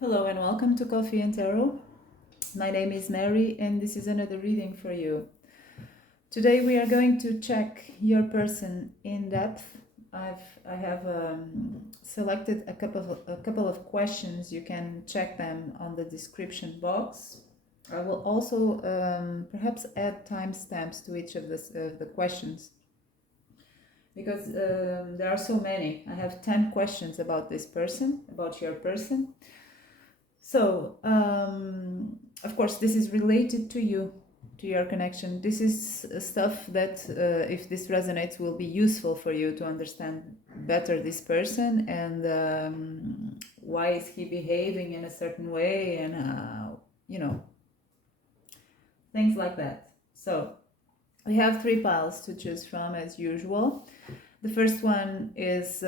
Hello and welcome to Coffee and Tarot. My name is Mary and this is another reading for you. Today we are going to check your person in depth. I have selected a couple of questions. You can check them on the description box. I will also perhaps add timestamps to each of the questions because there are so many. I have 10 questions about this person, about your person. So, of course, this is related to you, to your connection. This is stuff that, if this resonates, will be useful for you to understand better this person and why is he behaving in a certain way and, things like that. So, we have 3 piles to choose from as usual. The first one is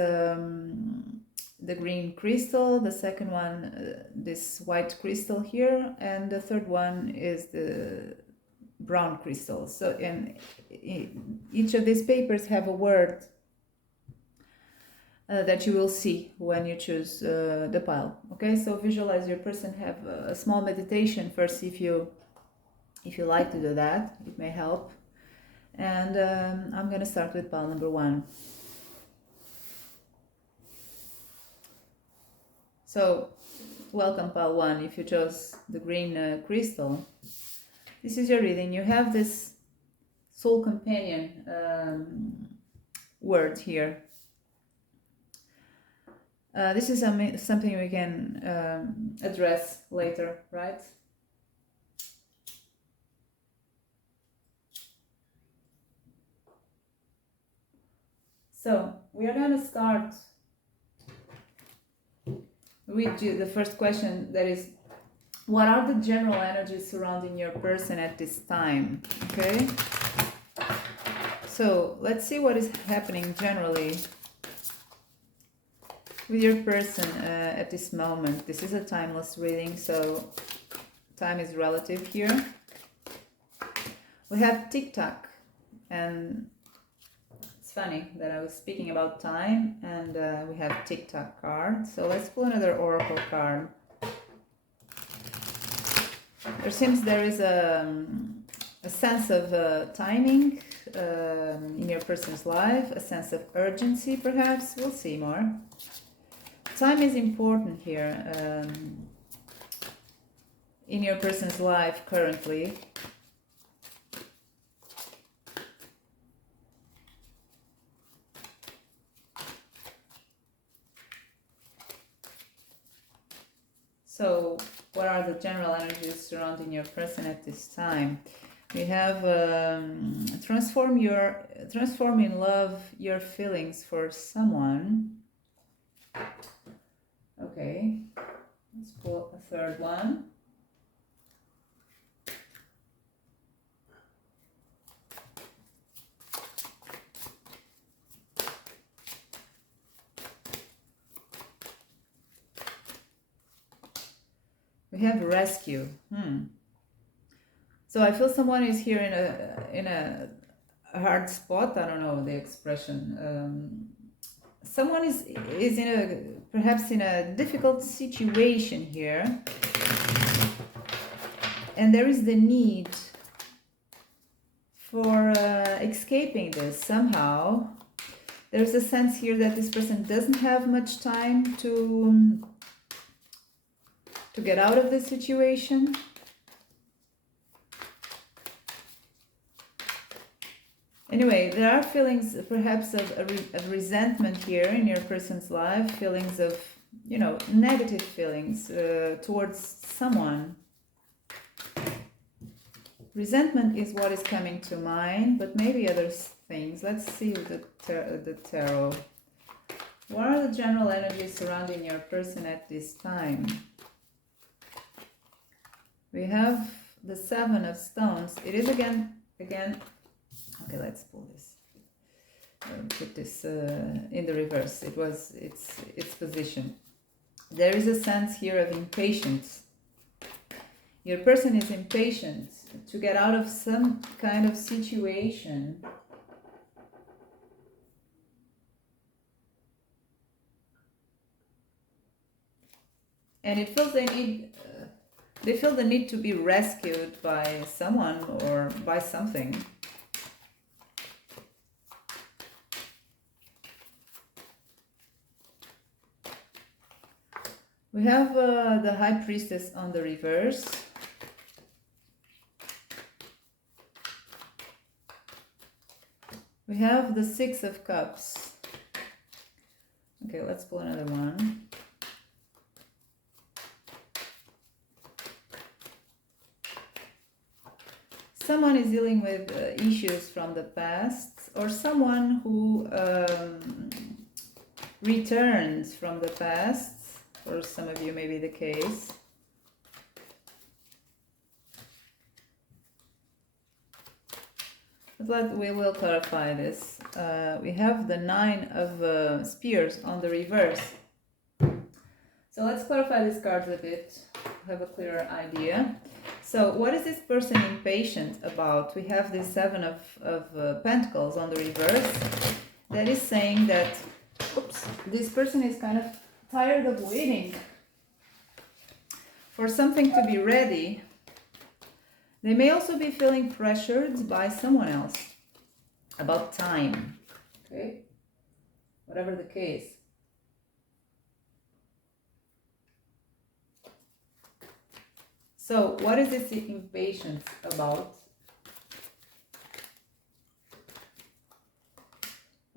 the green crystal, the second one this white crystal here, and the third one is the brown crystal. So in each of these papers have a word that you will see when you choose the pile. Okay, so visualize your person, have a small meditation first if you like to do that, it may help. And I'm gonna start with pile number 1. So, welcome pile 1, if you chose the green crystal. This is your reading. You have this soul companion word here. This is something we can address later, right? So, we are going to start with the first question, that is, what are the general energies surrounding your person at this time? Okay, so let's see what is happening generally with your person at this moment. This is a timeless reading, so time is relative here. We have tick-tock, and it's funny that I was speaking about time and we have tick-tock card. So let's pull another oracle card. There seems there is a sense of timing in your person's life, a sense of urgency perhaps. We'll see more. Time is important here in your person's life currently. So, what are the general energies surrounding your person at this time? We have transform in love your feelings for someone. Okay, let's pull a third one. We have rescue. So I feel someone is here in a hard spot. I don't know the expression. Someone is perhaps in a difficult situation here, and there is the need for escaping this somehow. There's a sense here that this person doesn't have much time to get out of the situation. Anyway, there are feelings perhaps of resentment here in your person's life, feelings of, negative feelings towards someone. Resentment is what is coming to mind, but maybe other things. Let's see the tarot. What are the general energies surrounding your person at this time? We have the 7 of Stones. It is again. Okay, let's pull this. Put this in the reverse. Its position. There is a sense here of impatience. Your person is impatient to get out of some kind of situation. and it feels they feel the need to be rescued by someone or by something. We have the High Priestess on the reverse. We have the Six of Cups. Okay, let's pull another one. Someone is dealing with issues from the past, or someone who returns from the past. For some of you, may be the case. But we will clarify this. We have the Nine of Spears on the reverse. So let's clarify these cards a bit, have a clearer idea. So what is this person impatient about? We have the Seven of Pentacles on the reverse. That is saying that, oops, this person is kind of tired of waiting for something to be ready. They may also be feeling pressured by someone else about time, okay? Whatever the case. So what is this impatience about?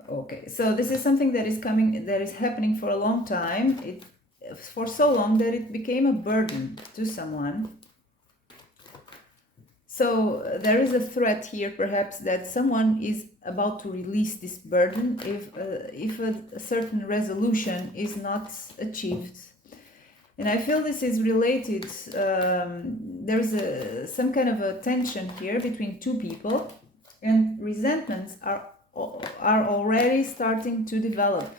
Okay, so this is something that is coming, that is happening for a long time. For so long that it became a burden to someone. So there is a threat here, perhaps, that someone is about to release this burden if a certain resolution is not achieved. And I feel this is related. There's some kind of a tension here between two people, and resentments are already starting to develop.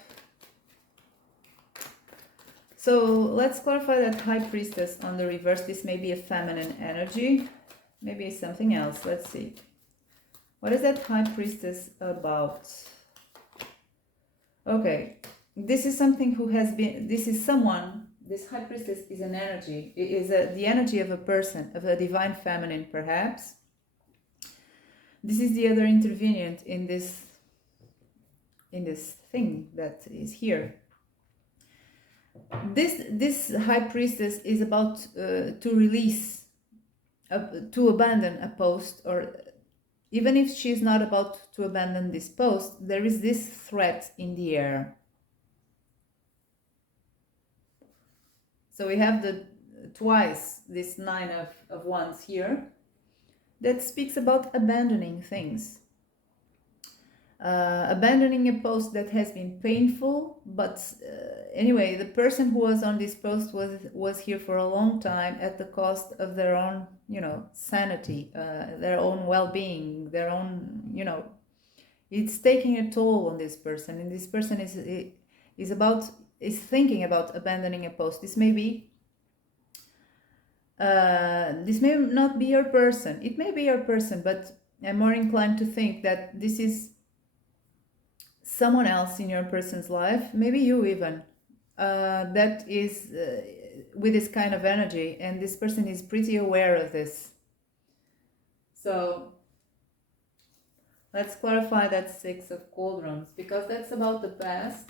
So let's clarify that High Priestess on the reverse. This may be a feminine energy, maybe something else. Let's see. What is that High Priestess about? Okay, this is something who has been, this is someone, this High Priestess is an energy, it is the energy of a person, of a divine feminine perhaps. This is the other intervenient in this thing that is here. This High Priestess is about to release, to abandon a post, or even if she's not about to abandon this post, there is this threat in the air. So we have twice this Nine of Wands here that speaks about abandoning things. Abandoning a post that has been painful, but anyway, the person who was on this post was here for a long time at the cost of their own, sanity, their own well-being, their own, it's taking a toll on this person, and this person is thinking about abandoning a post. This may be, this may not be your person. It may be your person, but I'm more inclined to think that this is someone else in your person's life, maybe you even, that is with this kind of energy, and this person is pretty aware of this. So let's clarify that Six of Cauldrons, because that's about the past.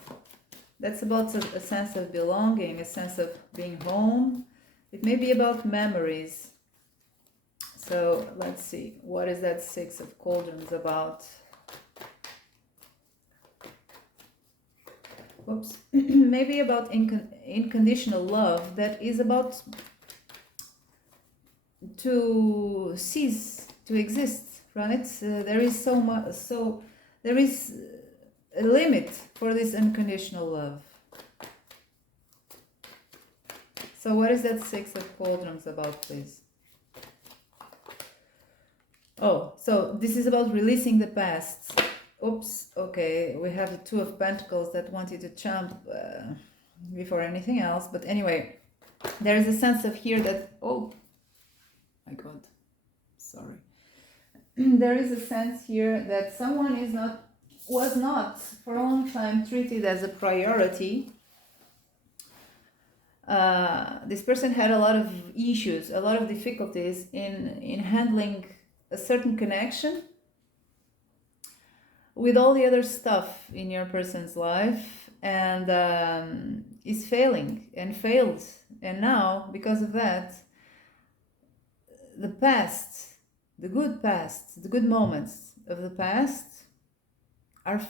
That's about a sense of belonging, a sense of being home. It may be about memories. So let's see, what is that Six of Cauldrons about? Oops. Maybe about unconditional love that is about to cease to exist, right? There is so much, so there is a limit for this unconditional love. So what is that Six of Cauldrons about, please? Oh, so this is about releasing the past. Oops, okay, we have the Two of Pentacles that wanted to jump before anything else. But anyway, there is a sense of here that, oh my God, sorry. There is a sense here that someone was not for a long time treated as a priority. this person had a lot of issues, a lot of difficulties in handling a certain connection with all the other stuff in your person's life, and is failing and failed. And now, because of that, the past, the good moments of the past are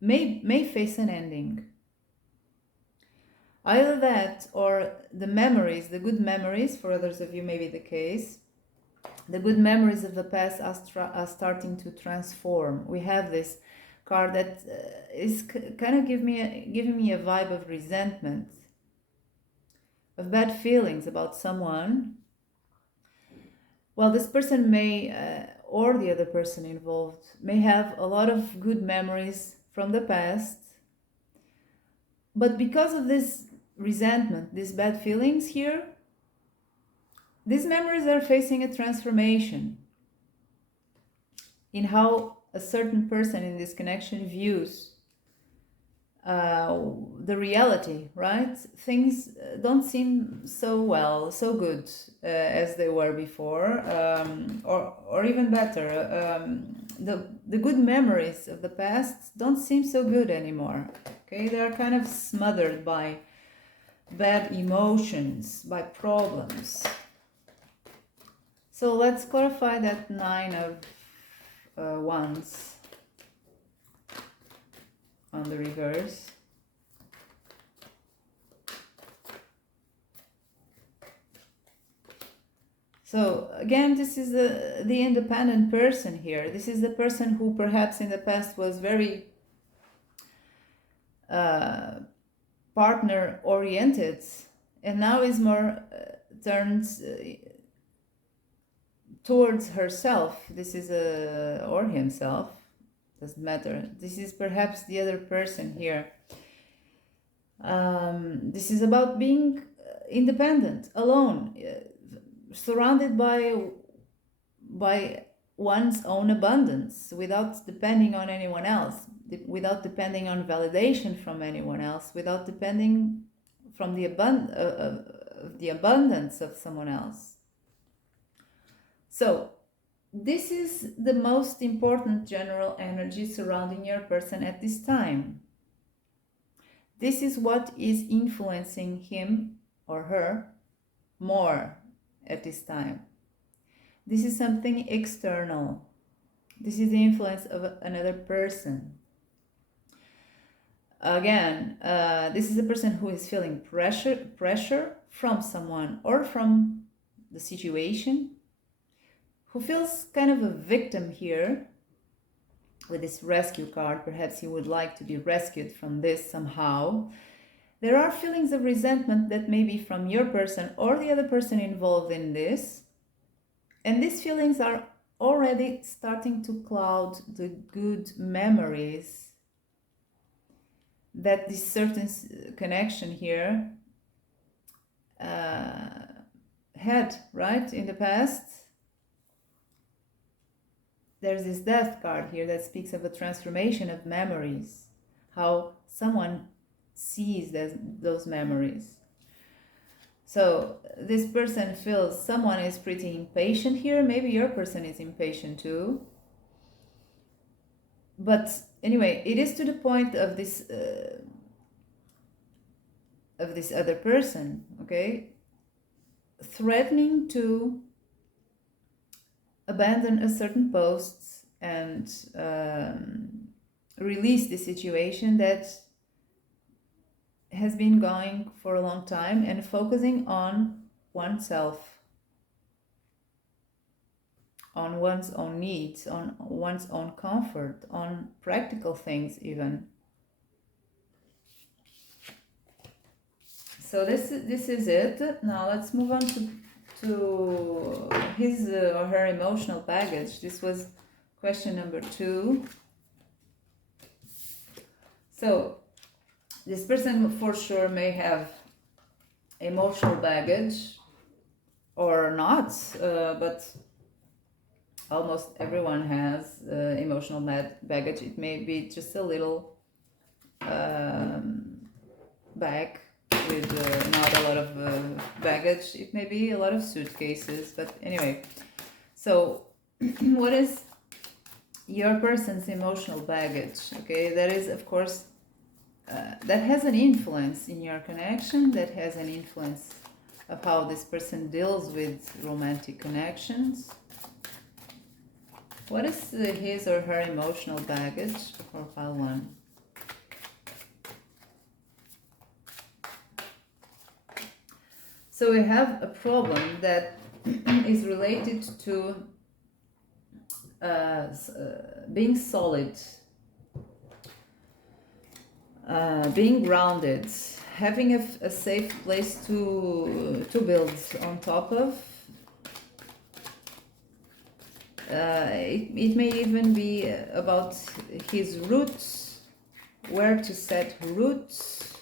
may face an ending. Either that, or the memories, the good memories, for others of you may be the case, the good memories of the past are starting to transform. We have this card that is kind of giving me a vibe of resentment, of bad feelings about someone. Well, this person may, or the other person involved, may have a lot of good memories from the past, but because of this resentment, these bad feelings here, these memories are facing a transformation in how a certain person in this connection views the reality, right? Things don't seem so good as they were before, or even better. The good memories of the past don't seem so good anymore. Okay, they are kind of smothered by bad emotions, by problems. So let's clarify that 9 of Wands on the reverse. So again, this is the independent person here. This is the person who perhaps in the past was very partner oriented, and now is more turned towards herself. This is or himself, doesn't matter. This is perhaps the other person here. This is about being independent, alone, surrounded by one's own abundance, without depending on anyone else, without depending on validation from anyone else, without depending from the abundance of someone else. So this is the most important general energy surrounding your person at this time. This is what is influencing him or her more at this time. This is something external. This is the influence of another person. Again, this is a person who is feeling pressure from someone or from the situation, who feels kind of a victim here with this rescue card. Perhaps he would like to be rescued from this somehow. There are feelings of resentment that may be from your person or the other person involved in this. And these feelings are already starting to cloud the good memories that this certain connection here had, right, in the past. There's this death card here that speaks of a transformation of memories, how someone sees those memories. So this person feels someone is pretty impatient here. Maybe your person is impatient too. But anyway, it is to the point of this other person, okay, threatening to abandon a certain post and release the situation that has been going for a long time, and focusing on oneself, on one's own needs, on one's own comfort, on practical things even. So this is it. Now let's move on to his or her emotional baggage. This was question number 2. So this person for sure may have emotional baggage or not, but almost everyone has emotional baggage. It may be just a little bag with not a lot of baggage. It may be a lot of suitcases, but anyway. So, what is your person's emotional baggage? Okay, that is, of course, that has an influence in your connection, that has an influence of how this person deals with romantic connections. What is his or her emotional baggage for pile 1? So we have a problem that is related to being solid, being grounded, having a safe place to build on top of. It may even be about his roots, where to set roots,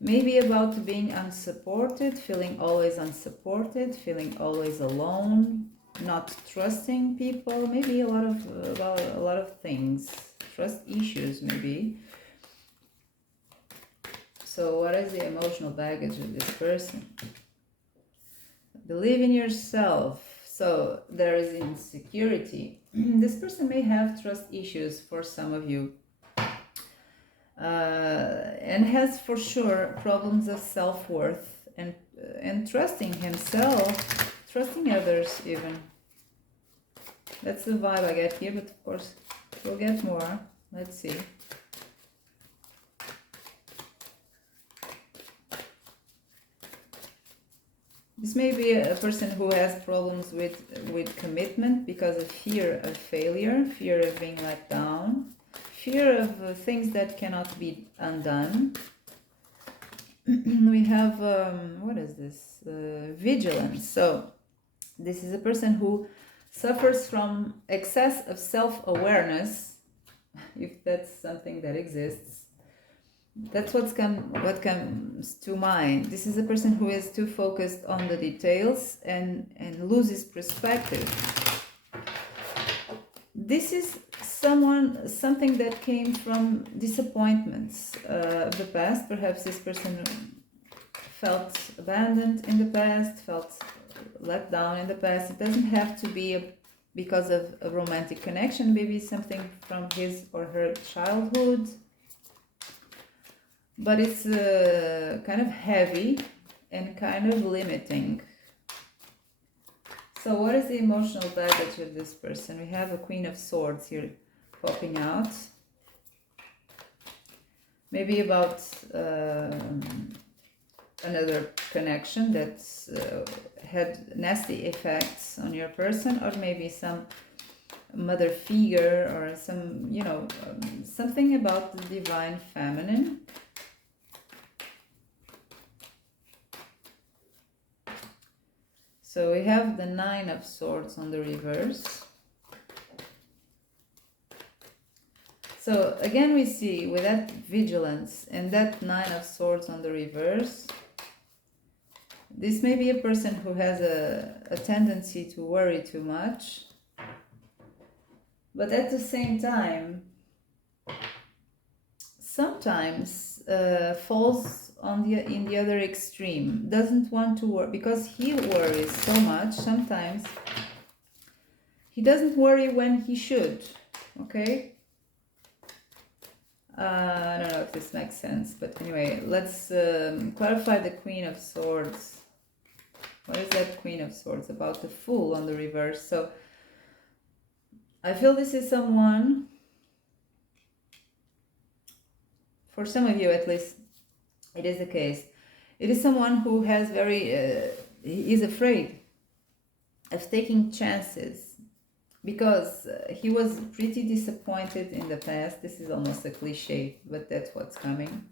maybe about being unsupported, feeling always unsupported, feeling always alone, not trusting people, maybe a lot of things, trust issues maybe. So what is the emotional baggage of this person? Believe in yourself. So there is insecurity. This person may have trust issues for some of you. And has for sure problems of self-worth and trusting himself, trusting others even. That's the vibe I get here, but of course we'll get more. Let's see. This may be a person who has problems with commitment because of fear of failure, fear of being let down, fear of things that cannot be undone. We have, what is this? Vigilance. So this is a person who suffers from excess of self-awareness, if that's something that exists. That's what comes to mind. This is a person who is too focused on the details and loses perspective. This is something that came from disappointments of the past. Perhaps this person felt abandoned in the past, felt let down in the past. It doesn't have to be because of a romantic connection, maybe something from his or her childhood. But it's kind of heavy and kind of limiting. So what is the emotional baggage of this person? We have a Queen of Swords here popping out. Maybe about another connection that had nasty effects on your person, or maybe some mother figure, or some, something about the divine feminine. So we have the Nine of Swords on the reverse. So again we see with that vigilance and that Nine of Swords on the reverse, this may be a person who has a tendency to worry too much, but at the same time sometimes falls in the other extreme, doesn't want to worry because he worries so much. Sometimes he doesn't worry when he should. Okay, I don't know if this makes sense, but anyway, let's clarify the Queen of Swords. What is that Queen of Swords about? The Fool on the reverse. So I feel this is someone, for some of you at least, it is the case. It is someone who has is afraid of taking chances because he was pretty disappointed in the past. This is almost a cliche, but that's what's coming.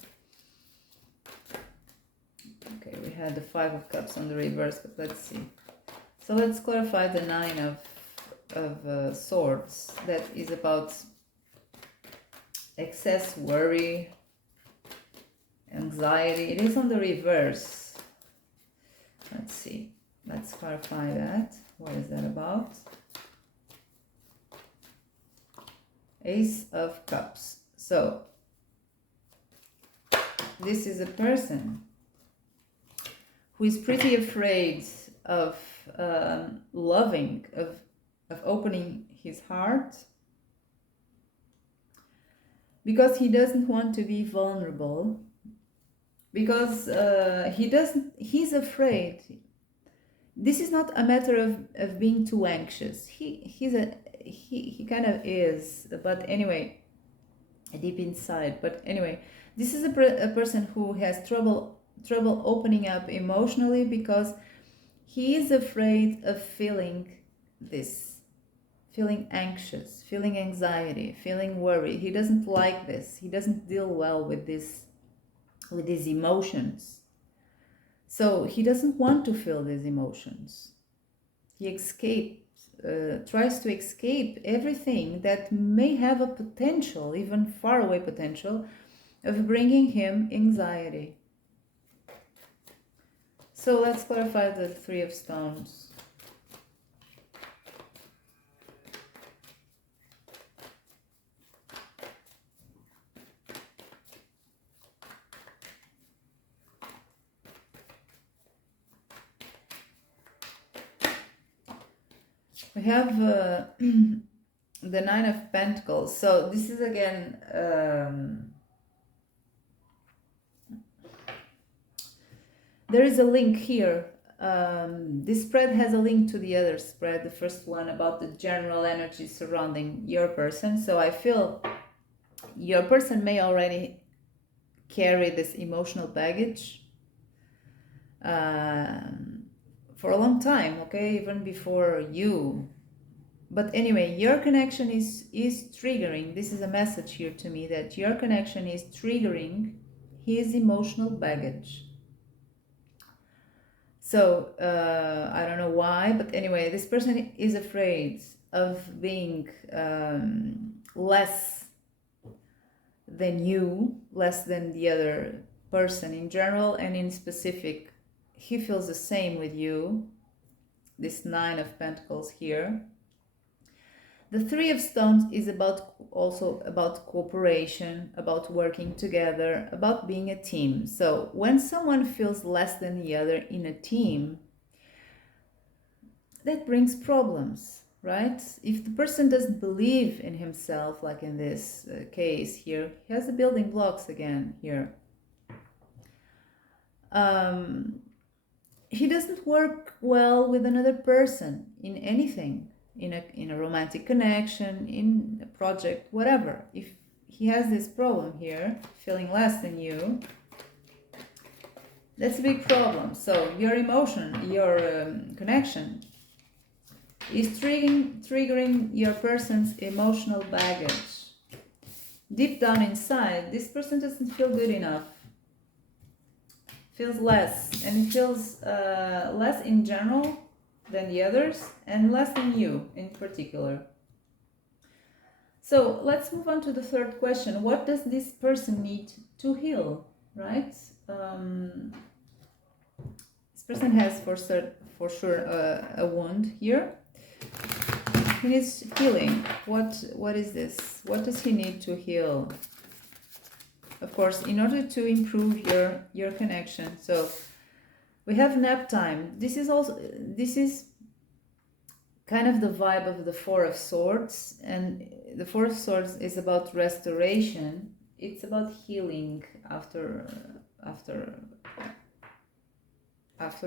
Okay, we had the Five of Cups on the reverse, but let's see. So let's clarify the Nine of Swords. That is about excess worry, anxiety. It is on the reverse. Let's see. Let's clarify that. What is that about? Ace of Cups. So this is a person who is pretty afraid of loving, of opening his heart, because he doesn't want to be vulnerable, because he's afraid. This is not a matter of being too anxious. He kind of is, but anyway, deep inside. But anyway, this is a person who has trouble opening up emotionally, because he is afraid of feeling this, feeling anxious, feeling anxiety, feeling worry. He doesn't like this. He doesn't deal well with this, with these emotions. So he doesn't want to feel these emotions. He tries to escape everything that may have a potential, even faraway potential, of bringing him anxiety. So let's clarify the Three of Stones. We have the Nine of Pentacles. So this is again there is a link here. This spread has a link to the other spread, the first one about the general energy surrounding your person. So I feel your person may already carry this emotional baggage for a long time, okay, even before you. But anyway, your connection is triggering. This is a message here to me, that your connection is triggering his emotional baggage. So I don't know why, but anyway, this person is afraid of being less than you, less than the other person in general, and in specific, he feels the same with you. This Nine of Pentacles here. The Three of Stones is also about cooperation, about working together, about being a team. So when someone feels less than the other in a team, that brings problems, right? If the person doesn't believe in himself, like in this case here, he has the building blocks again here. He doesn't work well with another person in anything, in a romantic connection, in a project, whatever. If he has this problem here, feeling less than you, that's a big problem. So your emotion, your connection is triggering your person's emotional baggage. Deep down inside, this person doesn't feel good enough, feels less, and he feels less in general than the others, and less than you in particular. So let's move on to the third question. What does this person need to heal, right? This person has for sure a wound here. He needs healing. What is this? What does he need to heal? Of course, in order to improve your connection. So we have nap time. This is kind of the vibe of the Four of Swords, and the Four of Swords is about restoration. It's about healing after a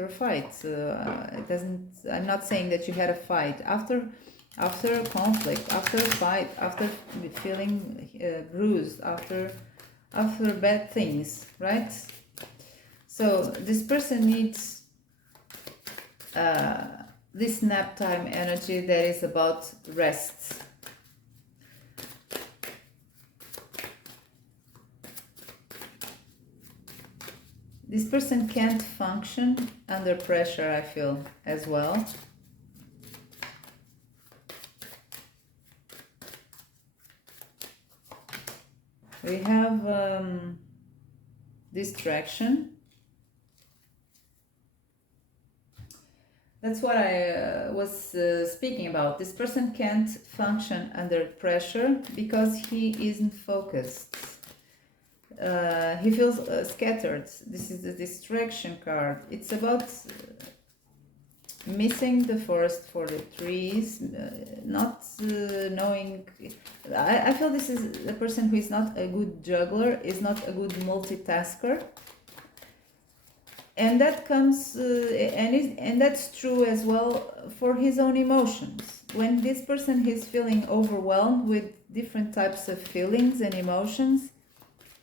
fight. It doesn't. I'm not saying that you had a fight. After a conflict, after a fight, after feeling bruised, after bad things, right? So this person needs this nap time energy that is about rest. This person can't function under pressure, I feel, as well. We have distraction. That's what I was speaking about. This person can't function under pressure because he isn't focused. he feels scattered. This is the distraction card. It's about missing the forest for the trees, not knowing. I feel this is a person who is not a good juggler, is not a good multitasker, and that comes and that's true as well for his own emotions. When this person is feeling overwhelmed with different types of feelings and emotions,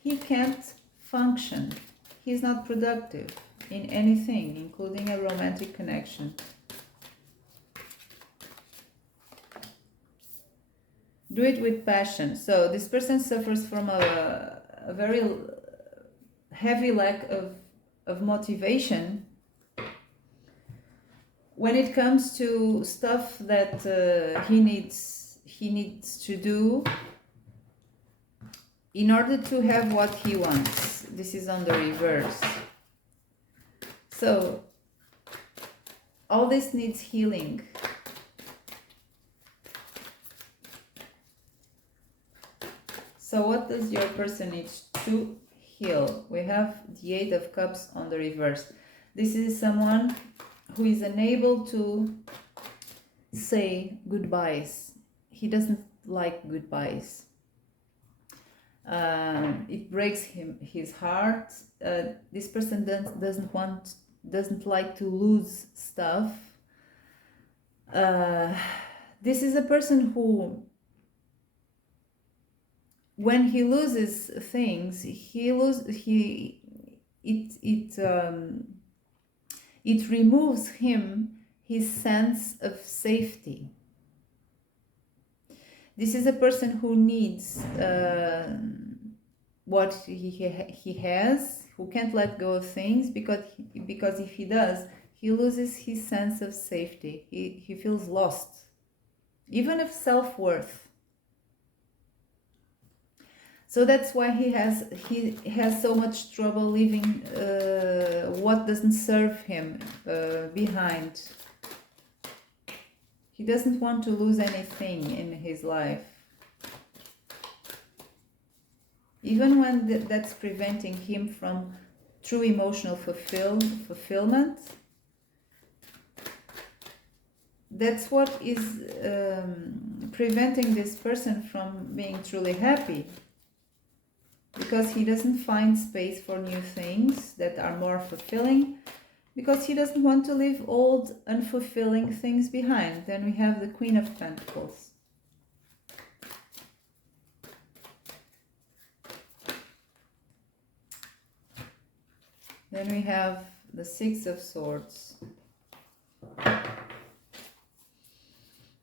he can't function. He's not productive in anything, including a romantic connection. Do it with passion. So this person suffers from a very heavy lack of motivation when it comes to stuff that he needs to do in order to have what he wants. This is on the reverse. So all this needs healing. So what does your person need to heal? We have the Eight of Cups on the reverse. This is someone who is unable to say goodbyes. He doesn't like goodbyes. It breaks his heart. This person doesn't like to lose stuff. This is a person who, when he loses things, it removes his sense of safety. This is a person who needs what he has, who can't let go of things, because if he does, he loses his sense of safety. He feels lost, even of self-worth. So that's why he has so much trouble leaving what doesn't serve him behind. He doesn't want to lose anything in his life, even when that's preventing him from true emotional fulfillment. That's what is preventing this person from being truly happy, because he doesn't find space for new things that are more fulfilling, because he doesn't want to leave old, unfulfilling things behind. Then we have the Queen of Pentacles. Then we have the Six of Swords.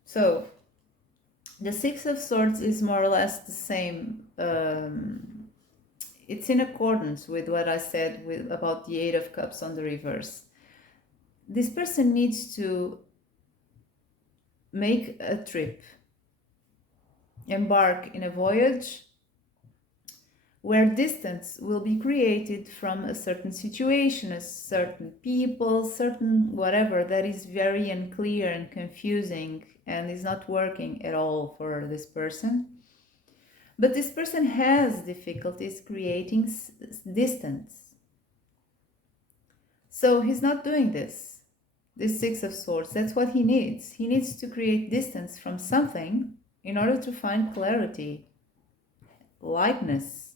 So, the Six of Swords is more or less the same. It's in accordance with what I said about the Eight of Cups on the reverse. This person needs to make a trip, embark in a voyage where distance will be created from a certain situation, a certain people, certain whatever that is very unclear and confusing and is not working at all for this person. But this person has difficulties creating distance. So he's not doing this Six of Swords. That's what he needs. He needs to create distance from something in order to find clarity, lightness.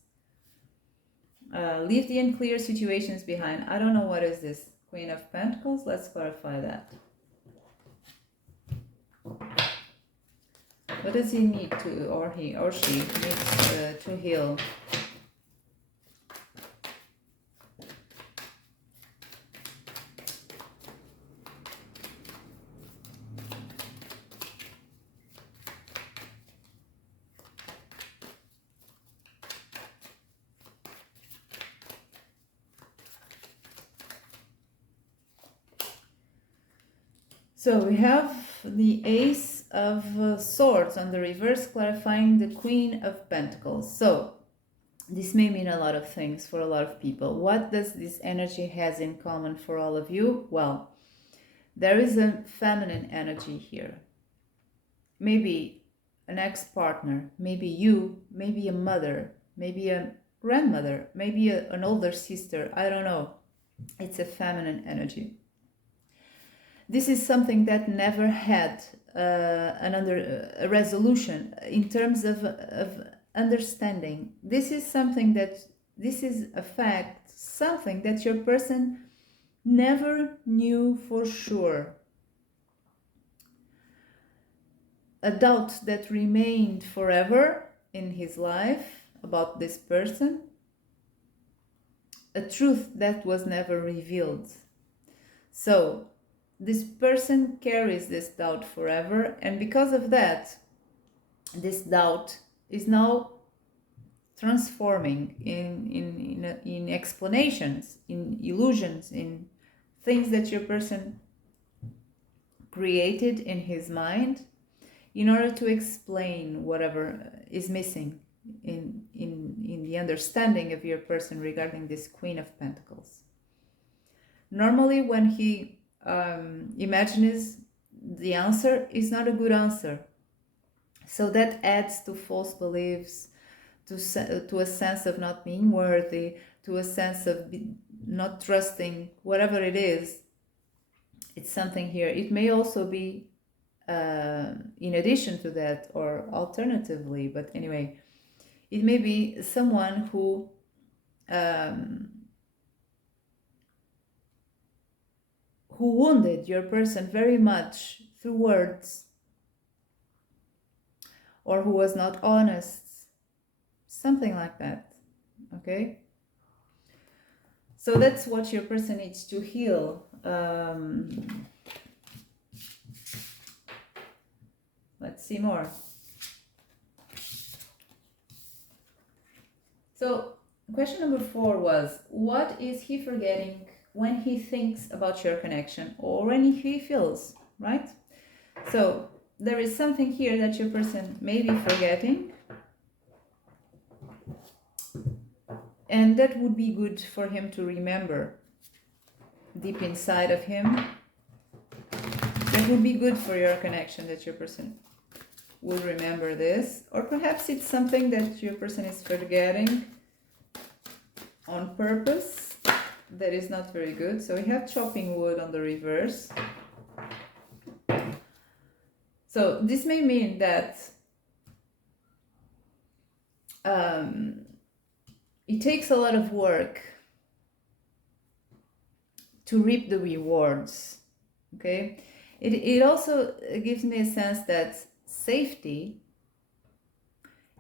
Leave the unclear situations behind. I don't know what is this. Queen of Pentacles? Let's clarify that. What does he need to, or he or she needs to heal? So we have the Ace of Swords on the reverse, clarifying the Queen of Pentacles. So this may mean a lot of things for a lot of people. What does this energy has in common for all of you? Well, there is a feminine energy here. Maybe an ex-partner, maybe you, maybe a mother, maybe a grandmother, maybe an older sister, I don't know. It's a feminine energy. This is something that never had a resolution in terms of understanding. This is a fact, something that your person never knew for sure. A doubt that remained forever in his life about this person. A truth that was never revealed. So, this person carries this doubt forever, and because of that, this doubt is now transforming in explanations, in illusions, in things that your person created in his mind in order to explain whatever is missing in the understanding of your person regarding this Queen of Pentacles. Normally, when he imagines the answer is not a good answer. So that adds to false beliefs, to a sense of not being worthy, to a sense of not trusting, whatever it is. It's something here. It may also be in addition to that, or alternatively, but anyway, it may be someone who wounded your person very much through words, or who was not honest, something like that. Okay, so that's what your person needs to heal. Let's see more. So question number 4 was, what is he forgetting when he thinks about your connection, or when he feels, right? So there is something here that your person may be forgetting, and that would be good for him to remember deep inside of him. That would be good for your connection, that your person will remember this. Or perhaps it's something that your person is forgetting on purpose. That is not very good. So we have chopping wood on the reverse. So this may mean that it takes a lot of work to reap the rewards. Okay, it also gives me a sense that safety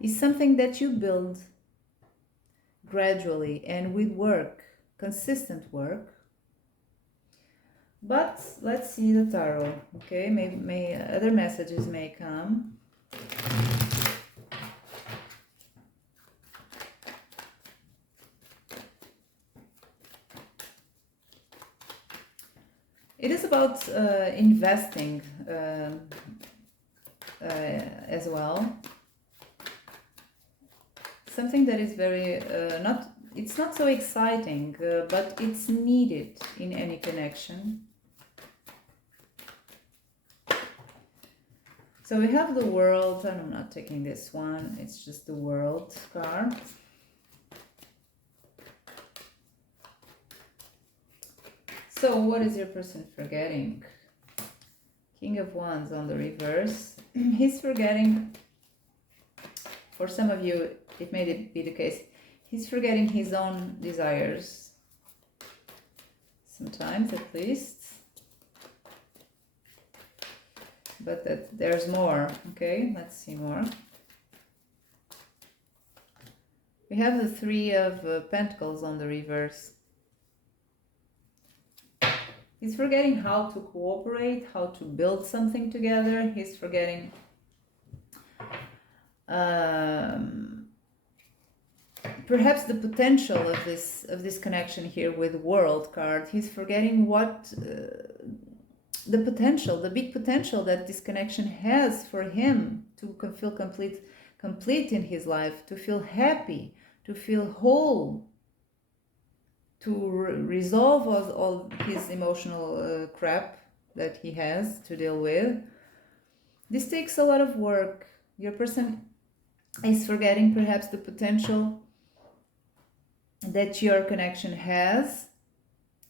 is something that you build gradually and with work, consistent work. But let's see the tarot. Okay, maybe other messages may come. It is about investing as well. Something that is very it's not so exciting, but it's needed in any connection. So we have the World, and I'm not taking this one, it's just the World card. So what is your person forgetting? King of Wands on the reverse. He's forgetting, for some of you it may be the case, he's forgetting his own desires. Sometimes, at least. But there's more. Okay, let's see more. We have the Three of Pentacles on the reverse. He's forgetting how to cooperate, how to build something together. He's forgetting perhaps the potential of this connection here with World card. He's forgetting what the potential, the big potential that this connection has for him to feel complete in his life, to feel happy, to feel whole, to resolve all his emotional crap that he has to deal with. This takes a lot of work. Your person is forgetting perhaps the potential that your connection has.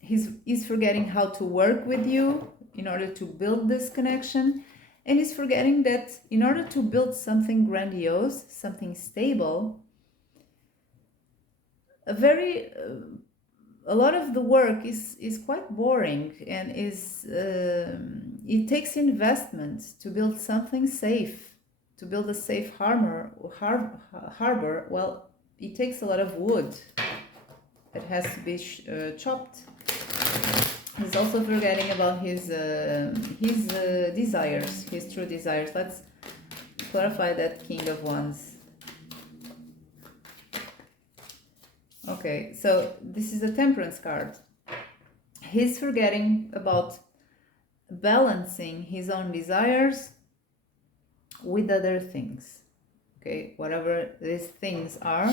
He's forgetting how to work with you in order to build this connection, and he's forgetting that in order to build something grandiose, something stable, a lot of the work is quite boring, and is it takes investment to build something safe, to build a safe harbor. Well, it takes a lot of wood that has to be chopped. He's also forgetting about his desires, his true desires. Let's clarify that King of Wands. Okay, so this is a Temperance card. He's forgetting about balancing his own desires with other things. Okay, whatever these things are,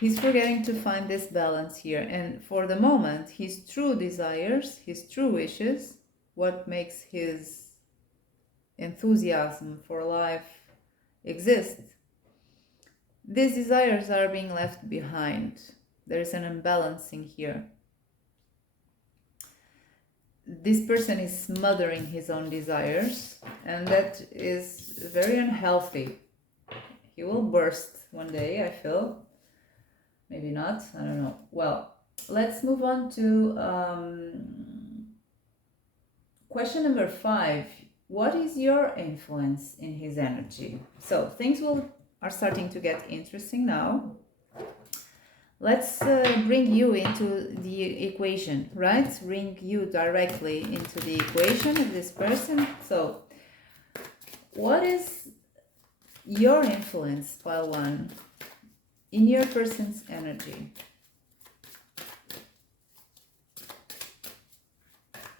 he's forgetting to find this balance here. And for the moment, his true desires, his true wishes, what makes his enthusiasm for life exist, these desires are being left behind. There's an imbalancing here. This person is smothering his own desires, and that is very unhealthy. He will burst one day, I feel. Maybe not, I don't know. Well, let's move on to question number 5. What is your influence in his energy? So things are starting to get interesting now. Let's bring you into the equation, right? Bring you directly into the equation of this person. So what is your influence, pile 1, in your person's energy?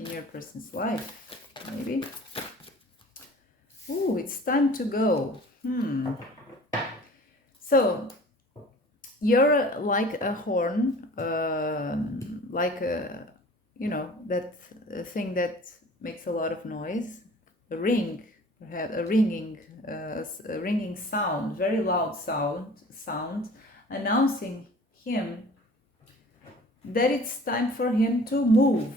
In your person's life, maybe? Ooh, it's time to go. So you're like a horn, like a, that thing that makes a lot of noise, a ring, perhaps a ringing sound, very loud sound, announcing him that it's time for him to move.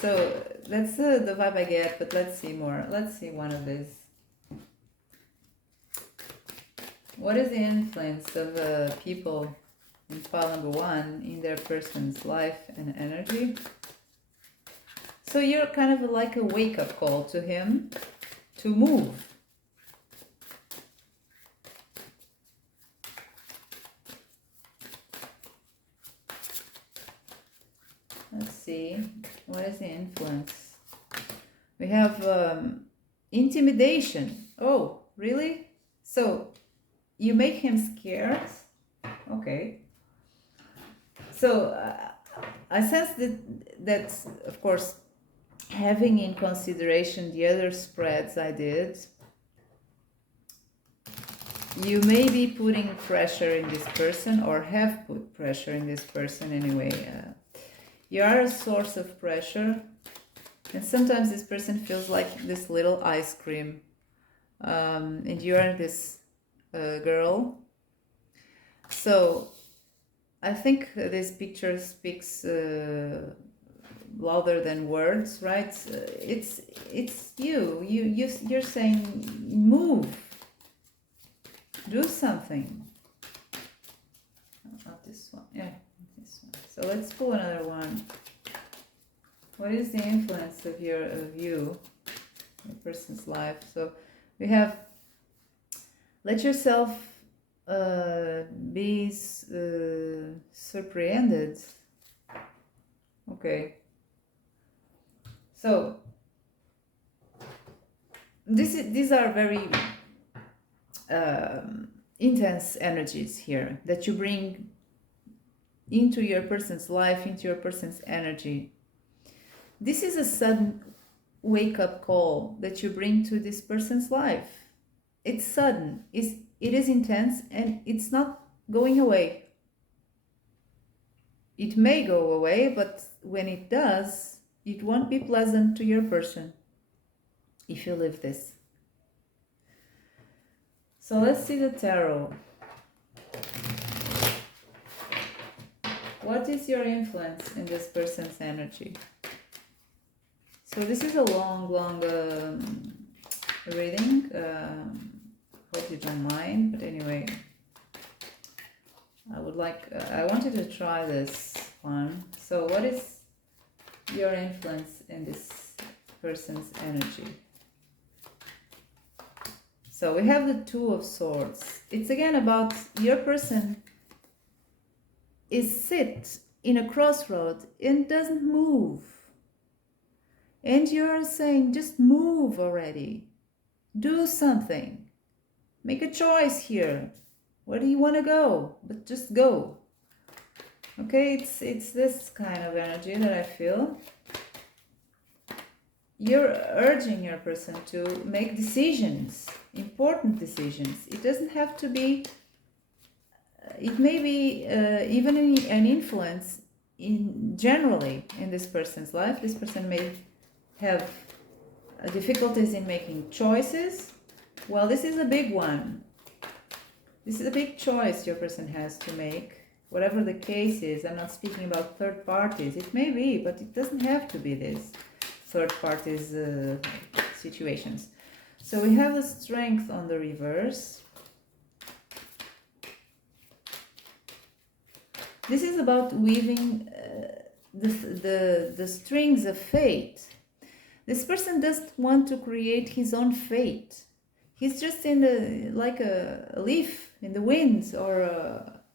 So that's the vibe I get, but let's see more. Let's see one of these. What is the influence of people in pile number 1 in their person's life and energy? So you're kind of like a wake-up call to him to move. Let's see, what is the influence? We have intimidation. Oh, really? So you make him scared? Okay. So I sense that, of course, having in consideration the other spreads I did, you may be putting pressure in this person, or have put pressure in this person anyway. You are a source of pressure, and sometimes this person feels like this little ice cream, and you are this girl. So I think this picture speaks louder than words, right? It's you're saying move, do something. Not this one, yeah, this one. So let's pull another one. What is the influence of you, a person's life? So we have, let yourself be surpreended. Okay. So these are very intense energies here that you bring into your person's life, into your person's energy. This is a sudden wake-up call that you bring to this person's life. It's sudden, it is intense, and it's not going away. It may go away, but when it does, it won't be pleasant to your person if you live this. So let's see the tarot. What is your influence in this person's energy? So this is a long reading. Hope you don't mind, but anyway, I wanted to try this one. So what is your influence in this person's energy? So we have the Two of Swords. It's again about your person is sit in a crossroad and doesn't move. And you're saying, just move already. Do something. Make a choice here. Where do you want to go? But just go. Okay, it's this kind of energy that I feel. You're urging your person to make decisions, important decisions. It doesn't have to be, it may be even an influence generally in this person's life. This person may have difficulties in making choices. Well, this is a big one. This is a big choice your person has to make. Whatever the case is, I'm not speaking about third parties. It may be, but it doesn't have to be this third parties situations. So we have the Strength on the reverse. This is about weaving the strings of fate. This person doesn't want to create his own fate. He's just in like a leaf in the wind, or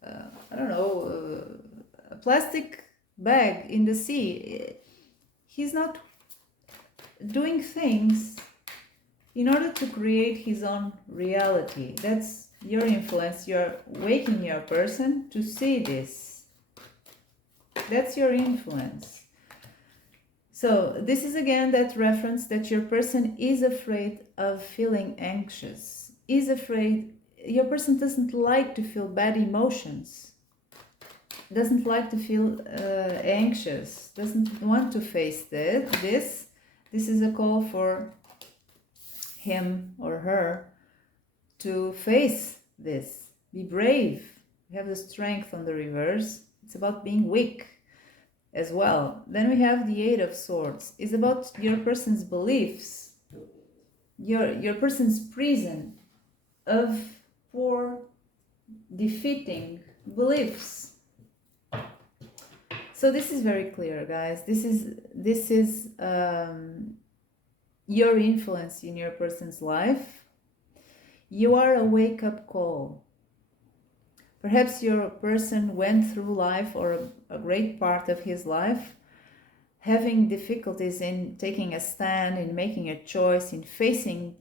I don't know, a plastic bag in the sea. He's not doing things in order to create his own reality. That's your influence. You're waking your person to see this. That's your influence. So this is again that reference that your person is afraid of feeling anxious, is afraid. Your person doesn't like to feel bad emotions, doesn't like to feel anxious, doesn't want to face this. This is a call for him or her to face this. Be brave. We have the Strength on the reverse. It's about being weak as well. Then we have the Eight of Swords. It's about your person's beliefs, your person's prison of poor, defeating beliefs. So this is very clear, guys. This is your influence in your person's life. You are a wake-up call. Perhaps your person went through life, or a great part of his life, having difficulties in taking a stand, in making a choice, in facing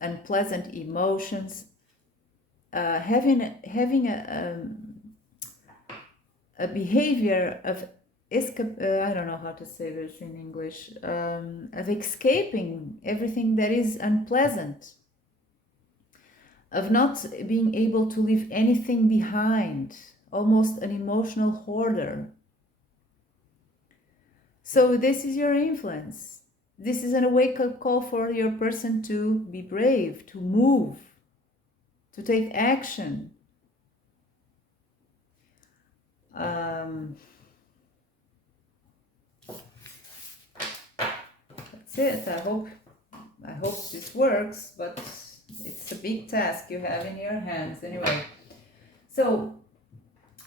unpleasant emotions, having a behavior of I don't know how to say this in English, of escaping everything that is unpleasant, of not being able to leave anything behind, almost an emotional hoarder. So this is your influence. This is a wake-up call for your person to be brave, to move, to take action. That's it. I hope this works, but it's a big task you have in your hands anyway. So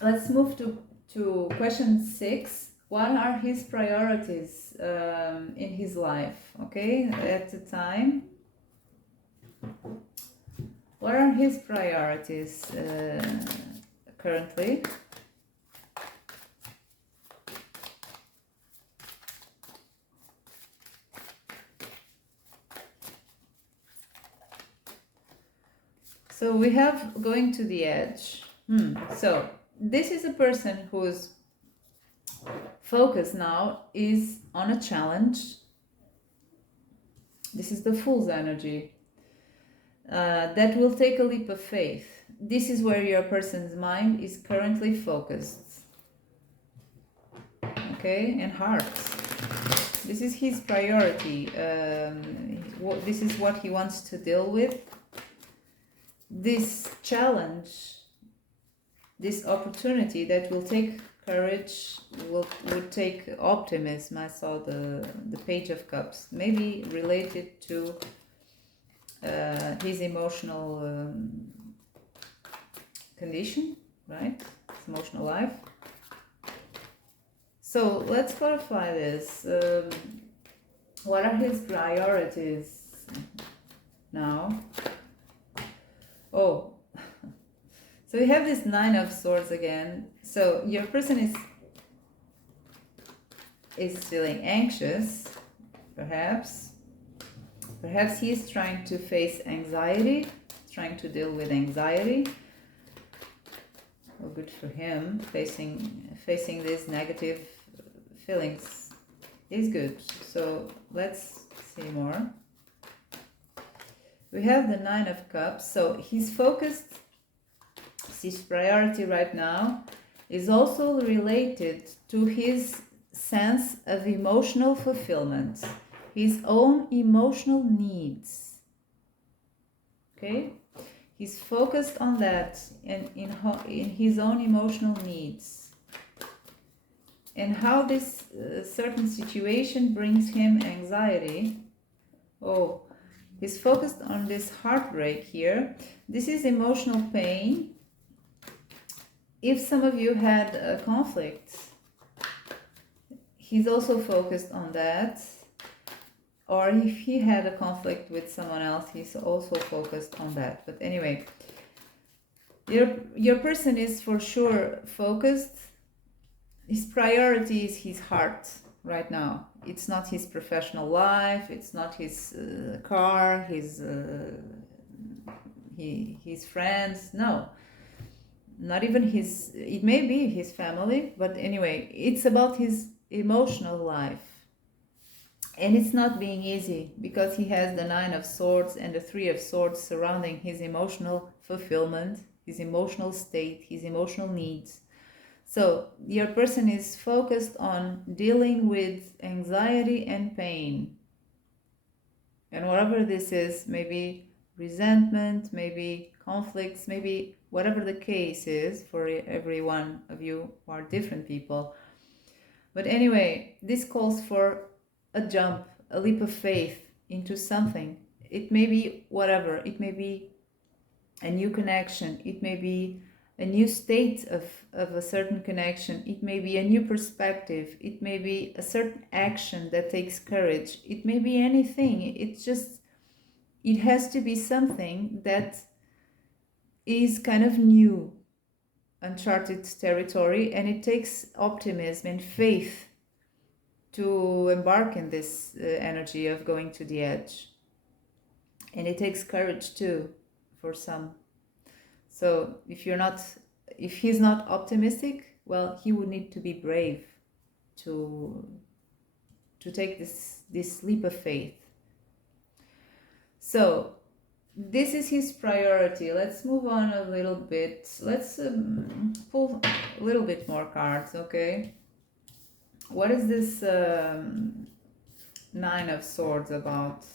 let's move to question 6. What are his priorities in his life? Okay, at the time. What are his priorities currently? So we have going to the edge. So this is a person whose focus now is on a challenge. This is the Fool's energy. That will take a leap of faith. This is where your person's mind is currently focused. Okay, and heart. This is his priority. This is what he wants to deal with. this challenge, this opportunity that will take courage, would take optimism. I saw the Page of Cups, maybe related to his emotional condition, right? His emotional life. So let's clarify this. What are his priorities now? Oh, so we have this Nine of Swords again. So your person is feeling anxious, perhaps. Perhaps he is trying to face anxiety, trying to deal with anxiety. Well, good for him. Facing these negative feelings is good. So let's see more. We have the Nine of Cups. So he's focused. His priority right now is also related to his sense of emotional fulfillment, his own emotional needs. Okay? He's focused on that and in his own emotional needs. And how this certain situation brings him anxiety. Oh, he's focused on this heartbreak here. This is emotional pain. If some of you had a conflict, he's also focused on that. Or if he had a conflict with someone else, he's also focused on that. But anyway, your person is for sure focused. His priority is his heart right now. It's not his professional life. It's not his car, his friends. No. Not even his, it may be his family, but anyway, it's about his emotional life. And it's not being easy because he has the Nine of Swords and the Three of Swords surrounding his emotional fulfillment, his emotional state, his emotional needs. So your person is focused on dealing with anxiety and pain. And whatever this is, maybe resentment, maybe conflicts, maybe whatever the case is for every one of you who are different people. But anyway, this calls for a jump, a leap of faith into something. It may be whatever. It may be a new connection. It may be a new state of a certain connection. It may be a new perspective. It may be a certain action that takes courage. It may be anything. It has to be something that is kind of new, uncharted territory, and it takes optimism and faith to embark in this energy of going to the edge. And it takes courage too for some. So if he's not optimistic, well, he would need to be brave to take this leap of faith. So this is his priority. Let's move on a little bit. Let's pull a little bit more cards, okay? What is this Nine of Swords about?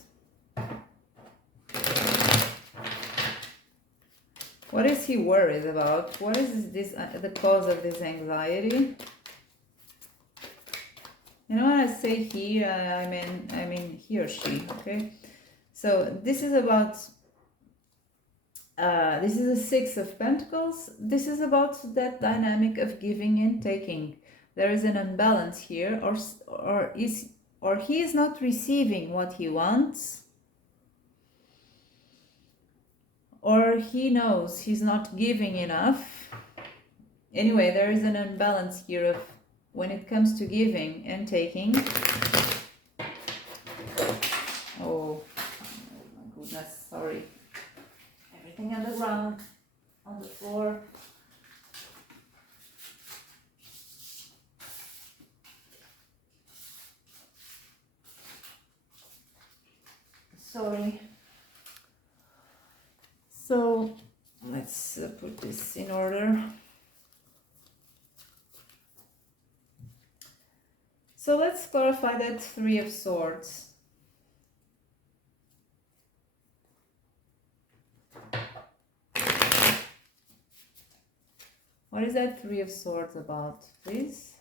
What is he worried about? What is this the cause of this anxiety? You know, when I say he, I mean he or she, okay? So this is about, this is a Six of Pentacles. This is about that dynamic of giving and taking. There is an imbalance here, or he is not receiving what he wants, or he knows he's not giving enough. Anyway, there is an imbalance here of when it comes to giving and taking. Oh my goodness, sorry. Everything on the ground, on the floor. Sorry. So let's put this in order. So let's clarify that Three of Swords. What is that Three of Swords about, please?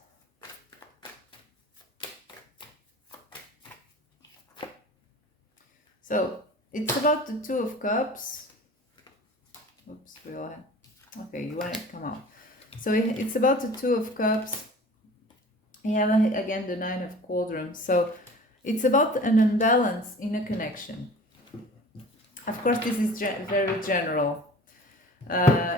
So it's about the Two of Cups. Oops, we all have. Okay, you want it? Come on. So it's about the Two of Cups. You have again the Nine of Cauldrons. So it's about an imbalance in a connection. Of course, this is very general.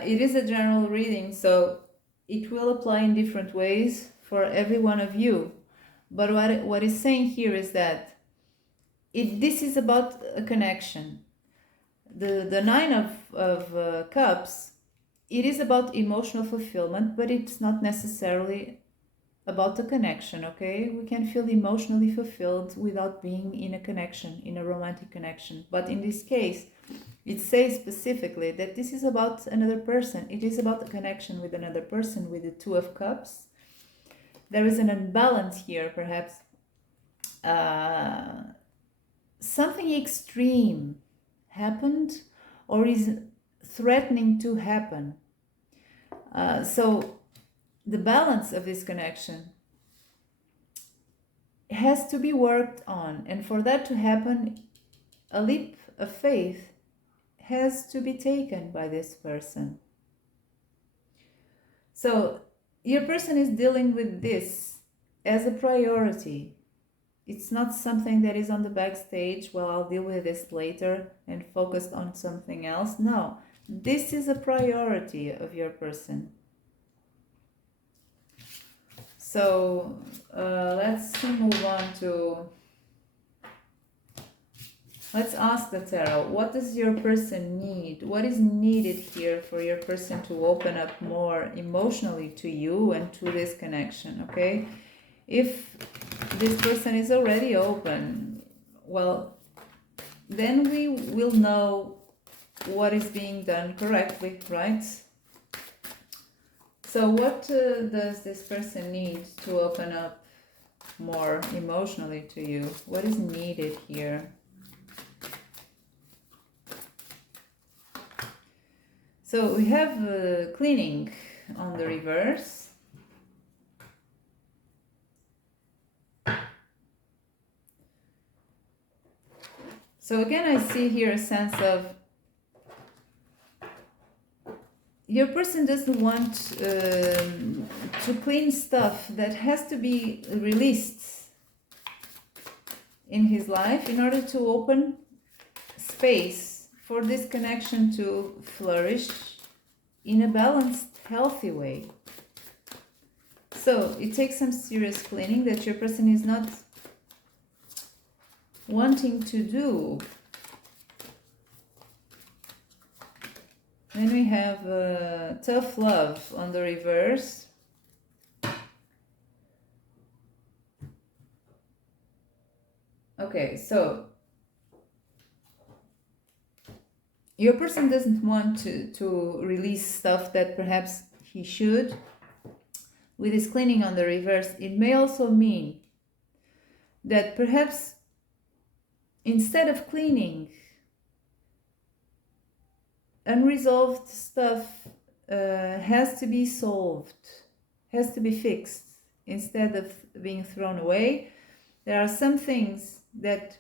It is a general reading, so it will apply in different ways for every one of you. But what it's saying here is that this is about a connection. The Nine of Cups, it is about emotional fulfillment, but it's not necessarily about the connection, okay? We can feel emotionally fulfilled without being in a connection, in a romantic connection. But in this case, it says specifically that this is about another person. It is about a connection with another person, with the Two of Cups. There is an imbalance here, perhaps. Something extreme happened or is threatening to happen. So the balance of this connection has to be worked on. And for that to happen, a leap of faith has to be taken by this person. So your person is dealing with this as a priority. It's not something that is on the backstage, well, I'll deal with this later and focus on something else. No, this is a priority of your person. So let's move on to, let's ask the tarot, what does your person need? What is needed here for your person to open up more emotionally to you and to this connection, okay? If this person is already open, well, then we will know what is being done correctly, right? So what does this person need to open up more emotionally to you? What is needed here? So we have cleaning on the reverse. So again, I see here a sense of your person doesn't want to clean stuff that has to be released in his life in order to open space for this connection to flourish in a balanced, healthy way. So it takes some serious cleaning that your person is not wanting to do. Then we have tough love on the reverse. Okay, so your person doesn't want to release stuff that perhaps he should. With this cleaning on the reverse, it may also mean that perhaps instead of cleaning, unresolved stuff has to be solved, has to be fixed instead of being thrown away. There are some things that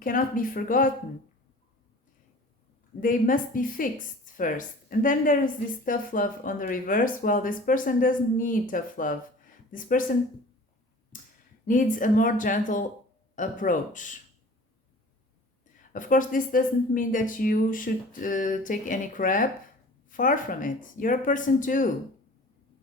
cannot be forgotten. They must be fixed first. And then there is this tough love on the reverse. Well, this person doesn't need tough love. This person needs a more gentle approach. Of course, this doesn't mean that you should take any crap. Far from it. You're a person too.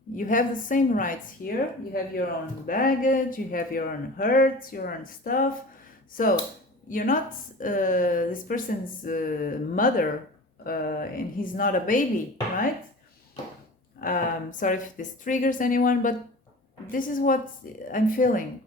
You have the same rights here. You have your own baggage, you have your own hurts, your own stuff. So you're not this person's mother and he's not a baby, right? Sorry if this triggers anyone, but this is what I'm feeling.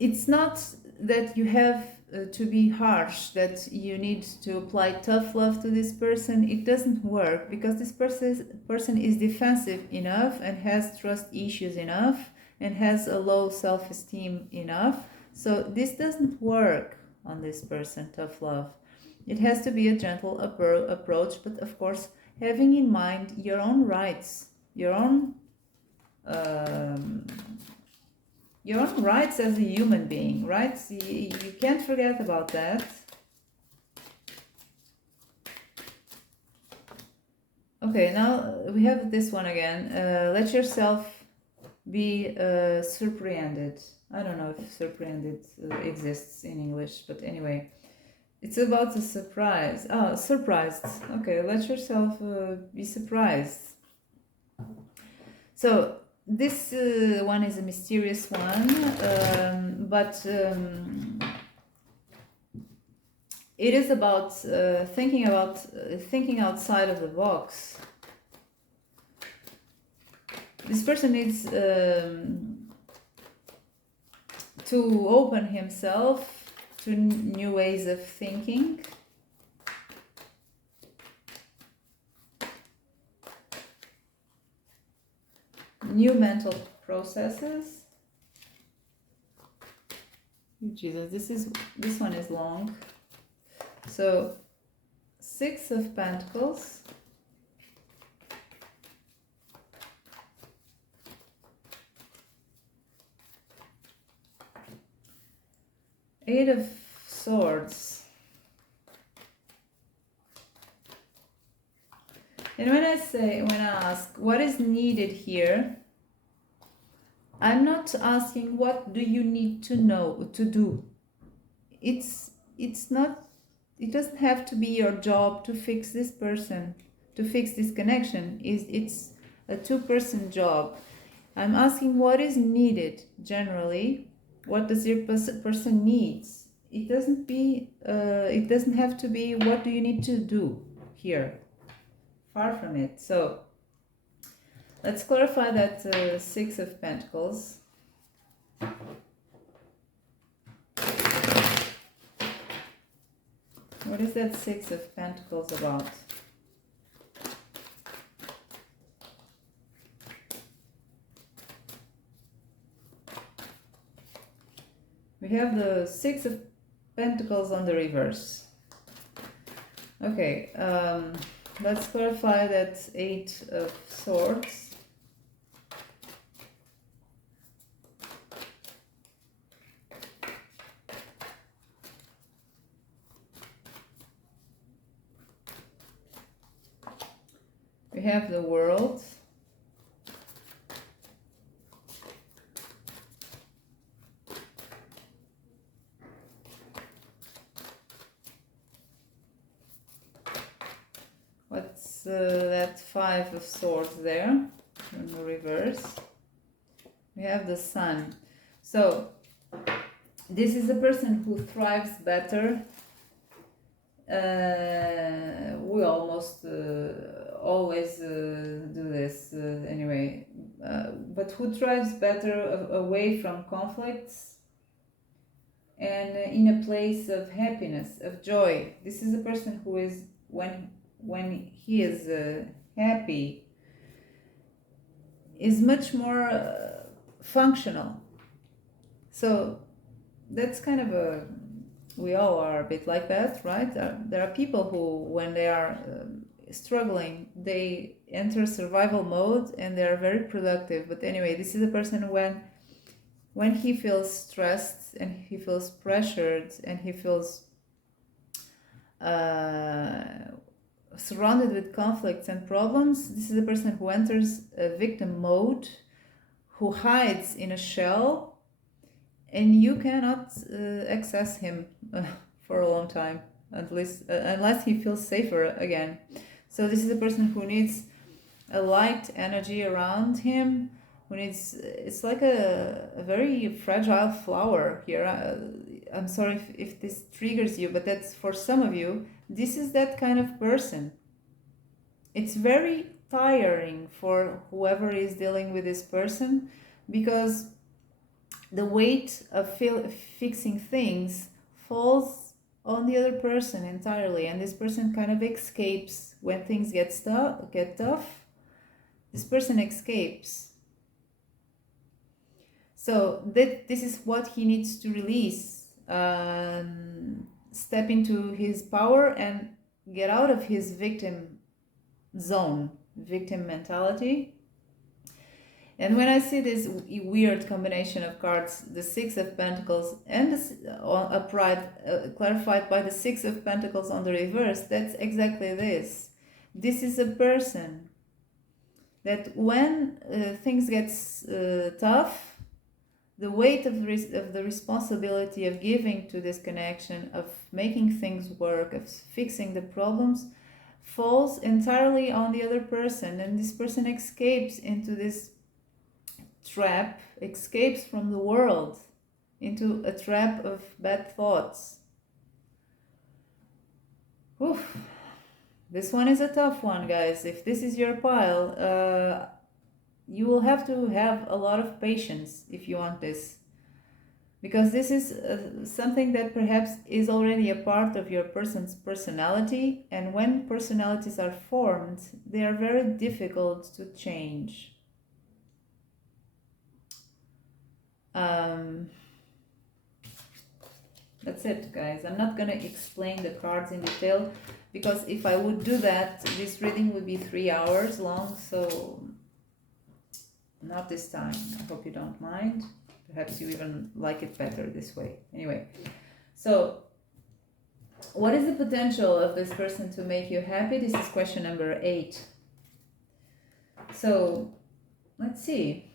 It's not that you have to be harsh, that you need to apply tough love to this person. It doesn't work because this person is defensive enough and has trust issues enough and has a low self-esteem enough. So this doesn't work on this person, tough love. It has to be a gentle approach, but of course having in mind your own rights, um, your own rights as a human being, right? You can't forget about that. Okay, now we have this one again. Let yourself be surpreended. I don't know if surpreended exists in English, but anyway, it's about a surprise. Oh, surprised. Okay, let yourself be surprised. So this one is a mysterious one, but it is about thinking outside of the box. This person needs to open himself to new ways of thinking. New mental processes. Jesus, this one is long. So 6 of Pentacles. Eight of Swords. And when I ask what is needed here, I'm not asking what do you need to know to do. It's not, it doesn't have to be your job to fix this person, to fix this connection. It's a two-person job. I'm asking what is needed generally. What does your person needs? It doesn't have to be what do you need to do here. Far from it. So let's clarify that 6 of Pentacles. What is that 6 of Pentacles about? We have the 6 of Pentacles on the reverse. Okay, let's clarify that 8 of Swords. We have the World. What's that 5 of Swords there in the reverse? We have the Sun. So this is a person who thrives better. We almost always do this anyway, but who thrives better away from conflicts and in a place of happiness, of joy. This is a person who is, when he is happy, is much more functional. So that's kind of a, we all are a bit like that, right? There are people who, when they are struggling, they enter survival mode and they are very productive. But anyway, this is a person when he feels stressed and he feels pressured and he feels surrounded with conflicts and problems, this is a person who enters a victim mode, who hides in a shell, and you cannot access him for a long time, at least unless he feels safer again. So this is a person who needs a light energy around him, who needs, it's like a very fragile flower here. I'm sorry if this triggers you, but that's, for some of you, this is that kind of person. It's very tiring for whoever is dealing with this person, because the weight of fixing things falls on the other person entirely, and this person kind of escapes when things get tough. This person escapes. So this is what he needs to release, step into his power and get out of his victim zone, victim mentality. And when I see this weird combination of cards, the Six of Pentacles and the upright, clarified by the Six of Pentacles on the reverse, that's exactly this. This is a person that when things get tough, the weight of the responsibility of giving to this connection, of making things work, of fixing the problems, falls entirely on the other person, and this person escapes into this trap, escapes from the world into a trap of bad thoughts. Oof. This one is a tough one, guys. If this is your pile, you will have to have a lot of patience if you want this. Because this is something that perhaps is already a part of your person's personality. And when personalities are formed, they are very difficult to change. That's it, guys. I'm not going to explain the cards in detail, because if I would do that, this reading would be 3 hours long, so not this time. I hope you don't mind. Perhaps you even like it better this way. Anyway, so what is the potential of this person to make you happy? This is question number 8. So let's see.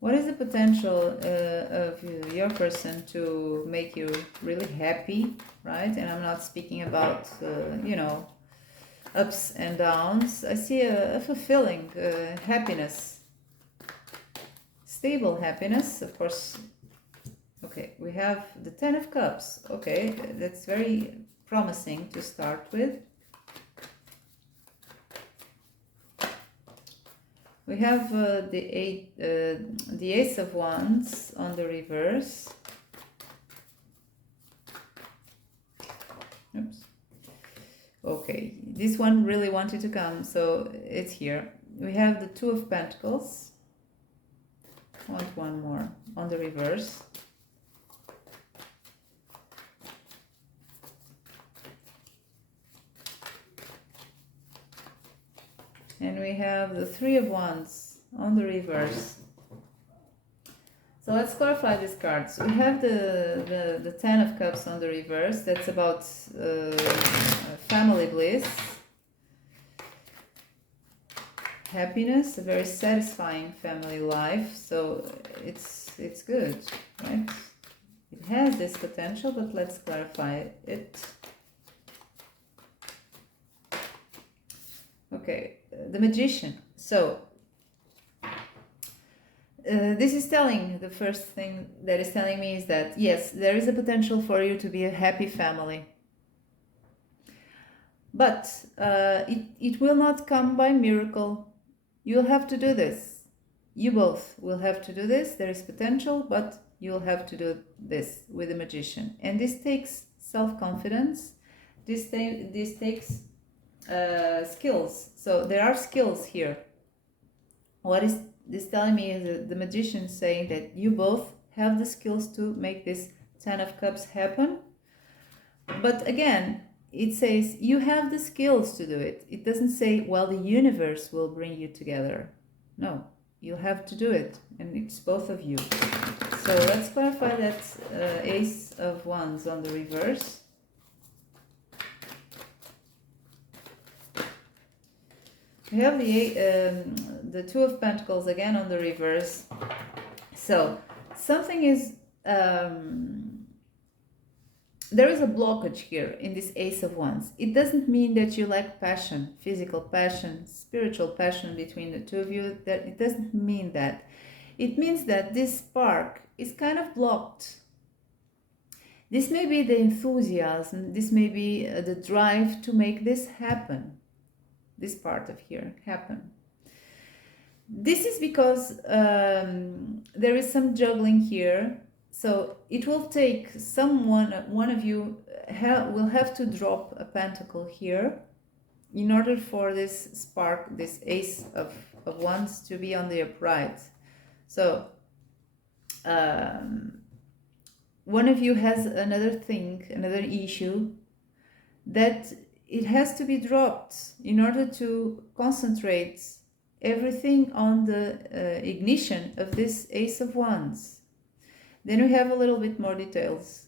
What is the potential of your person to make you really happy, right? And I'm not speaking about, ups and downs. I see a fulfilling happiness, stable happiness, of course. Okay, we have the Ten of Cups. Okay, that's very promising to start with. We have the Ace of Wands on the reverse. Oops. Okay, this one really wanted to come, so it's here. We have the Two of Pentacles. I want one more on the reverse. And we have the Three of Wands on the reverse. So let's clarify these cards. We have the Ten of Cups on the reverse. That's about family bliss, happiness, a very satisfying family life. So it's good, right? It has this potential, but let's clarify it. Okay, the Magician. So this is telling, the first thing that is telling me is that yes, there is a potential for you to be a happy family, but it will not come by miracle. You'll have to do this. You both will have to do this. There is potential, but you'll have to do this with the Magician, and this takes self-confidence. This takes skills. So there are skills here. What is this telling me is that the Magician saying that you both have the skills to make this Ten of Cups happen. But again, it says you have the skills to do it. It doesn't say, well, the universe will bring you together. No, you have to do it, and it's both of you. So let's clarify that Ace of Wands on the reverse. We have the Two of Pentacles again on the reverse. So something is, there is a blockage here in this Ace of Wands. It doesn't mean that you lack passion, physical passion, spiritual passion between the two of you. That it doesn't mean that. It means that this spark is kind of blocked. This may be the enthusiasm, this may be the drive to make this happen. This part of here happen. This is because there is some juggling here. So it will take one of you will have to drop a pentacle here in order for this spark, this Ace of Wands to be on the upright. So one of you has another thing, another issue, that it has to be dropped in order to concentrate everything on the ignition of this Ace of Wands. Then we have a little bit more details.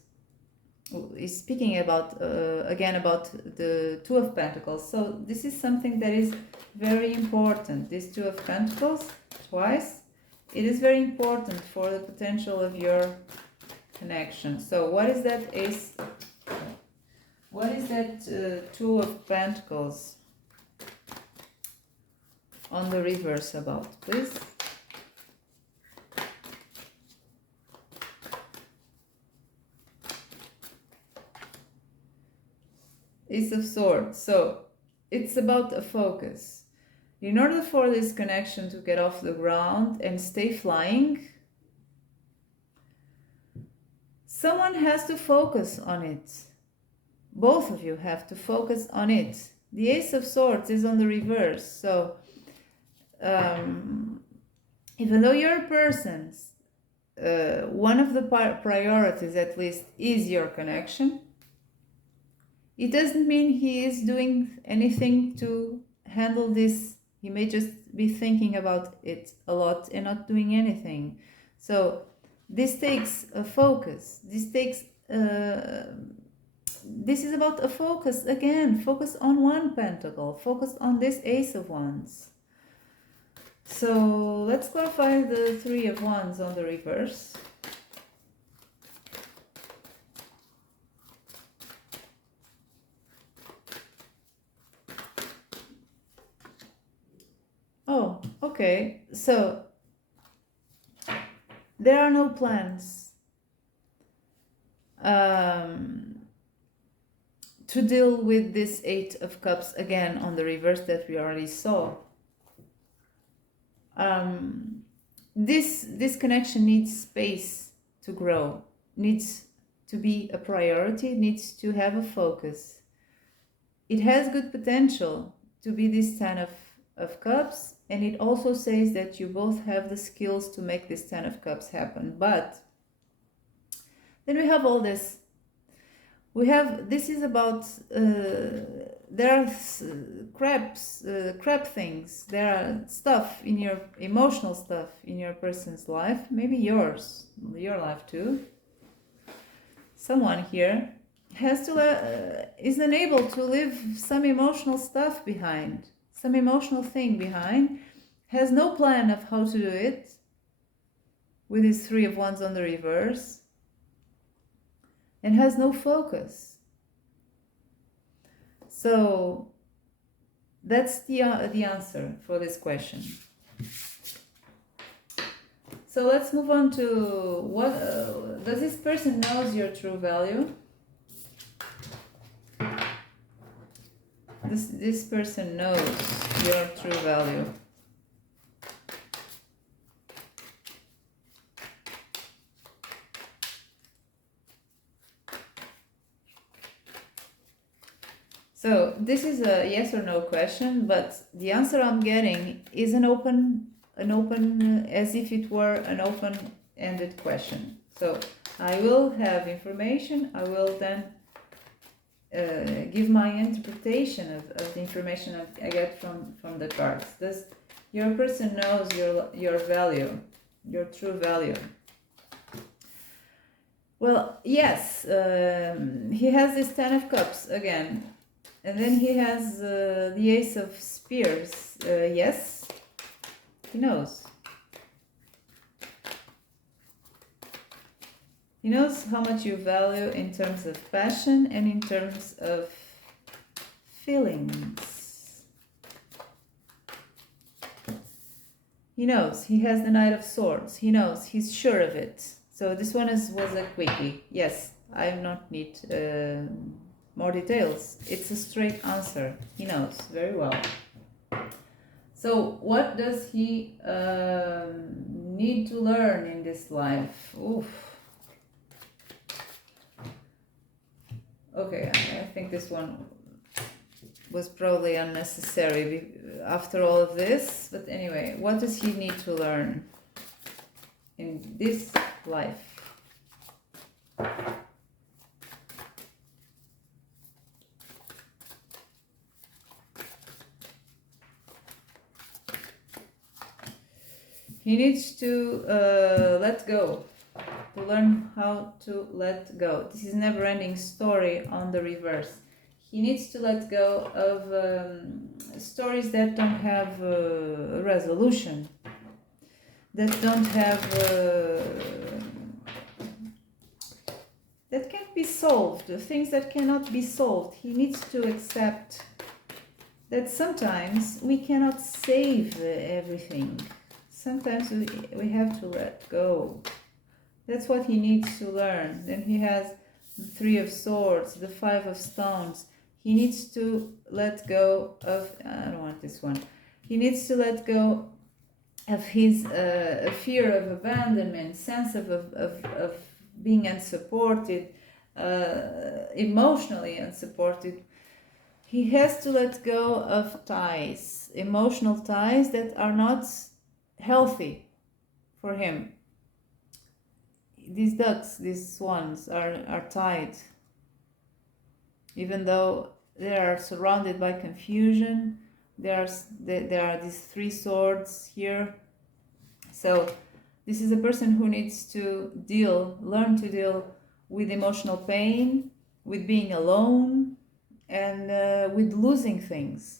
Is speaking about again about the Two of Pentacles. So this is something that is very important. This Two of Pentacles twice. It is very important for the potential of your connection. So what is that Ace? What is that Two of Pentacles on the reverse about, please? Ace of Swords. So it's about a focus. In order for this connection to get off the ground and stay flying, someone has to focus on it. Both of you have to focus on it. The Ace of Swords is on the reverse. So even though you're a person, one of the priorities at least is your connection, it doesn't mean he is doing anything to handle this. He may just be thinking about it a lot and not doing anything. So this takes a focus. This takes this is about a focus. Again, focus on one pentacle. Focus on this Ace of Wands. So let's clarify the Three of Wands on the reverse. Oh, okay. So there are no plans to deal with this Eight of Cups again on the reverse that we already saw. This connection needs space to grow, needs to be a priority, needs to have a focus. It has good potential to be this Ten of Cups, and it also says that you both have the skills to make this Ten of Cups happen. But then we have all this. This is about, there are crap things, there are stuff in your, emotional stuff in your person's life, maybe your life too. Someone here has to, is unable to leave some emotional stuff behind, some emotional thing behind, has no plan of how to do it, with his Three of Wands on the reverse, and has no focus. So that's the answer for this question. So let's move on to what does this person knows your true value? This person knows your true value. So this is a yes or no question, but the answer I'm getting is an open, as if it were an open-ended question. So I will have information. I will then give my interpretation of the information I get from the cards. Your person knows your value, your true value. Well, yes, he has this Ten of Cups again. And then he has the Ace of Spears. Yes, he knows. He knows how much you value in terms of passion and in terms of feelings. He knows. He has the Knight of Swords. He knows. He's sure of it. So this one was a quickie. Yes, I do not need more details. It's a straight answer. He knows very well. So what does he need to learn in this life? Oof. Okay, I think this one was probably unnecessary after all of this. But anyway, what does he need to learn in this life? He needs to let go, to learn how to let go. This is a never-ending story on the reverse. He needs to let go of stories that don't have a resolution, that don't have that can't be solved, things that cannot be solved. He needs to accept that sometimes we cannot save everything. Sometimes we have to let go. That's what he needs to learn. Then he has the 3 of Swords, the 5 of Stones. He needs to let go of, I don't want this one. He needs to let go of his fear of abandonment, sense of being unsupported, emotionally unsupported. He has to let go of ties, emotional ties that are not healthy for him. These ducks, these swans are tied. Even though they are surrounded by confusion, there are these 3 swords here. So this is a person who needs to learn to deal with emotional pain, with being alone, and with losing things.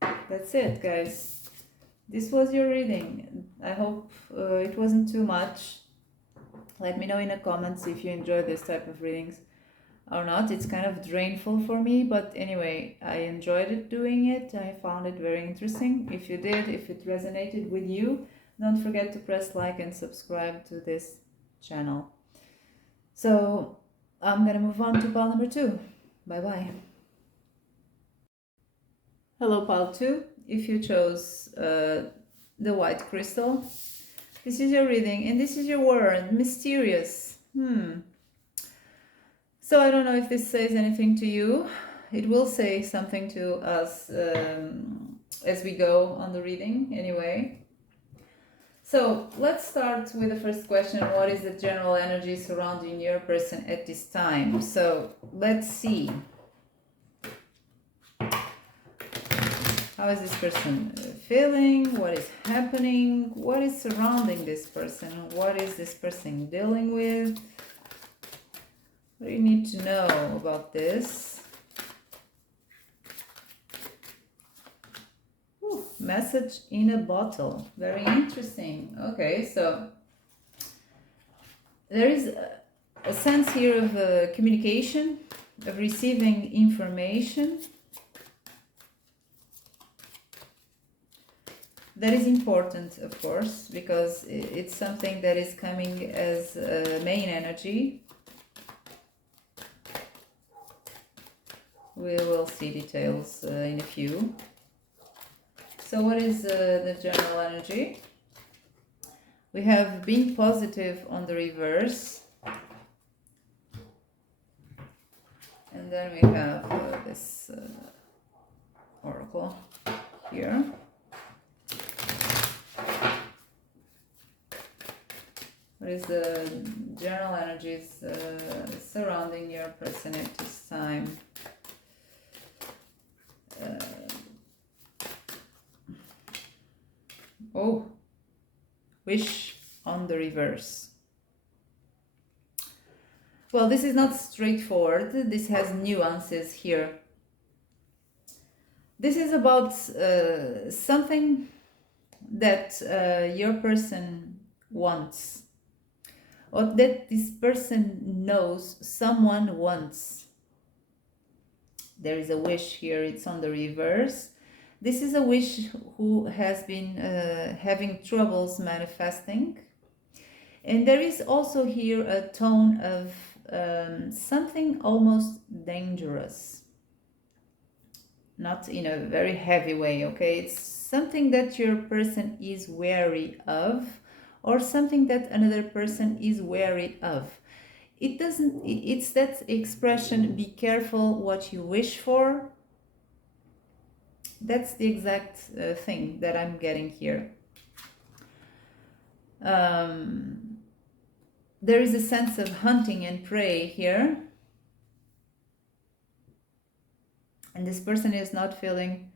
That's it, guys. This was your reading. I hope it wasn't too much. Let me know in the comments if you enjoy this type of readings or not. It's kind of drainful for me, but anyway, I enjoyed it doing it. I found it very interesting. If you did, if it resonated with you, don't forget to press like and subscribe to this channel. So I'm gonna move on to pile number 2. Bye-bye. Hello, pile 2. If you chose the white crystal, this is your reading, and this is your word, mysterious. So I don't know if this says anything to you. It will say something to us as we go on the reading anyway. So let's start with the first question. What is the general energy surrounding your person at this time? So let's see. How is this person feeling? What is happening? What is surrounding this person? What is this person dealing with? What do you need to know about this? Ooh, message in a bottle. Very interesting. Okay, so there is a sense here of communication, of receiving information. That is important, of course, because it's something that is coming as main energy. We will see details in a few. So what is the general energy? We have being positive on the reverse. And then we have this oracle here. What is the general energies surrounding your person at this time? Wish on the reverse. Well, this is not straightforward. This has nuances here. This is about something that your person wants, or that this person knows someone wants. There is a wish here, it's on the reverse. This is a wish who has been having troubles manifesting. And there is also here a tone of something almost dangerous. Not in a very heavy way, okay? It's something that your person is wary of, or something that another person is wary of. It's that expression, be careful what you wish for. That's the exact thing that I'm getting here. there is a sense of hunting and prey here. And this person is not feeling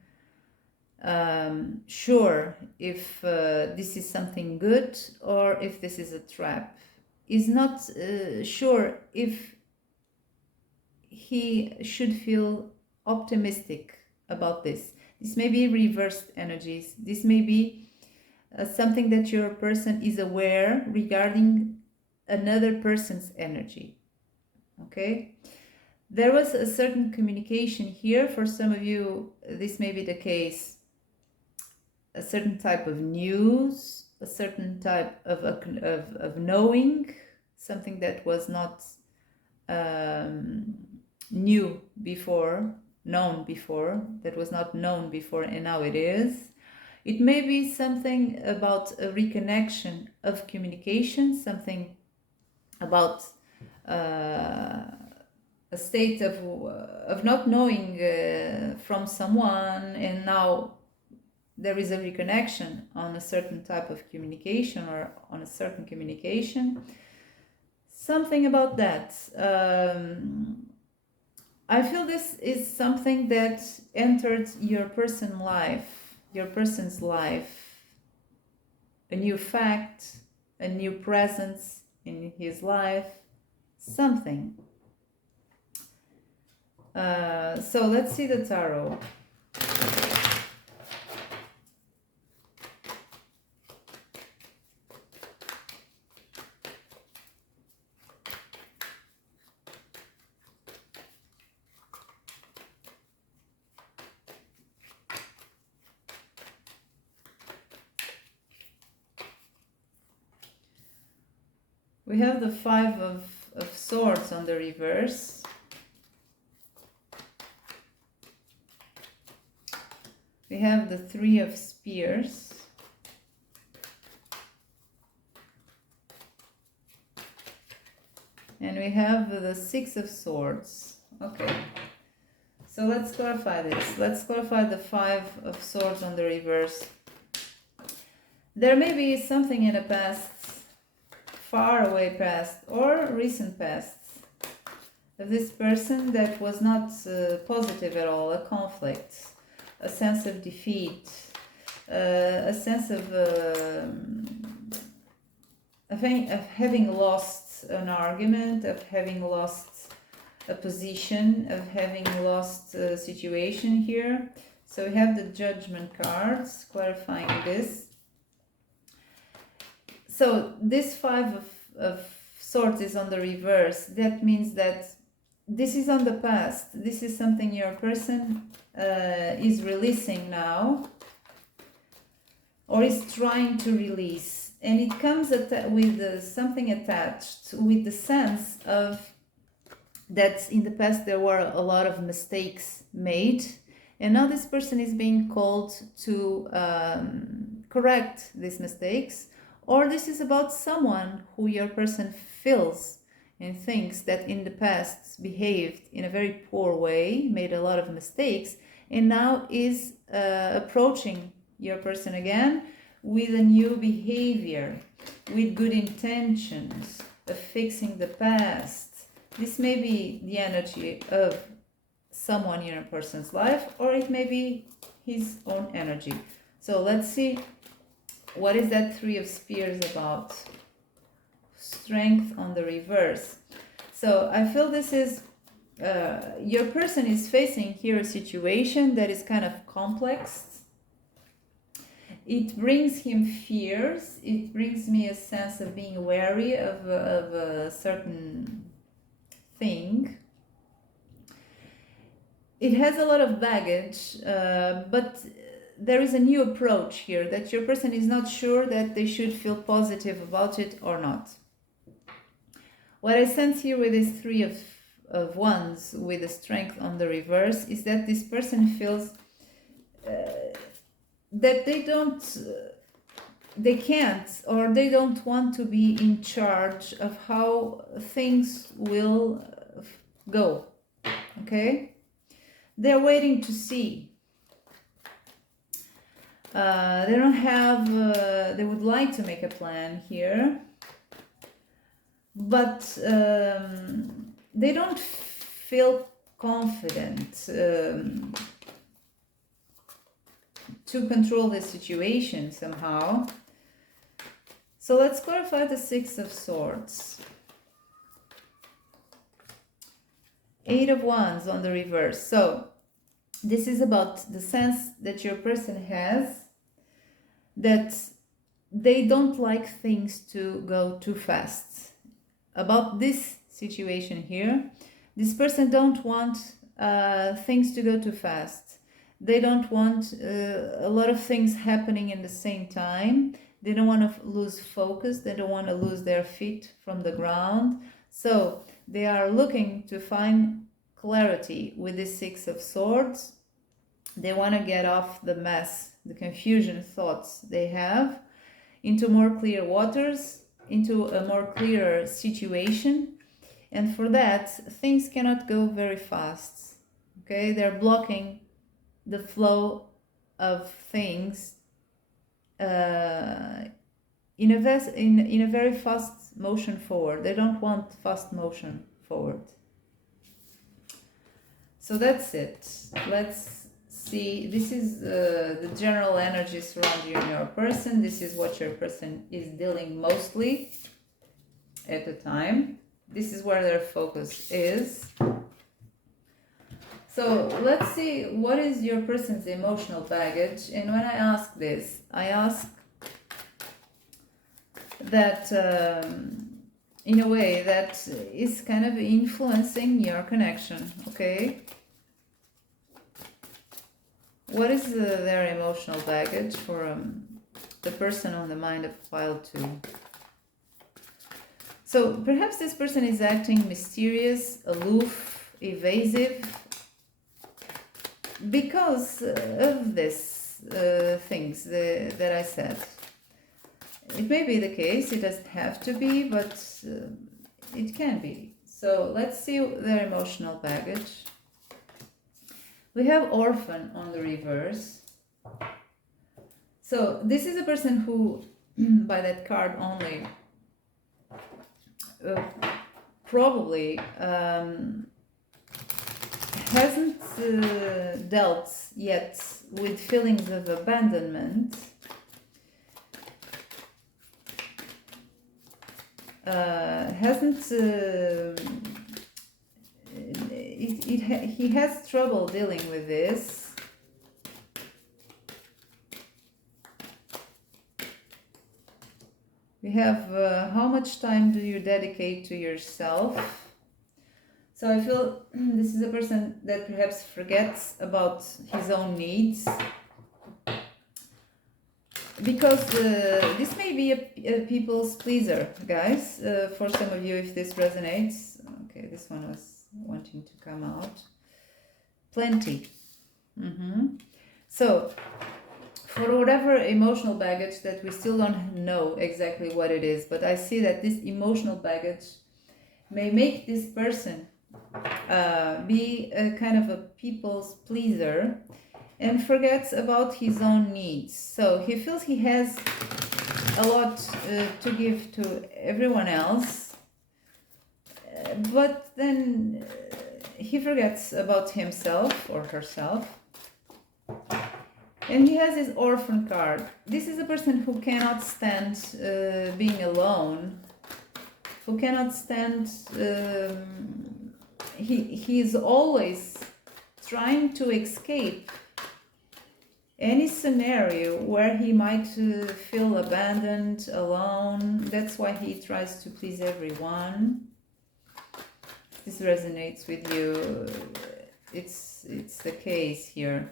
sure if this is something good or if this is a trap. Is not sure if he should feel optimistic about this. This may be reversed energies. This may be something that your person is aware regarding another person's energy. Okay? There was a certain communication here. For some of you, this may be the case. A certain type of news, a certain type of knowing, something that was not known before, that was not known before, and now it is. It may be something about a reconnection of communication, something about a state of not knowing from someone, and now there is a reconnection on a certain type of communication or on a certain communication. Something about that. I feel this is something that entered your person's life, a new fact, a new presence in his life, something. So let's see the tarot. We have the Five of Swords on the reverse. We have the Three of Spears. And we have the Six of Swords. Okay. So let's clarify this. Let's clarify the Five of Swords on the reverse. There may be something in the past, far away past or recent past, of this person that was not positive at all, a conflict, a sense of defeat, a sense of having lost an argument, of having lost a position, of having lost a situation here. So we have the Judgment cards clarifying this. So this Five of Swords is on the reverse. That means that this is on the past. This is something your person is releasing now, or is trying to release. And it comes with something attached, with the sense of that in the past there were a lot of mistakes made, and now this person is being called to correct these mistakes. Or this is about someone who your person feels and thinks that in the past behaved in a very poor way, made a lot of mistakes, and now is approaching your person again with a new behavior, with good intentions of fixing the past. This may be the energy of someone in a person's life, or it may be his own energy. So let's see. What is that Three of Spears about? Strength on the reverse. So I feel this is, your person is facing here a situation that is kind of complex. It brings him fears. It brings me a sense of being wary of a certain thing. It has a lot of baggage, but there is a new approach here that your person is not sure that they should feel positive about it or not. What I sense here with this Three of Wands with the Strength on the reverse is that this person feels that they can't, or they don't want to be in charge of how things will go. Okay? They're waiting to see. They don't have, they would like to make a plan here, but they don't feel confident to control the situation somehow. So let's clarify the Six of Swords. Eight of Wands on the reverse. So this is about the sense that your person has that they don't like things to go too fast. About this situation here, this person don't want things to go too fast. They don't want a lot of things happening in the same time. They don't want to lose focus. They don't want to lose their feet from the ground. So they are looking to find clarity with the Six of Swords. They want to get off the mess, the confusion thoughts they have, into more clear waters, into a more clearer situation. And for that, things cannot go very fast. Okay, they're blocking the flow of things in a very fast motion forward. They don't want fast motion forward. So that's it. Let's see. This is the general energy surrounding your person. This is what your person is dealing mostly at the time. This is where their focus is. So let's see, what is your person's emotional baggage? And when I ask this, I ask that in a way that is kind of influencing your connection, okay? What is their emotional baggage for the person on the mind of pile 2? So perhaps this person is acting mysterious, aloof, evasive, because of this things that I said. It may be the case, it doesn't have to be, but it can be. So let's see their emotional baggage. We have Orphan on the reverse. So this is a person who, by that card only, probably hasn't dealt yet with feelings of abandonment, he has trouble dealing with this. We have how much time do you dedicate to yourself? So I feel this is a person that perhaps forgets about his own needs, because this may be a people's pleaser, guys. For some of you, if this resonates. Okay, this one was wanting to come out. Plenty. So for whatever emotional baggage that we still don't know exactly what it is, but I see that this emotional baggage may make this person be a kind of a people's pleaser and forgets about his own needs. So he feels he has a lot to give to everyone else, but then he forgets about himself or herself. And he has his Orphan card. This is a person who cannot stand being alone, who cannot stand... He is always trying to escape any scenario where he might feel abandoned, alone. That's why he tries to please everyone. This resonates with you. It's the case here.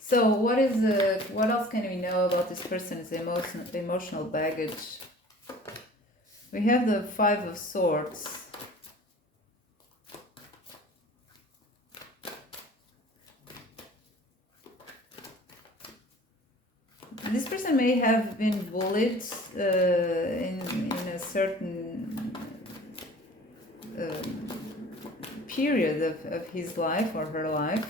So what else can we know about this person's emotional baggage? We have the Five of Swords. This person may have been bullied in a certain period of his life or her life.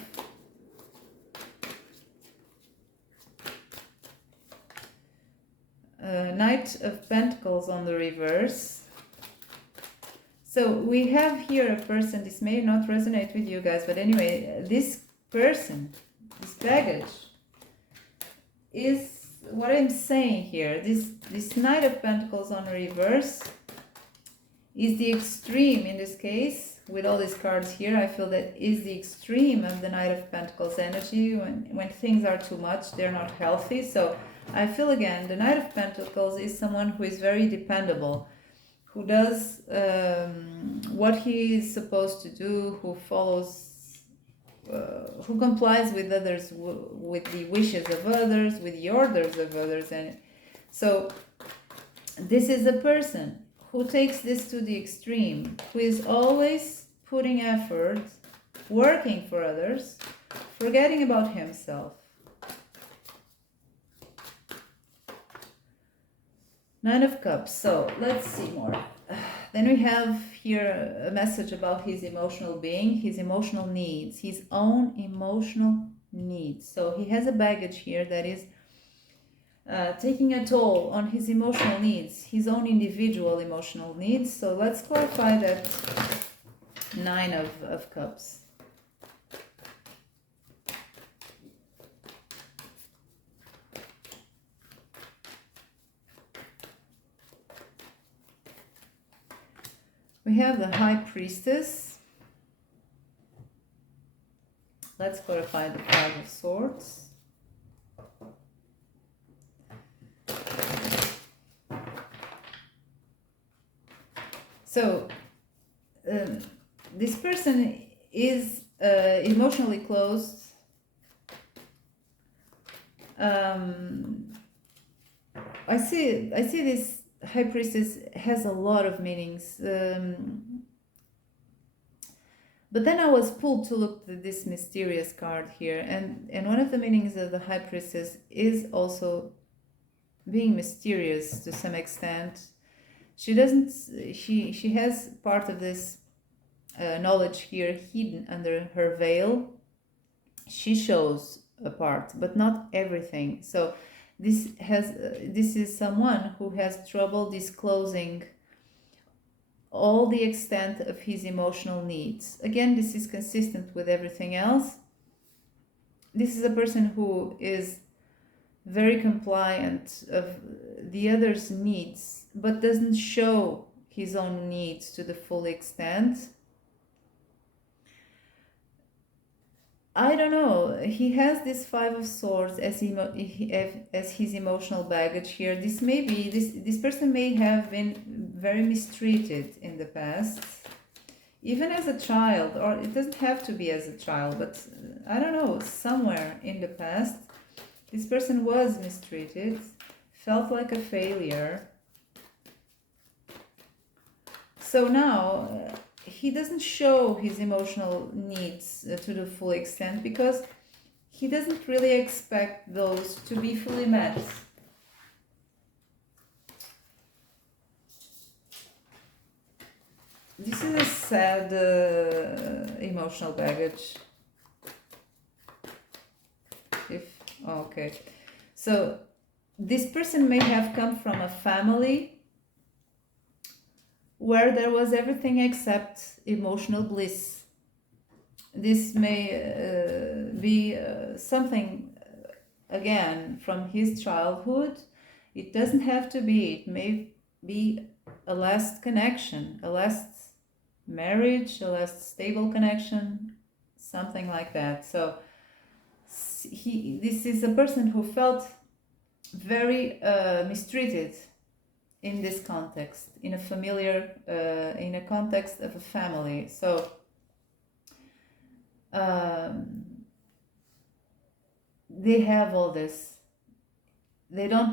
Knight of Pentacles on the reverse. So we have here a person, this may not resonate with you guys, but anyway, this person, this baggage, is what I'm saying here. This Knight of Pentacles on reverse is the extreme in this case. With all these cards here, I feel that is the extreme of the Knight of Pentacles energy. When things are too much, they're not healthy. So I feel again, the Knight of Pentacles is someone who is very dependable, who does what he is supposed to do, who follows, who complies with others, with the wishes of others, with the orders of others. And so this is a person who takes this to the extreme, who is always putting effort, working for others, forgetting about himself. Nine of Cups. So let's see more. Then we have here a message about his emotional being, his emotional needs, his own emotional needs. So he has a baggage here that is taking a toll on his emotional needs, his own individual emotional needs. So let's clarify that Nine of Cups. We have the High Priestess. Let's clarify the Five of Swords. So this person is emotionally closed. I see this High Priestess has a lot of meanings, but then I was pulled to look at this mysterious card here, and one of the meanings of the High Priestess is also being mysterious to some extent. She has part of this knowledge here hidden under her veil. She shows a part, but not everything. So this is someone who has trouble disclosing all the extent of his emotional needs. Again, this is consistent with everything else. This is a person who is very compliant of the other's needs, but doesn't show his own needs to the full extent. I don't know. He has this Five of Swords as his emotional baggage here. This may be this person may have been very mistreated in the past, even as a child, or it doesn't have to be as a child, but I don't know, somewhere in the past, this person was mistreated, felt like a failure. So now he doesn't show his emotional needs to the full extent because he doesn't really expect those to be fully met. This is a sad emotional baggage. Okay, so this person may have come from a family where there was everything except emotional bliss. This may be something, again, from his childhood. It doesn't have to be. It may be a last connection, a last marriage, a last stable connection, something like that. So this is a person who felt very mistreated in this context, in a familiar, in a context of a family. So they have all this. They don't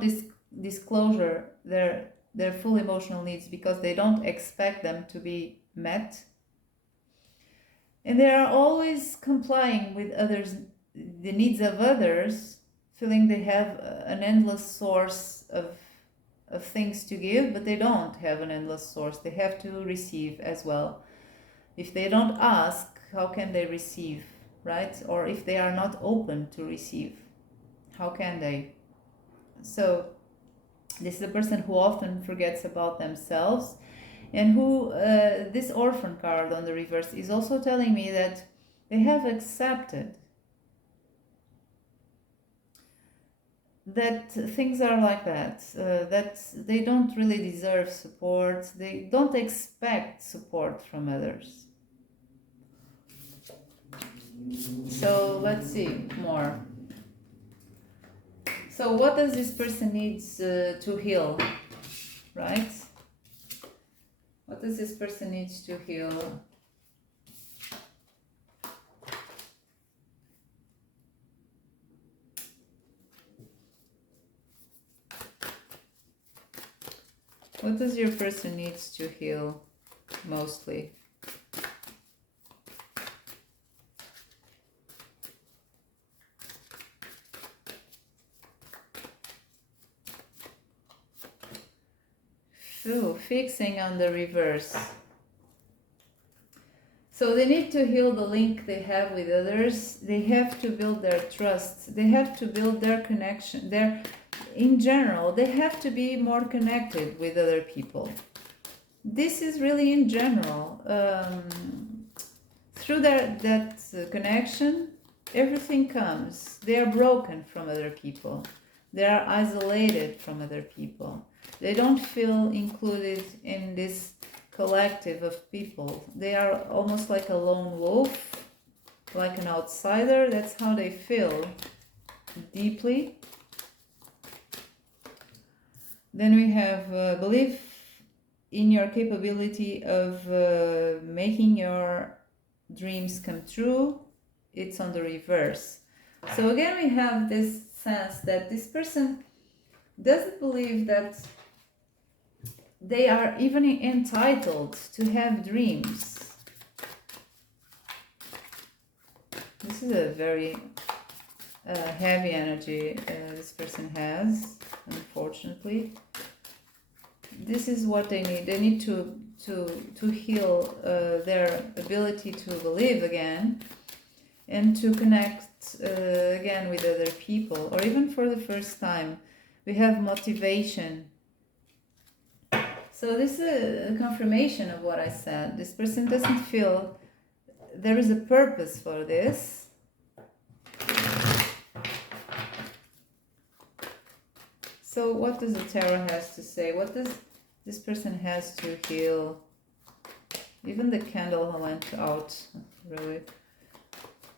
disclosure their full emotional needs because they don't expect them to be met. And they are always complying with others, the needs of others, feeling they have an endless source of things to give, but they don't have an endless source. They have to receive as well. If they don't ask, how can they receive, right? Or if they are not open to receive, how can they? So this is a person who often forgets about themselves And who, this orphan card on the reverse is also telling me that they have accepted that things are like that, that they don't really deserve support, they don't expect support from others. So let's see more. So what does this person needs to heal, right? What does this person needs to heal? What does your person needs to heal mostly? Ooh, fixing on the reverse. So they need to heal the link they have with others. They have to build their trust. They have to build their connection. In general, they have to be more connected with other people. This is really in general. Through that connection, everything comes. They are broken from other people. They are isolated from other people. They don't feel included in this collective of people. They are almost like a lone wolf, like an outsider. That's how they feel deeply. Then we have belief in your capability of making your dreams come true. It's on the reverse. So again, we have this sense that this person doesn't believe that they are even entitled to have dreams. This is a very heavy energy this person has, unfortunately. This is what they need. They need to heal their ability to believe again and to connect again with other people, or even for the first time. We have motivation. So this is a confirmation of what I said. This person doesn't feel there is a purpose for this. So what does the tarot has to say? What does this person has to heal? Even the candle went out, really.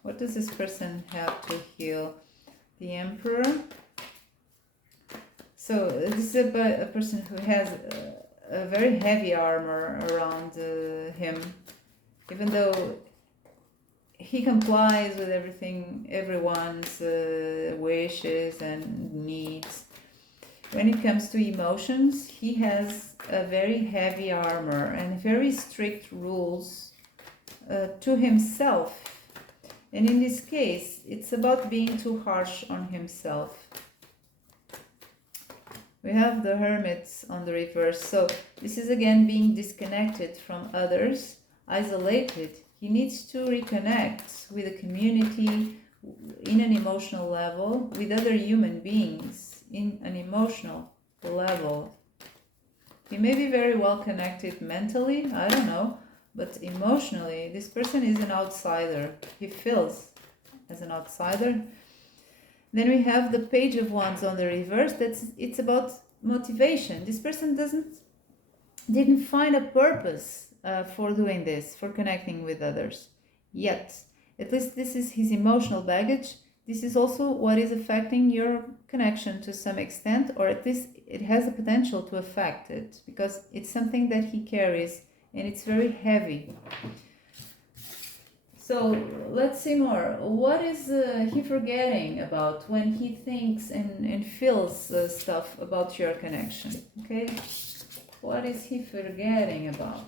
What does this person have to heal? The Emperor. So this is a person who has a very heavy armor around him, even though he complies with everyone's wishes and needs. When it comes to emotions, he has a very heavy armor and very strict rules to himself. And in this case, it's about being too harsh on himself. We have the Hermits on the reverse. So this is again being disconnected from others, isolated. He needs to reconnect with the community in an emotional level, with other human beings in an emotional level. He may be very well connected mentally, I don't know, but emotionally, this person is an outsider. He feels as an outsider. Then we have the Page of Wands on the reverse. It's about motivation. This person didn't find a purpose for doing this, for connecting with others yet. At least this is his emotional baggage. This is also what is affecting your connection to some extent, or at least it has the potential to affect it, because it's something that he carries and it's very heavy. So let's see more. What is he forgetting about when he thinks and feels stuff about your connection? Okay, what is he forgetting about?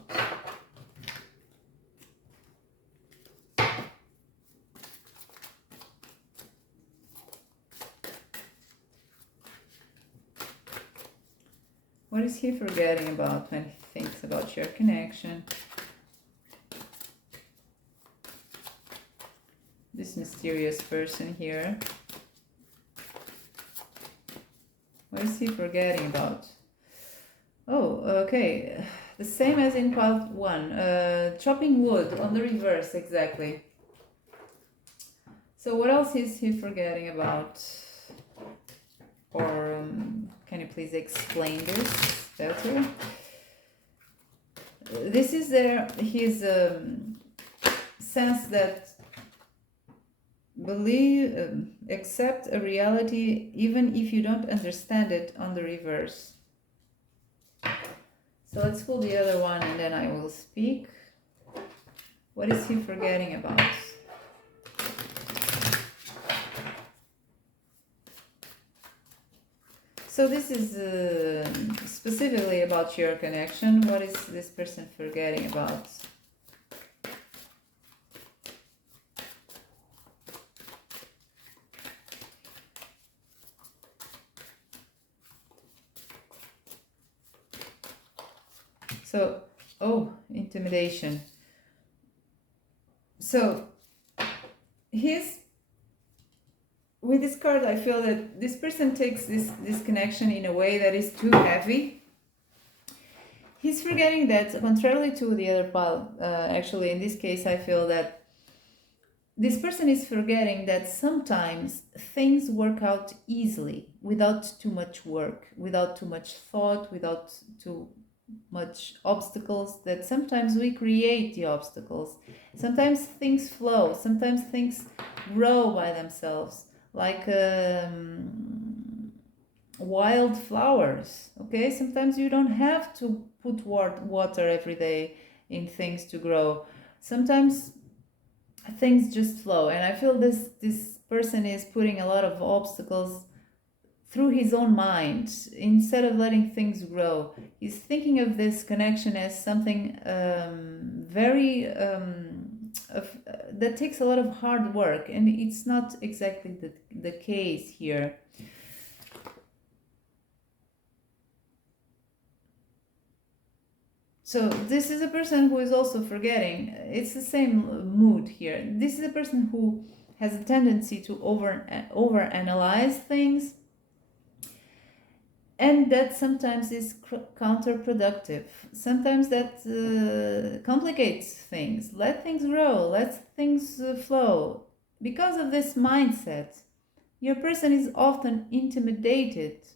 What is he forgetting about when he thinks about your connection? This mysterious person here. What is he forgetting about? Oh, okay. The same as in part 1. Chopping wood on the reverse, exactly. So what else is he forgetting about? Or can you please explain this better? This is his sense that accept a reality even if you don't understand it on the reverse. So let's pull the other one and then I will speak. What is he forgetting about? So this is specifically about your connection. What is this person forgetting about? So, intimidation. So, with this card, I feel that this person takes this connection in a way that is too heavy. He's forgetting that, contrarily to the other pile, actually, in this case, I feel that this person is forgetting that sometimes things work out easily, without too much work, without too much thought, without too much obstacles, that sometimes we create the obstacles. Sometimes things flow, sometimes things grow by themselves, like wild flowers. Okay, sometimes you don't have to put water every day in things to grow. Sometimes things just flow, and I feel this person is putting a lot of obstacles through his own mind instead of letting things grow. He's thinking of this connection as something very that takes a lot of hard work, and it's not exactly the case here. So this is a person who is also forgetting. It's the same mood here. This is a person who has a tendency to overanalyze things, and that sometimes is counterproductive. Sometimes that complicates things. Let things grow, let things flow. Because of this mindset, your person is often intimidated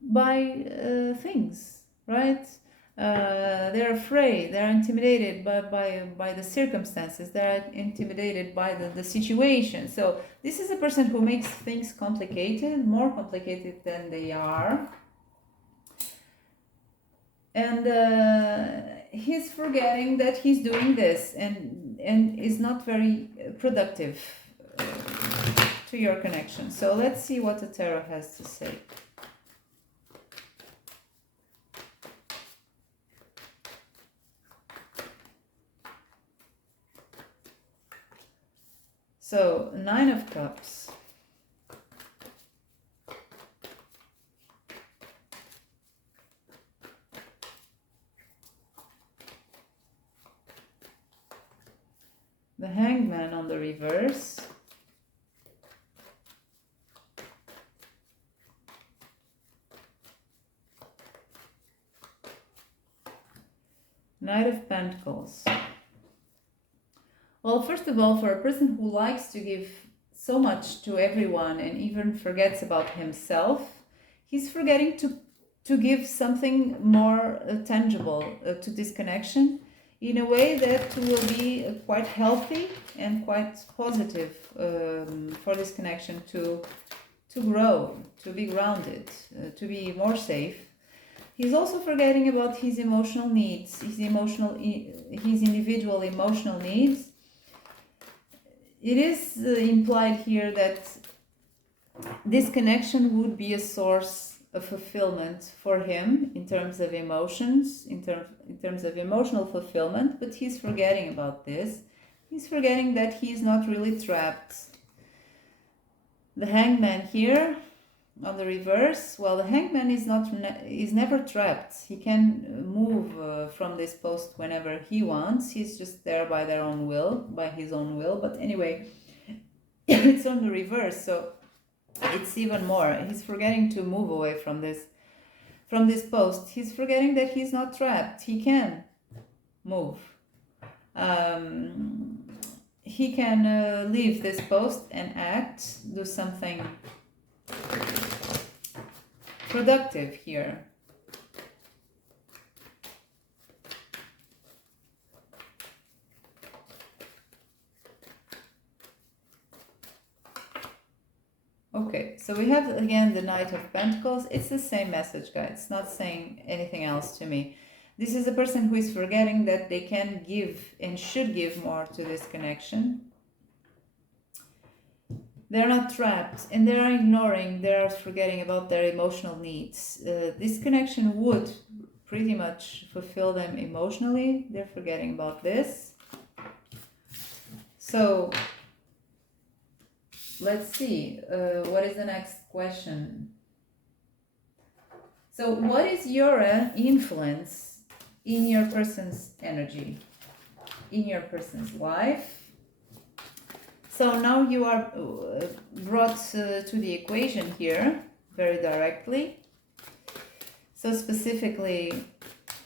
by things, right? They're afraid, they're intimidated by the circumstances, they're intimidated by the situation. So this is a person who makes things complicated, more complicated than they are. And he's forgetting that he's doing this and is not very productive to your connection. So let's see what the tarot has to say. So, 9 of Cups. The Hangman on the reverse. Knight of Pentacles. Well, first of all, for a person who likes to give so much to everyone and even forgets about himself, he's forgetting to give something more tangible to this connection in a way that will be quite healthy and quite positive for this connection to grow, to be grounded, to be more safe. He's also forgetting about his emotional needs, his individual emotional needs. It is implied here that this connection would be a source of fulfillment for him in terms of emotions, in terms of emotional fulfillment, but he's forgetting about this. He's forgetting that he's not really trapped. The Hangman here on the reverse, well, the Hangman is never trapped. He can move from this post whenever he wants. He's just there by his own will. But anyway, it's on the reverse, so it's even more. He's forgetting to move away from this from this post, he's forgetting that he's not trapped. He can move. He can leave this post and act, do something productive here. Okay, so we have again the Knight of Pentacles. It's the same message, guys. It's not saying anything else to me. This is a person who is forgetting that they can give and should give more to this connection. They're not trapped and they are ignoring, they are forgetting about their emotional needs. This connection would pretty much fulfill them emotionally. They're forgetting about this. So let's see, what is the next question? So what is your influence in your person's energy, in your person's life? So now you are brought to the equation here very directly. So specifically,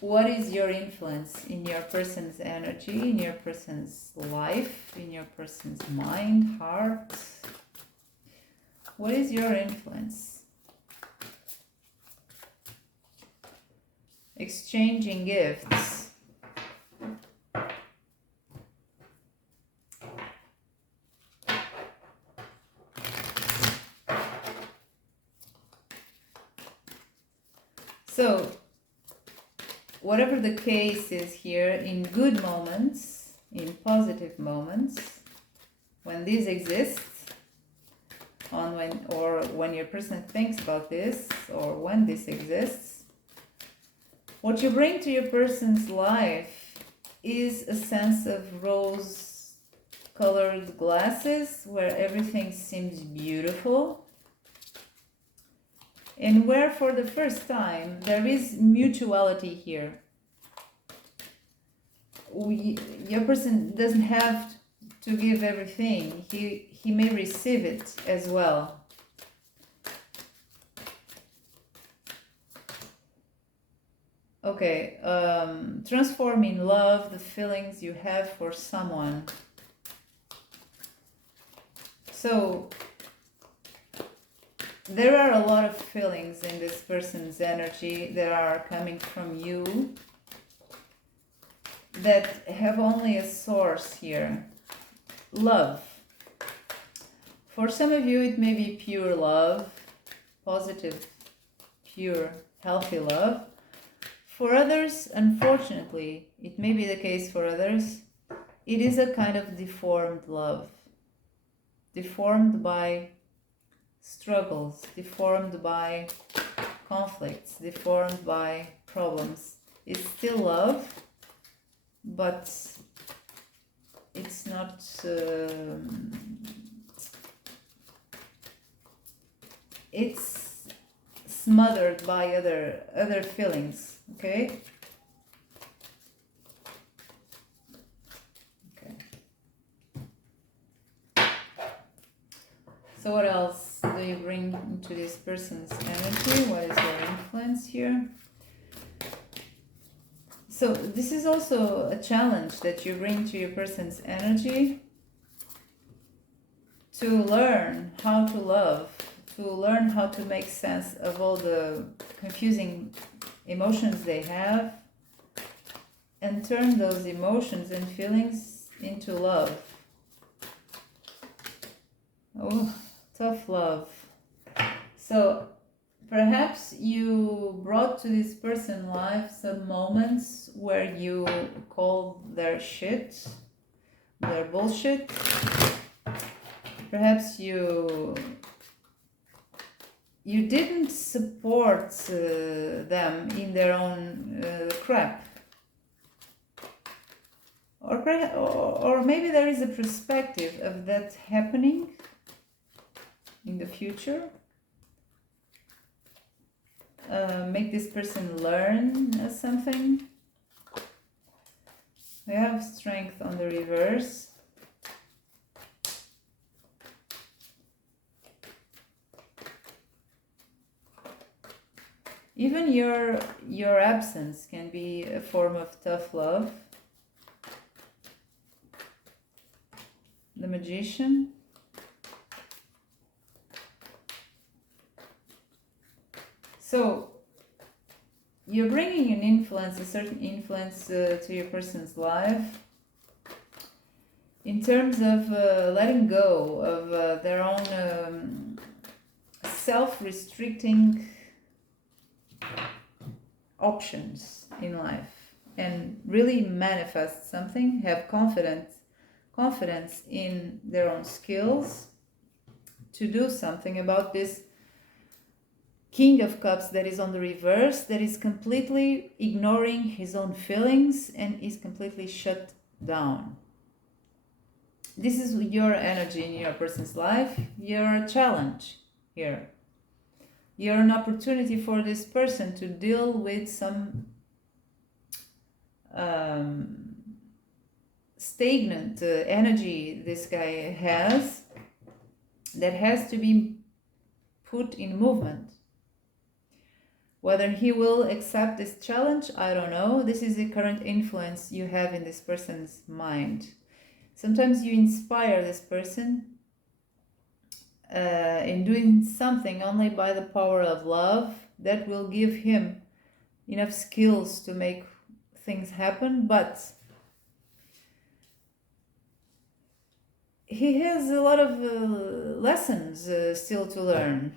what is your influence in your person's energy, in your person's life, in your person's mind, heart? What is your influence? Exchanging gifts. So, whatever the case is here, in good moments, in positive moments, when these exist, when your person thinks about this, or when this exists, what you bring to your person's life is a sense of rose-colored glasses, where everything seems beautiful, and where for the first time there is mutuality here. Your person doesn't have to give everything. He may receive it as well. Okay, transform in love the feelings you have for someone. So there are a lot of feelings in this person's energy that are coming from you that have only a source here. Love. For some of you it may be pure love, positive, pure, healthy love. For others, unfortunately, it may be the case for others, it is a kind of deformed love. Deformed by struggles, deformed by conflicts, deformed by problems. It's still love, but it's not it's smothered by other feelings. Okay. So what else do you bring into this person's energy? What is your influence here? So this is also a challenge that you bring to your person's energy, to learn how to love, to learn how to make sense of all the confusing emotions they have, and turn those emotions and feelings into love. Oh, tough love. So perhaps you brought to this person's life some moments where you called their shit, their bullshit. Perhaps you didn't support them in their own crap. Or maybe there is a perspective of that happening in the future. Make this person learn something. We have strength on the reverse. Even your absence can be a form of tough love. The Magician. So you're bringing an influence, a certain influence to your person's life in terms of letting go of their own self-restricting options in life, and really manifest something, have confidence in their own skills to do something about this King of Cups that is on the reverse, that is completely ignoring his own feelings and is completely shut down. This is your energy in your person's life. You're a challenge here. You're an opportunity for this person to deal with some stagnant energy this guy has that has to be put in movement. Whether he will accept this challenge, I don't know. This is the current influence you have in this person's mind. Sometimes you inspire this person in doing something only by the power of love that will give him enough skills to make things happen, but he has a lot of lessons still to learn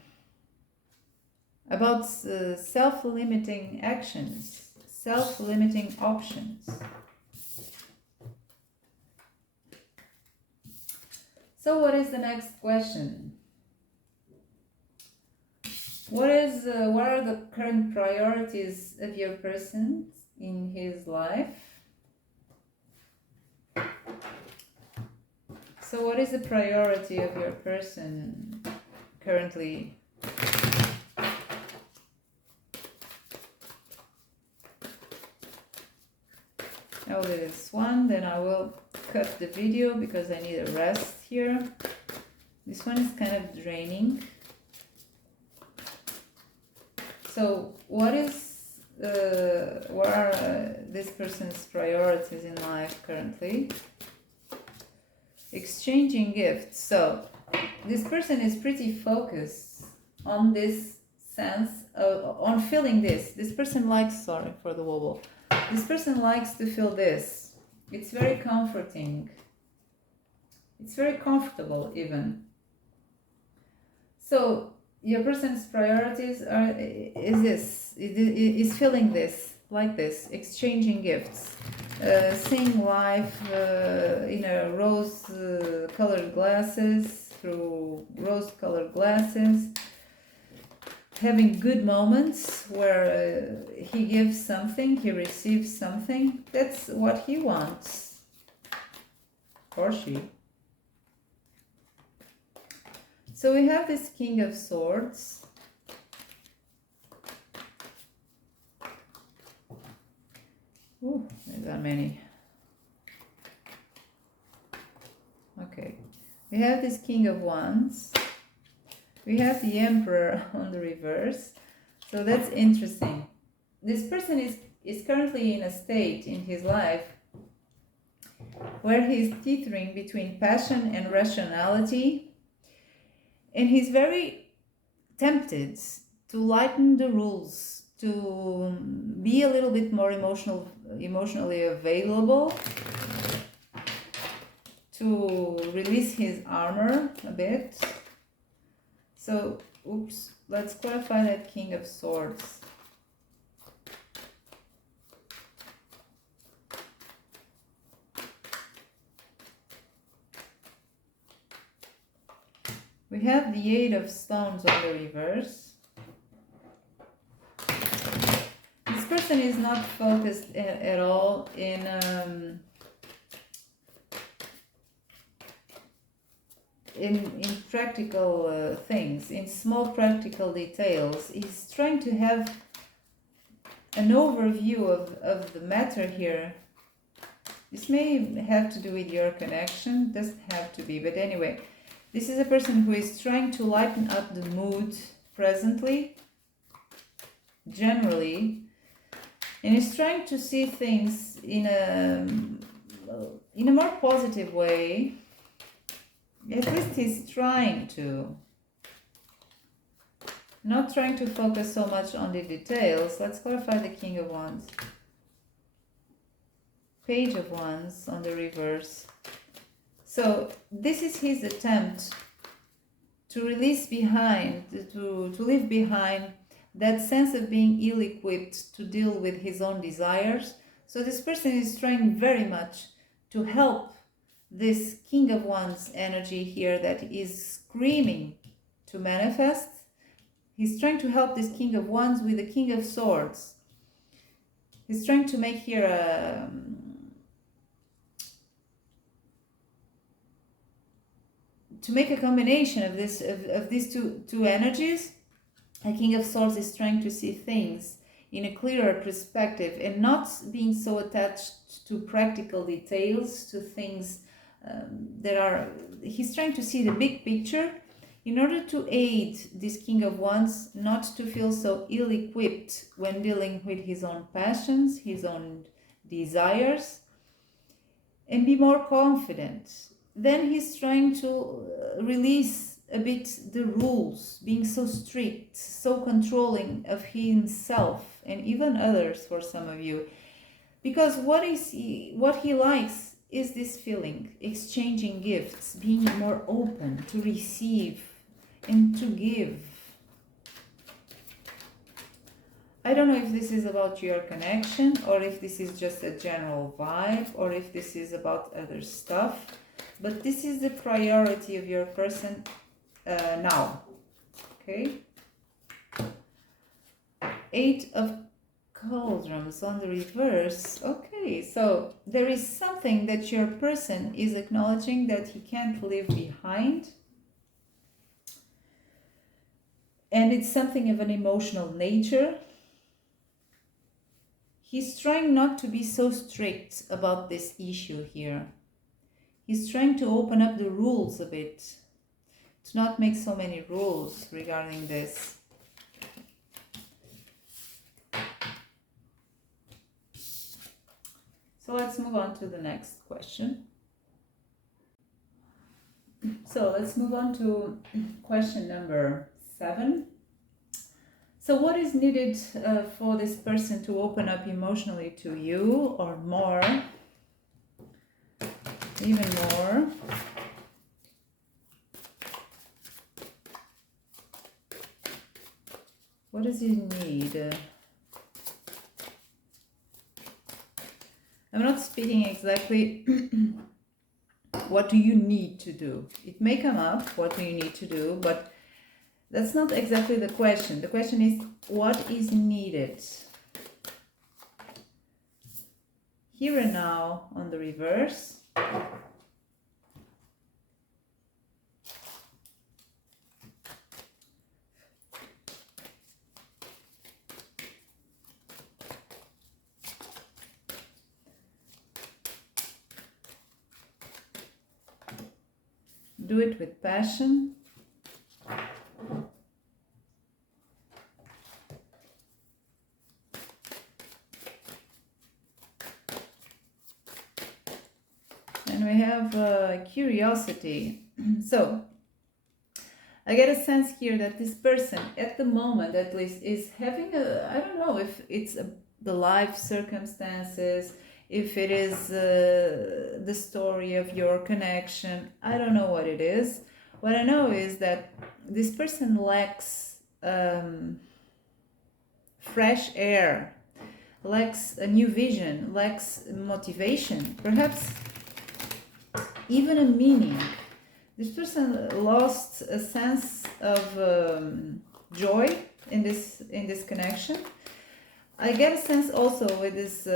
about self-limiting actions, self-limiting options. So what is the next question? What are the current priorities of your person in his life? So what is the priority of your person currently? I will do this one, then I will cut the video because I need a rest here. This one is kind of draining. So what are this person's priorities in life currently? Exchanging gifts. So this person is pretty focused on this sense of, on feeling this. This person likes, sorry for the wobble. This person likes to feel this. It's very comforting. It's very comfortable even. So your person's priorities is feeling this, like this, exchanging gifts, seeing life in a rose-colored glasses, through rose-colored glasses, having good moments where he gives something, he receives something. That's what he wants, or she. So we have this King of Swords. Ooh, there are many. Okay. We have this King of Wands. We have the Emperor on the reverse. So that's interesting. This person is currently in a state in his life where he's teetering between passion and rationality. And he's very tempted to lighten the rules, to be a little bit more emotionally available, to release his armor a bit. So, oops, let's clarify that King of Swords. We have the Eight of Stones on the reverse. This person is not focused at all in practical things, in small practical details. He's trying to have an overview of the matter here. This may have to do with your connection, doesn't have to be, but anyway. This is a person who is trying to lighten up the mood presently, generally, and he's trying to see things in a more positive way. At least he's trying to. Not trying to focus so much on the details. Let's clarify the King of Wands. Page of Wands on the reverse. So this is his attempt to release behind, to leave behind that sense of being ill-equipped to deal with his own desires. So this person is trying very much to help this King of Wands energy here that is screaming to manifest. He's trying to help this King of Wands with the King of Swords. He's trying to make here a combination of this of these two energies. A King of Swords is trying to see things in a clearer perspective and not being so attached to practical details, to things that are... He's trying to see the big picture in order to aid this King of Wands not to feel so ill-equipped when dealing with his own passions, his own desires, and be more confident. Then he's trying to release a bit the rules, being so strict, so controlling of himself and even others for some of you. Because what he likes is this feeling, exchanging gifts, being more open to receive and to give. I don't know if this is about your connection or if this is just a general vibe or if this is about other stuff, but this is the priority of your person now. Okay? 8 of Cauldrons on the reverse. Okay, so there is something that your person is acknowledging that he can't leave behind. And it's something of an emotional nature. He's trying not to be so strict about this issue here. He's trying to open up the rules a bit, to not make so many rules regarding this. So let's move on to the next question. So let's move on to question number 7. So what is needed for this person to open up emotionally to you, or more, even more? What does he need? I'm not speaking exactly what do you need to do. It may come up, what do you need to do, but that's not exactly the question. The question is, what is needed? Here and now on the reverse. Do it with passion. And we have curiosity. So I get a sense here that this person, at the moment at least, is having a, I don't know if it's the life circumstances, if it is the story of your connection. I don't know what it is. What I know is that this person lacks fresh air, lacks a new vision, lacks motivation, perhaps even a meaning. This person lost a sense of joy in this connection. I get a sense also with this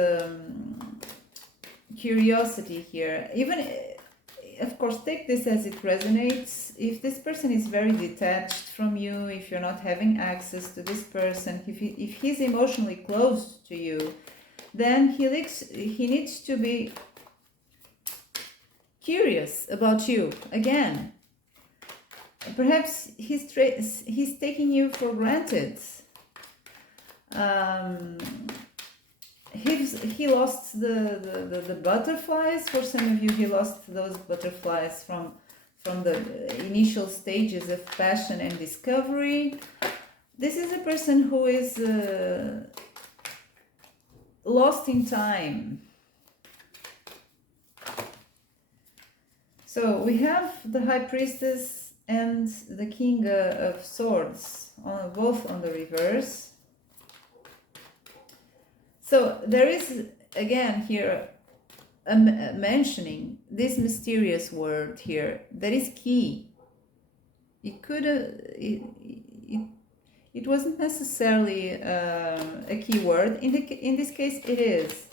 curiosity here. Even, of course, take this as it resonates. If this person is very detached from you, if you're not having access to this person, if he's emotionally close to you, then he needs to be curious about you again. Perhaps he's taking you for granted. Um, he lost the butterflies. For some of you, he lost those butterflies from the initial stages of passion and discovery. This is a person who is lost in time. So we have the High Priestess and the King of Swords, both on the reverse. So there is, again, here mentioning this mysterious word here that is key. It could it wasn't necessarily a key word. In this case, it is.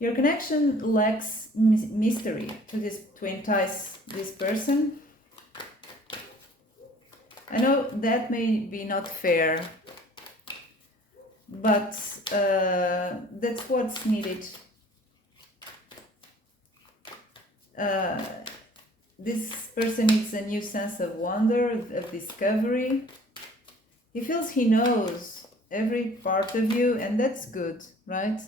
Your connection lacks mystery to entice this person. I know that may be not fair, but that's what's needed. This person needs a new sense of wonder, of discovery. He feels he knows every part of you, and that's good, right?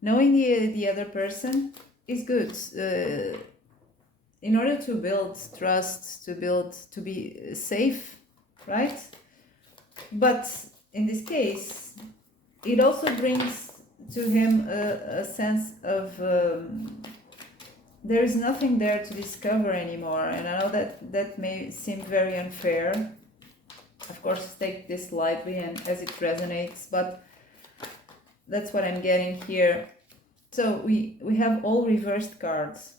Knowing the other person is good. In order to build trust, to be safe, right? But in this case, it also brings to him a sense of there is nothing there to discover anymore. And I know that may seem very unfair. Of course, take this lightly and as it resonates, but that's what I'm getting here. So we have all reversed cards.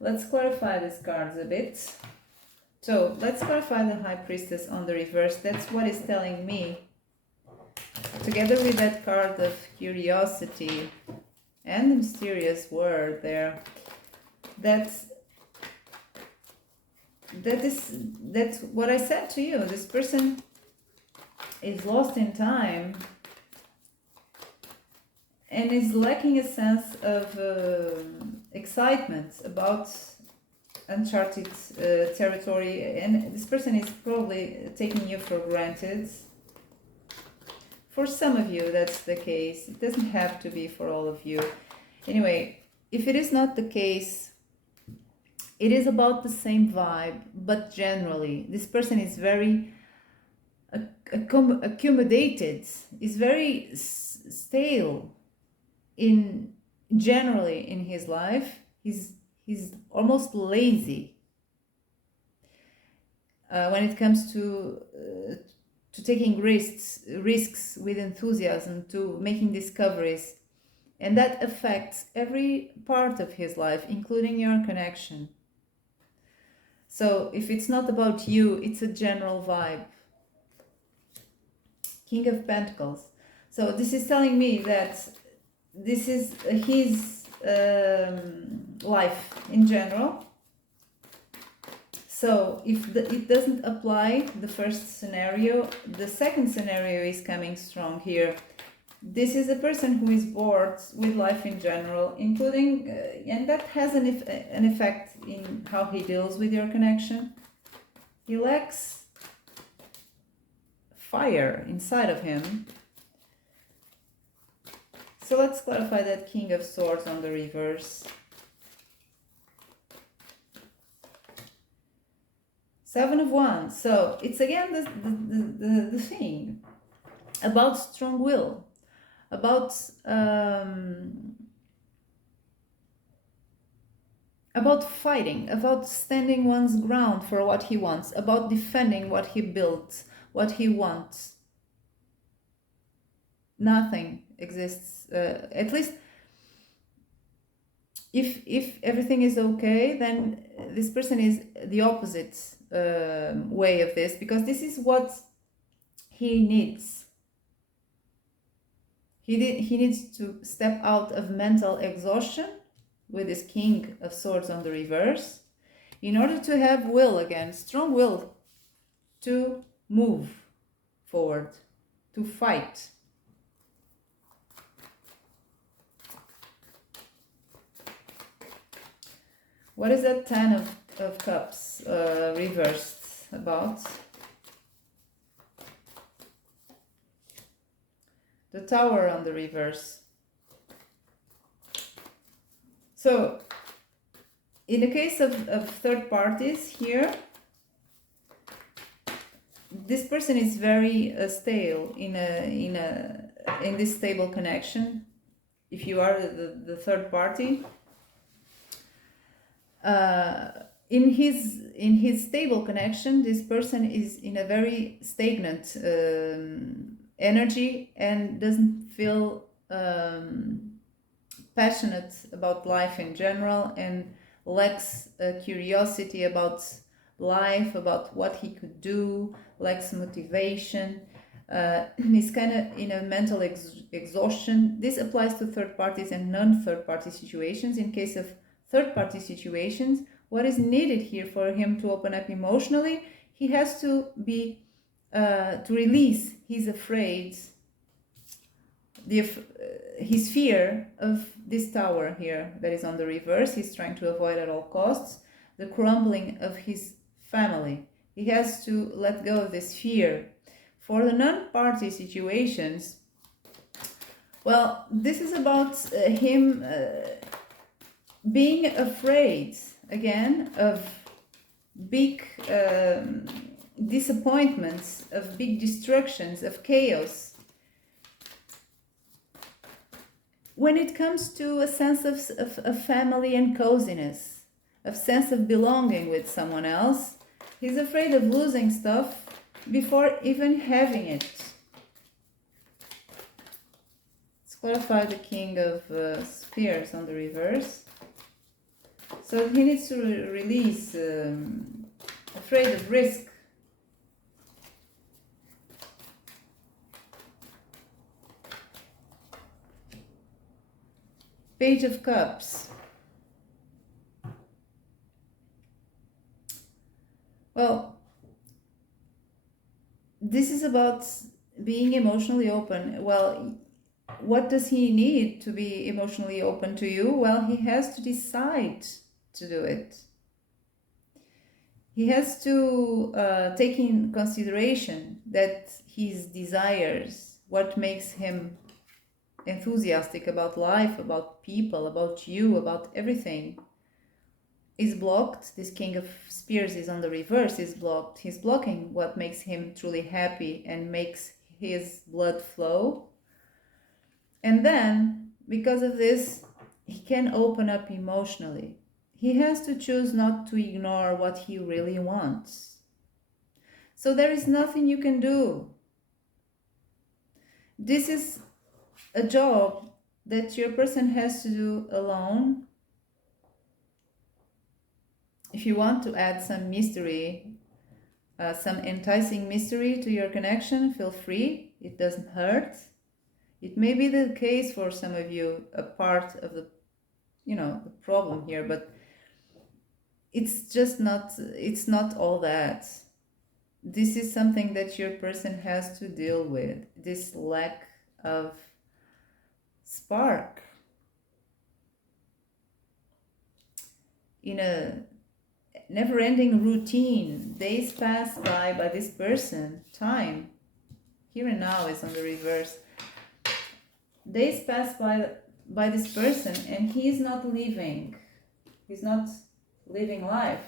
Let's clarify these cards a bit. So let's clarify the High Priestess on the reverse. That's what it's telling me. Together with that card of curiosity and the mysterious word there, that's what I said to you. This person is lost in time and is lacking a sense of excitement about uncharted territory, and this person is probably taking you for granted. For some of you, that's the case. It doesn't have to be for all of you. Anyway, if it is not the case, it is about the same vibe, but generally, this person is very accommodated, is very stale generally in his life. He's almost lazy when it comes to taking risks with enthusiasm, to making discoveries, and that affects every part of his life, including your connection. So if it's not about you, it's a general vibe. King of Pentacles. So this is telling me that this is his life in general. So if it doesn't apply, the first scenario, the second scenario is coming strong here. This is a person who is bored with life in general, including, and that has an effect in how he deals with your connection. He lacks fire inside of him. So let's clarify that King of Swords on the reverse. Seven of Wands. So it's again the thing about strong will, about fighting, about standing one's ground for what he wants, about defending what he built, what he wants. Nothing exists, at least if everything is okay, then this person is the opposite way of this, because this is what he needs. He needs to step out of mental exhaustion with this King of Swords on the reverse in order to have will again, strong will to move forward, to fight. What is that Ten of Cups reversed about? The Tower on the reverse. So, in the case of third parties here, this person is very stale in this stable connection. If you are the third party, in his stable connection, this person is in a very stagnant energy and doesn't feel passionate about life in general, and lacks curiosity about life, about what he could do, lacks motivation. He's kind of in a mental exhaustion. This applies to third parties and non-third party situations. In case of third party situations, what is needed here for him to open up emotionally, he has to be to release his his fear of this tower here that is on the reverse. He's trying to avoid at all costs the crumbling of his family. He has to let go of this fear. For the non-party situations, well, this is about him being afraid, again, of big disappointments, of big destructions, of chaos. When it comes to a sense of family and coziness, of sense of belonging with someone else, he's afraid of losing stuff before even having it. Let's clarify the King of Spears on the reverse. So he needs to release, afraid of risk. Page of Cups. Well, this is about being emotionally open. Well, what does he need to be emotionally open to you? Well, he has to decide to do it. He has to take in consideration that his desires, what makes him enthusiastic about life, about people, about you, about everything, is blocked. This King of Spears is on the reverse, is blocked. He's blocking what makes him truly happy and makes his blood flow. And then, because of this, he can open up emotionally. He has to choose not to ignore what he really wants. So there is nothing you can do. This is a job that your person has to do alone. If you want to add some mystery, some enticing mystery to your connection, feel free. It doesn't hurt. It may be the case for some of you, a part of the problem here, but it's just not, it's not all that. This is something that your person has to deal with, this lack of spark. In a never-ending routine, days pass by this person. Time, here and now, is on the reverse. Days pass by this person, and he is not living. He's not living life.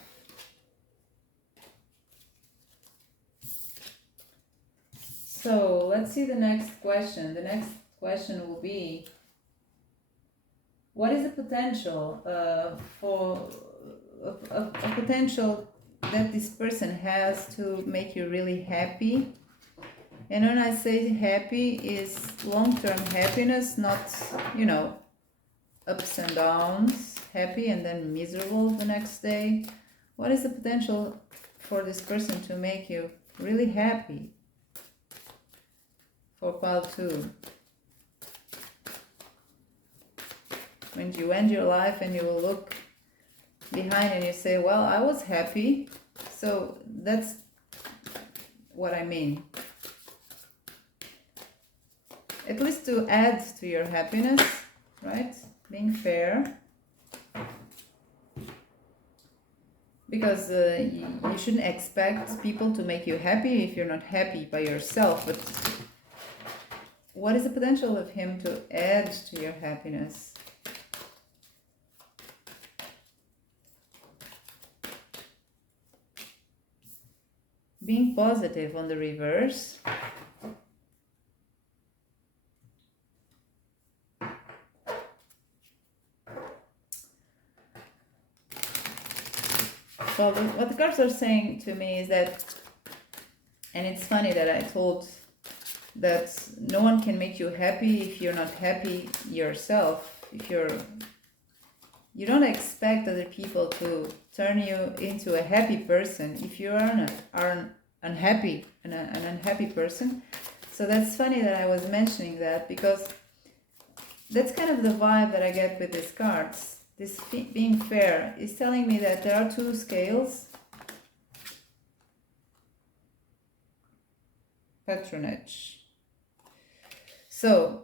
So let's see the next question. The next question will be, what is the potential for a potential that this person has to make you really happy? And when I say happy, is long-term happiness, not, ups and downs, happy and then miserable the next day. What is the potential for this person to make you really happy? For pile 2. When you end your life and you will look behind and you say, well, I was happy. So that's what I mean. At least to add to your happiness, right? Being fair. Because you shouldn't expect people to make you happy if you're not happy by yourself. But what is the potential of him to add to your happiness? Being positive on the reverse. Well, what the cards are saying to me is that, and it's funny that I told that no one can make you happy if you're not happy yourself. If you don't expect other people to turn you into a happy person if you are an unhappy person. So that's funny that I was mentioning that, because that's kind of the vibe that I get with these cards. This being fair is telling me that there are two scales. Patronage. So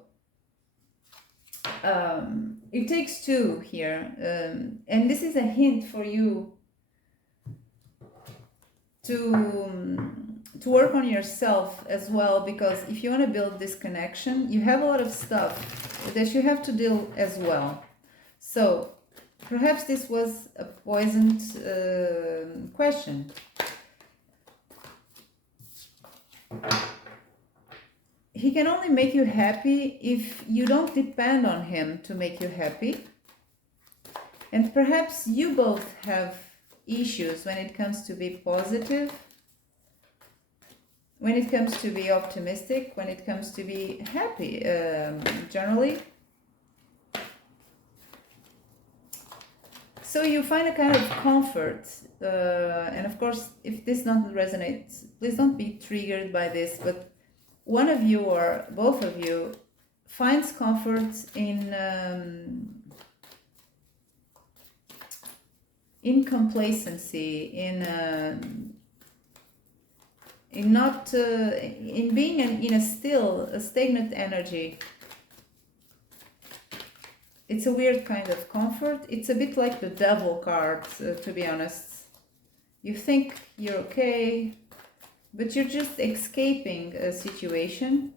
it takes two here, and this is a hint for you to work on yourself as well, because if you want to build this connection, you have a lot of stuff that you have to deal as well. So perhaps this was a poisoned question. He can only make you happy if you don't depend on him to make you happy. And perhaps you both have issues when it comes to be positive, when it comes to be optimistic, when it comes to be happy, generally. So you find a kind of comfort, and of course, if this doesn't resonate, please don't be triggered by this, but one of you or both of you finds comfort in complacency, in being in a stagnant energy. It's a weird kind of comfort. It's a bit like the devil card, to be honest. You think you're okay, but you're just escaping a situation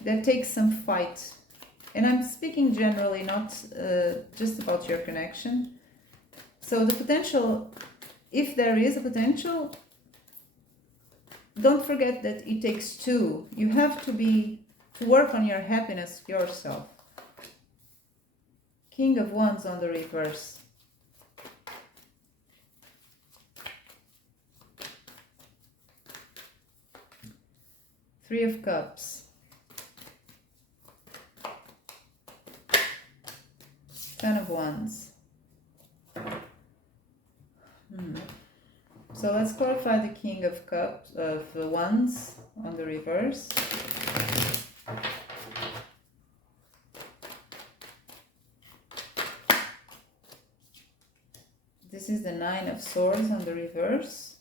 that takes some fight. And I'm speaking generally, not just about your connection. So the potential, if there is a potential, don't forget that it takes two. You have to work on your happiness yourself. King of Wands on the reverse. Three of Cups. Ten of Wands. So let's clarify the King of Cups, of Wands on the reverse. This is the Nine of Swords on the reverse.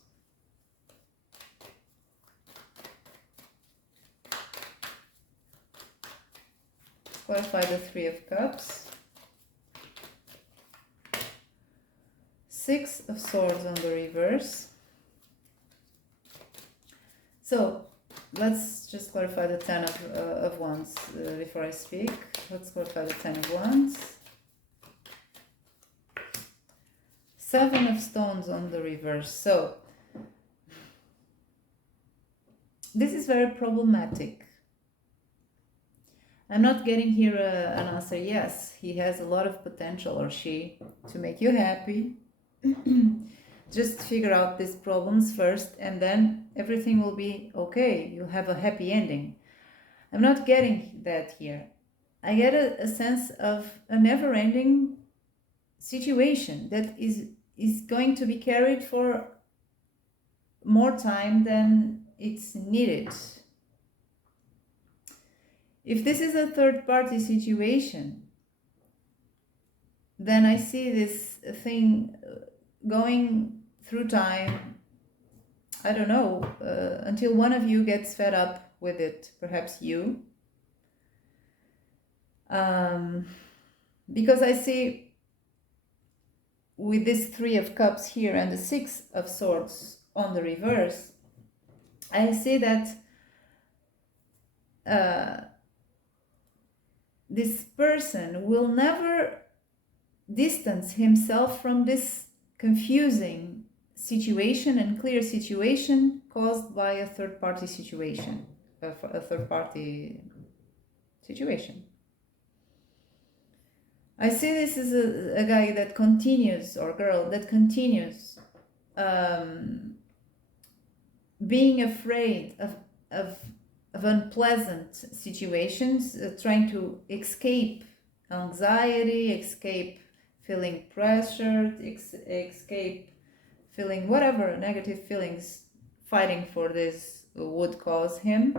Clarify the Three of Cups. Six of Swords on the reverse. So let's just clarify the Ten of Wands before I speak. Let's clarify the Ten of Wands. Seven of Stones on the reverse. So this is very problematic. I'm not getting here an answer. Yes, he has a lot of potential, or she, to make you happy. Just figure out these problems first, and then everything will be okay. You'll have a happy ending. I'm not getting that here. I get a sense of a never-ending situation that is going to be carried for more time than it's needed. If this is a third-party situation, then I see this thing going through time, I don't know, until one of you gets fed up with it, perhaps you. Because I see with this Three of Cups here and the Six of Swords on the reverse, I see that this person will never distance himself from this confusing situation and clear situation caused by a third party situation, a third party situation. I see this as a guy that continues, or girl that continues being afraid of unpleasant situations, trying to escape anxiety, escape feeling pressured, escape feeling whatever negative feelings fighting for this would cause him,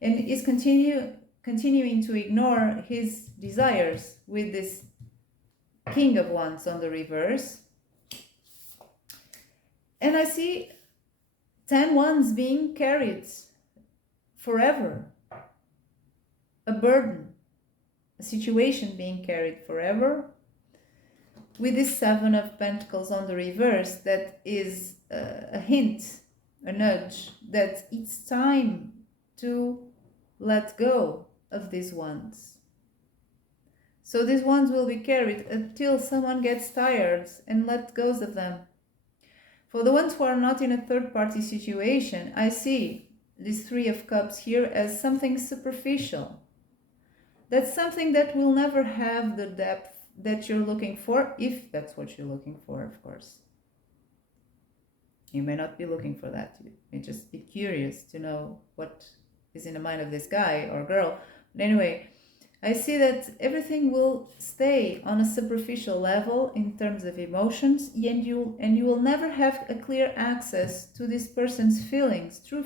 and is continuing to ignore his desires with this King of Wands on the reverse. And I see 10 wands being carried forever, a burden, a situation being carried forever, with this 7 of Pentacles on the reverse that is a hint, a nudge, that it's time to let go of these wands. So these wands will be carried until someone gets tired and let go of them. For the ones who are not in a third-party situation, I see this 3 of Cups here as something superficial. That's something that will never have the depth that you're looking for, if that's what you're looking for, of course. You may not be looking for that. You may just be curious to know what is in the mind of this guy or girl. But anyway, I see that everything will stay on a superficial level in terms of emotions, and you will never have a clear access to this person's feelings, true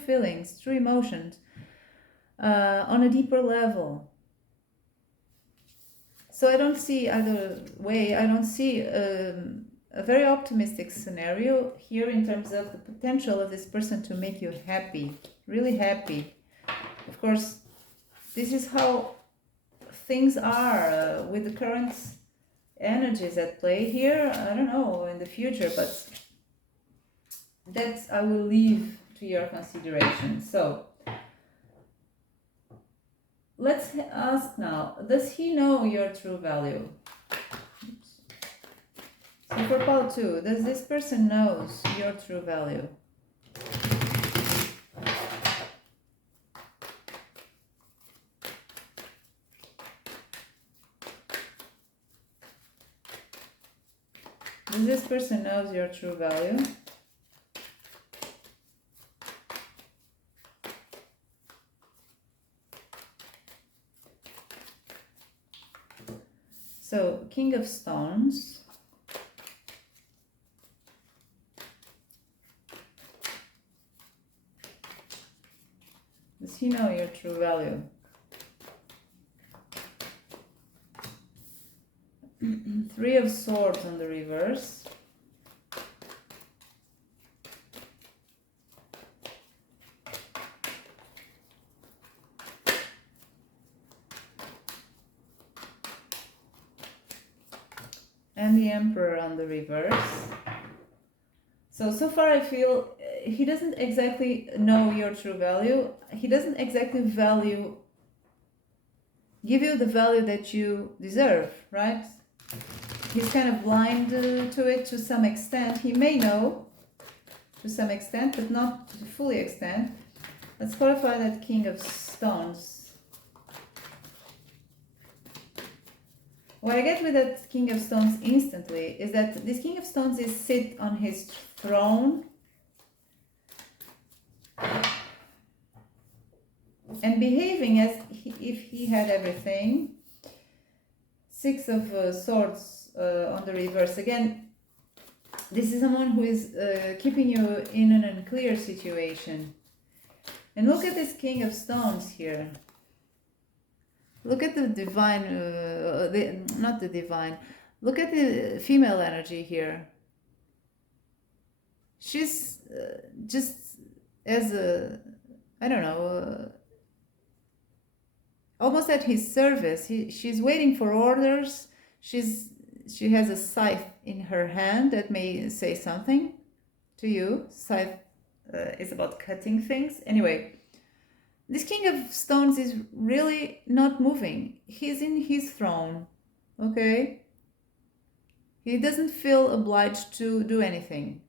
emotions, on a deeper level. So I don't see either way. I don't see a very optimistic scenario here in terms of the potential of this person to make you happy, really happy. Of course, this is how things are with the current energies at play here. I don't know in the future, but that I will leave to your consideration. So let's ask now, does he know your true value? So for pile 2, does this person knows your true value? Does this person knows your true value? So, King of Stones. Does he know your true value? Three of Swords on the reverse. And the Emperor on the reverse. So far I feel he doesn't exactly know your true value. He doesn't exactly give you the value that you deserve, right? He's kind of blind to it to some extent. He may know to some extent, but not to the full extent. Let's qualify that King of Stones. What I get with that King of Stones instantly is that this King of Stones is sit on his throne and behaving as if he had everything. Six of Swords on the reverse. Again, this is someone who is keeping you in an unclear situation. And look at this King of Stones here. Look at the divine, not the divine, look at the female energy here. She's just as a, I don't know, almost at his service. She's waiting for orders. She has a scythe in her hand that may say something to you. Scythe is about cutting things. Anyway, This King of Stones is really not moving. He's in his throne, okay? He doesn't feel obliged to do anything.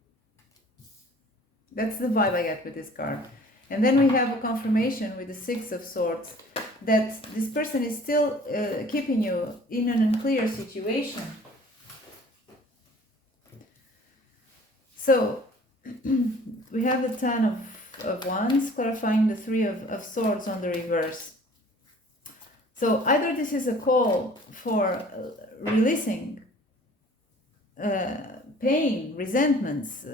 That's the vibe I get with this card. And then we have a confirmation with the Six of Swords that this person is still keeping you in an unclear situation. So we have the Ten of Wands, clarifying the Three of Swords on the reverse. So either this is a call for releasing pain, resentments,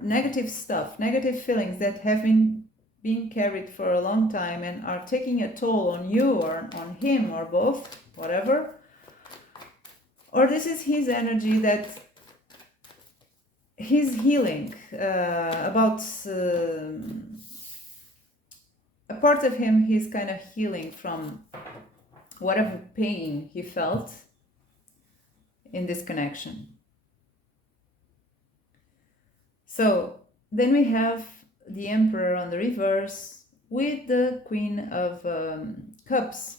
negative stuff, negative feelings that have been being carried for a long time and are taking a toll on you or on him or both, whatever. Or this is his energy that he's healing about a part of him. He's kind of healing from whatever pain he felt in this connection. So then we have the Emperor on the reverse with the Queen of Cups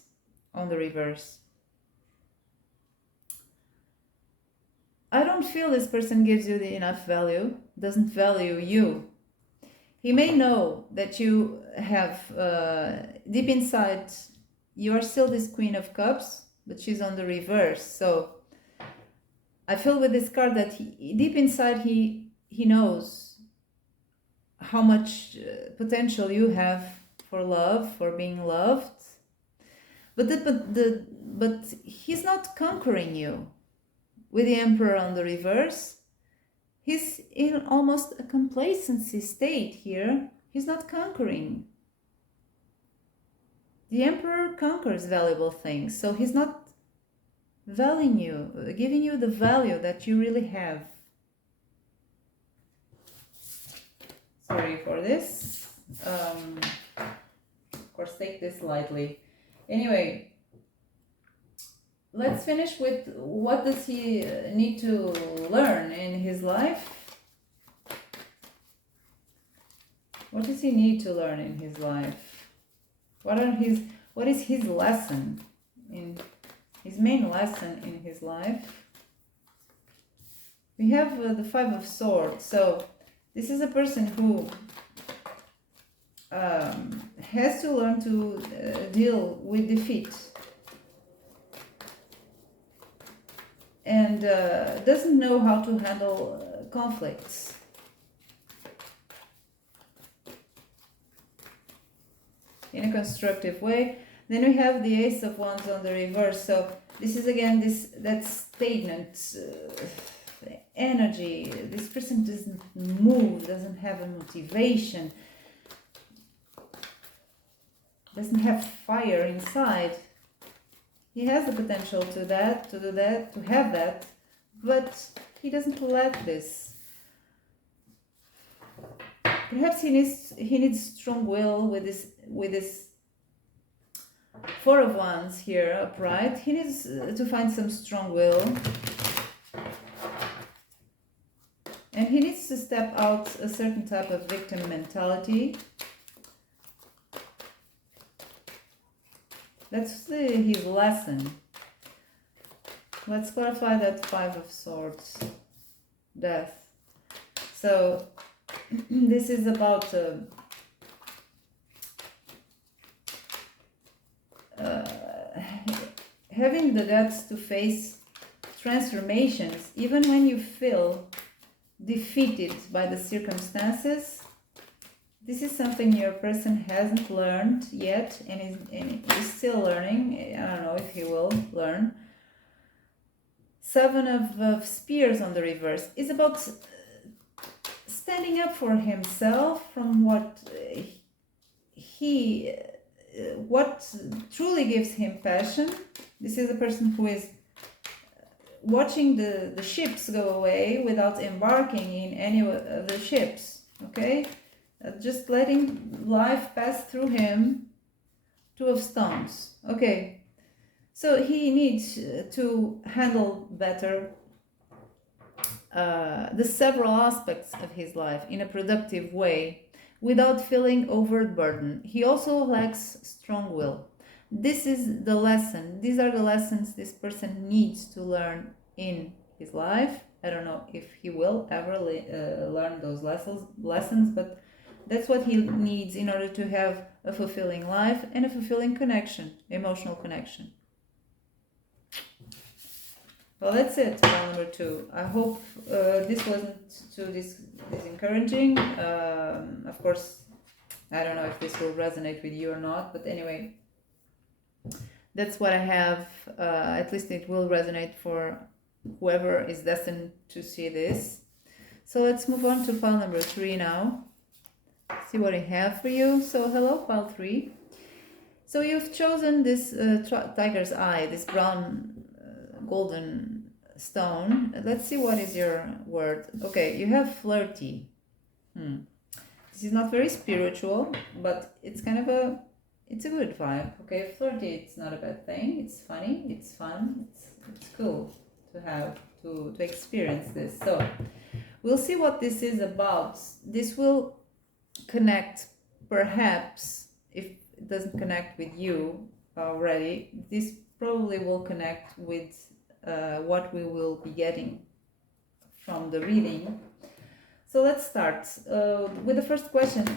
on the reverse. I don't feel this person gives you enough value, doesn't value you. He may know that you have, deep inside, you are still this Queen of Cups, but she's on the reverse. So I feel with this card that deep inside he knows how much potential you have for love, for being loved. But he's not conquering you. With the Emperor on the reverse, he's in almost a complacency state here. He's not conquering. The Emperor conquers valuable things, so he's not valuing you, giving you the value that you really have. Sorry for this. Of course, take this lightly. Anyway, let's finish with what does he need to learn in his life? What does he need to learn in his life? What is his lesson, in his main lesson in his life? We have the Five of Swords. So this is a person who has to learn to deal with defeat. And doesn't know how to handle conflicts. In a constructive way. Then we have the Ace of Wands on the reverse. So this is again that stagnant energy. This person doesn't move, doesn't have a motivation, doesn't have fire inside. He has the potential to do that, to have that, but he doesn't let this. Perhaps he needs strong will with this Four of Wands here upright. He needs to find some strong will, and he needs to step out a certain type of victim mentality. That's his lesson. Let's clarify that Five of Swords, death. So this is about having the guts to face transformations, even when you feel defeated by the circumstances. This is something your person hasn't learned yet and is still learning. I don't know if he will learn. Seven of Spears on the reverse is about standing up for himself from what truly gives him passion. This is a person who is watching the ships go away without embarking in any of the ships, okay? Just letting life pass through him. Two of Stones. Okay, so he needs to handle better the several aspects of his life in a productive way without feeling overburdened. He also lacks strong will. This is the lesson. These are the lessons this person needs to learn in his life. I don't know if he will ever learn those lessons, but that's what he needs in order to have a fulfilling life and a fulfilling connection, emotional connection. Well, that's it, pile number 2. I hope this wasn't too encouraging. Of course, I don't know if this will resonate with you or not, but anyway, that's what I have. At least it will resonate for whoever is destined to see this. So let's move on to pile number 3 now. See what I have for you. So hello, pile 3. So you've chosen this tiger's eye, this brown golden stone. Let's see what is your word. Okay, you have flirty. This is not very spiritual, but it's kind of it's a good vibe. Okay, flirty, it's not a bad thing. It's funny, it's fun, it's cool to have to experience this. So we'll see what this is about. This will connect, perhaps, if it doesn't connect with you already, this probably will connect with what we will be getting from the reading. So let's start with the first question,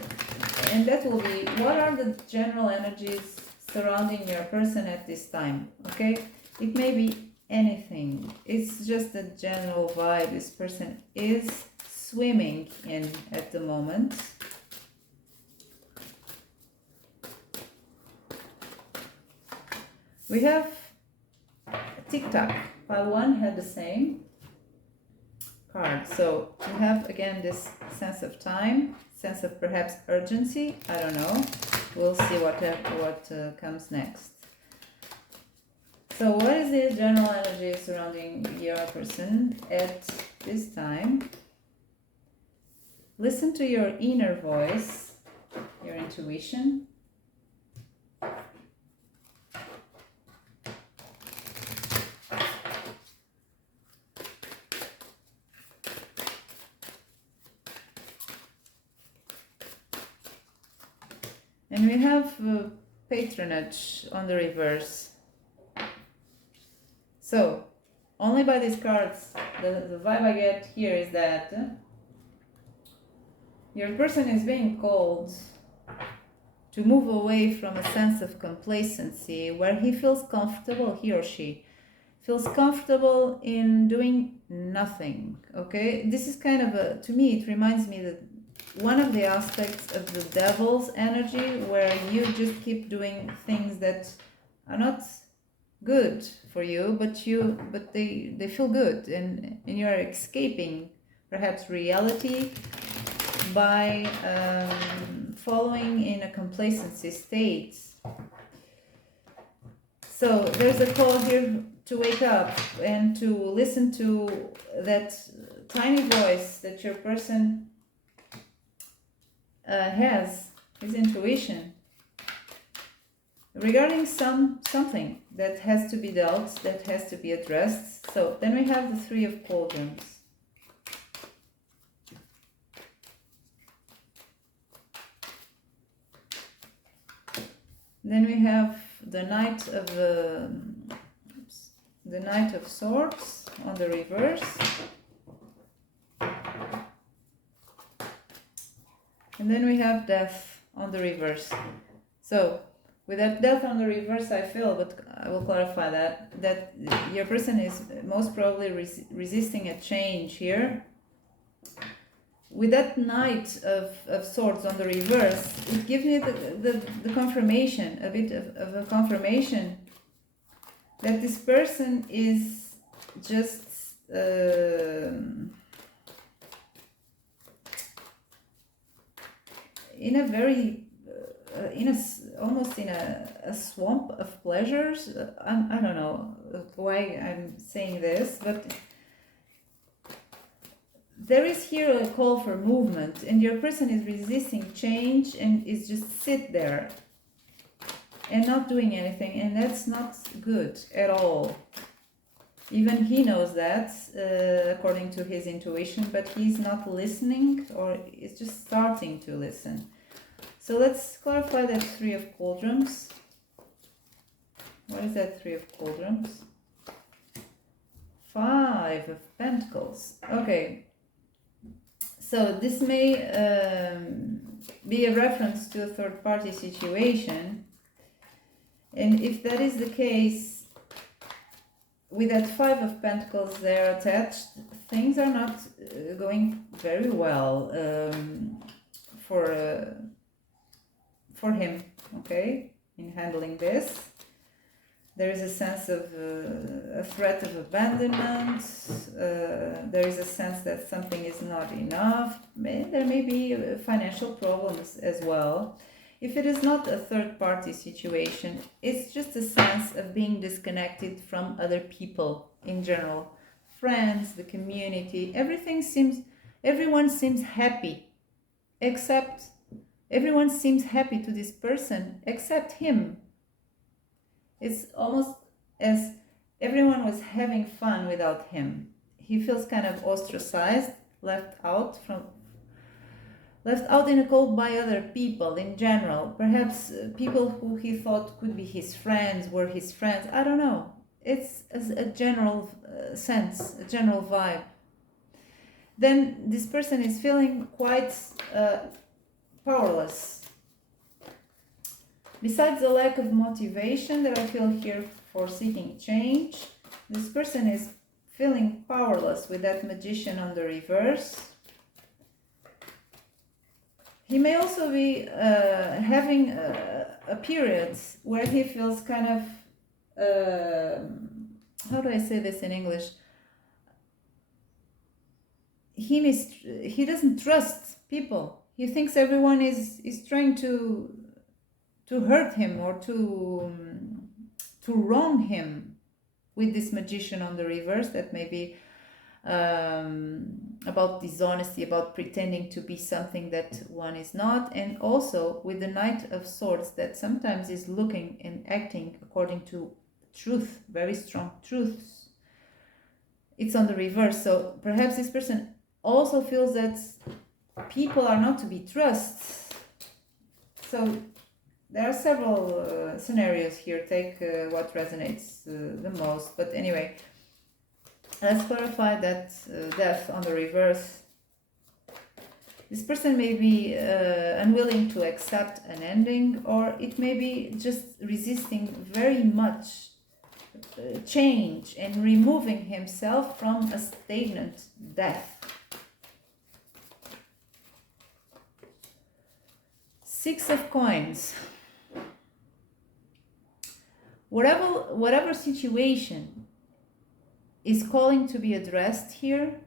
and that will be, what are the general energies surrounding your person at this time? Okay, it may be anything. It's just a general vibe this person is swimming in at the moment. We have tic-tac. Pile 1 had the same card. So we have again this sense of time, sense of perhaps urgency. I don't know. We'll see what comes next. So what is the general energy surrounding your person at this time? Listen to your inner voice, your intuition. And we have patronage on the reverse. So, only by these cards, the vibe I get here is that your person is being called to move away from a sense of complacency where he feels comfortable, he or she feels comfortable in doing nothing, okay? This is kind of to me, it reminds me that one of the aspects of the devil's energy where you just keep doing things that are not good for you, but they feel good, and you're escaping perhaps reality by following in a complacency state. So there's a call here to wake up and to listen to that tiny voice that your person has, his intuition, regarding something that has to be dealt, that has to be addressed. So then we have the 3 of cauldrons. Then we have the Knight of Swords on the reverse. And then we have Death on the reverse. So with that Death on the reverse, I feel, but I will clarify that your person is most probably resisting a change here. With that Knight of Swords on the reverse, it gives me the confirmation, a bit of a confirmation that this person is just in a very almost in a swamp of pleasures. I don't know why I'm saying this, but there is here a call for movement, and your person is resisting change and is just sit there and not doing anything, and that's not good at all. Even he knows that, according to his intuition, but he's not listening, or is just starting to listen. So let's clarify that Three of Cauldrons. What is that Three of Cauldrons? Five of Pentacles. Okay. So this may be a reference to a third-party situation. And if that is the case, with that Five of Pentacles there attached, things are not going very well for him, okay, in handling this. There is a sense of a threat of abandonment. There is a sense that something is not enough. There may be financial problems as well. If it is not a third-party situation, it's just a sense of being disconnected from other people in general. Friends, the community, everyone seems happy, except everyone seems happy to this person except him. It's almost as everyone was having fun without him. He feels kind of ostracized, left out in the cold by other people in general. Perhaps people who he thought could be his friends were his friends. I don't know. It's a general sense, a general vibe. Then this person is feeling quite powerless. Besides the lack of motivation that I feel here for seeking change, this person is feeling powerless with that Magician on the reverse. He may also be having a period where he feels kind of, how do I say this in English? He doesn't trust people. He thinks everyone is trying to hurt him or to wrong him with this Magician on the reverse. That may be about dishonesty, about pretending to be something that one is not, and also with the Knight of Swords that sometimes is looking and acting according to truth, very strong truths. It's on the reverse, so perhaps this person also feels that people are not to be trusted. So there are several scenarios here. Take what resonates the most. But anyway, let's clarify that Death on the reverse. This person may be unwilling to accept an ending, or it may be just resisting very much change and removing himself from a stagnant death. Six of Coins. Whatever situation is calling to be addressed here,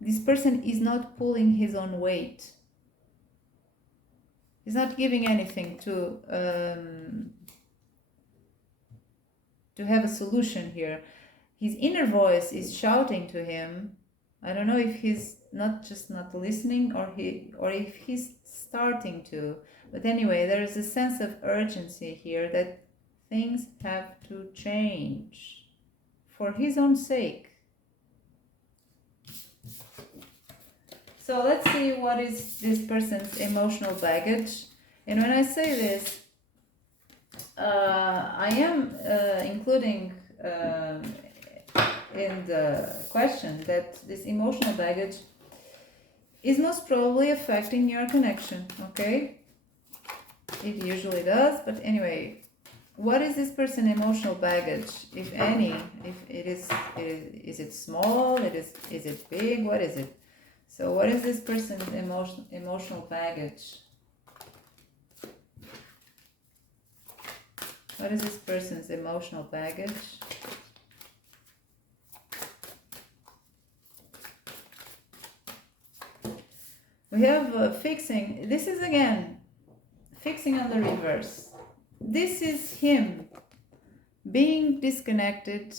this person is not pulling his own weight. He's not giving anything to have a solution here. His inner voice is shouting to him. I don't know if he's not listening or if he's starting to. But anyway, there is a sense of urgency here that things have to change for his own sake. So let's see what is this person's emotional baggage. And when I say this, I am including in the question that this emotional baggage is most probably affecting your connection, okay? It usually does, but anyway, what is this person's emotional baggage, if any? If it is it small? Is it big? What is it? So what is this person's emotional baggage? What is this person's emotional baggage? We have fixing. This is again fixing on the reverse. This is him being disconnected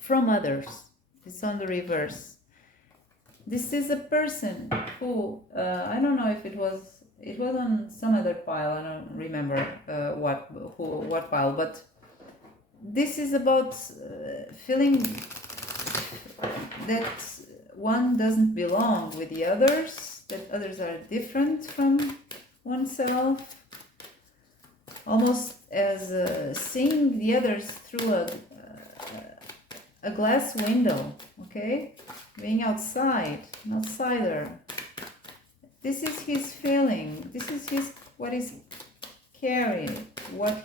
from others. It's on the reverse. This is a person who, I don't know if it was on some other pile, I don't remember what pile, but this is about feeling that one doesn't belong with the others, that others are different from oneself, almost as seeing the others through a glass window, okay? Being outside, an outsider. This is his feeling. This is his what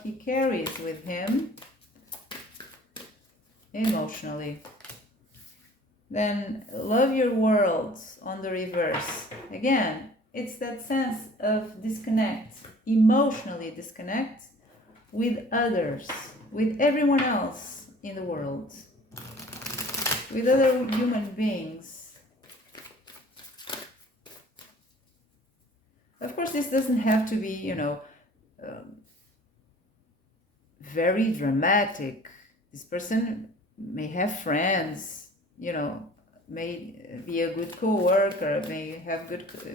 he carries with him emotionally. Then love your world on the reverse. Again, it's that sense of disconnect, emotionally disconnect with others, with everyone else in the world, with other human beings. Of course, this doesn't have to be, very dramatic. This person may have friends, may be a good co-worker, may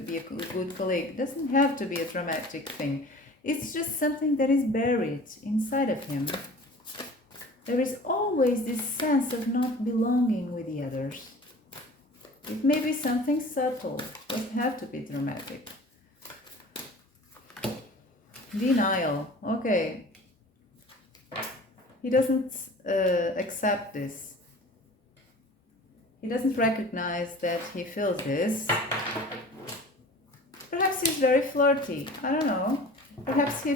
be a good colleague. It doesn't have to be a dramatic thing. It's just something that is buried inside of him. There is always this sense of not belonging with the others. It may be something subtle, it doesn't have to be dramatic. Denial, okay. He doesn't accept this. He doesn't recognize that he feels this. Perhaps he's very flirty. I don't know. Perhaps he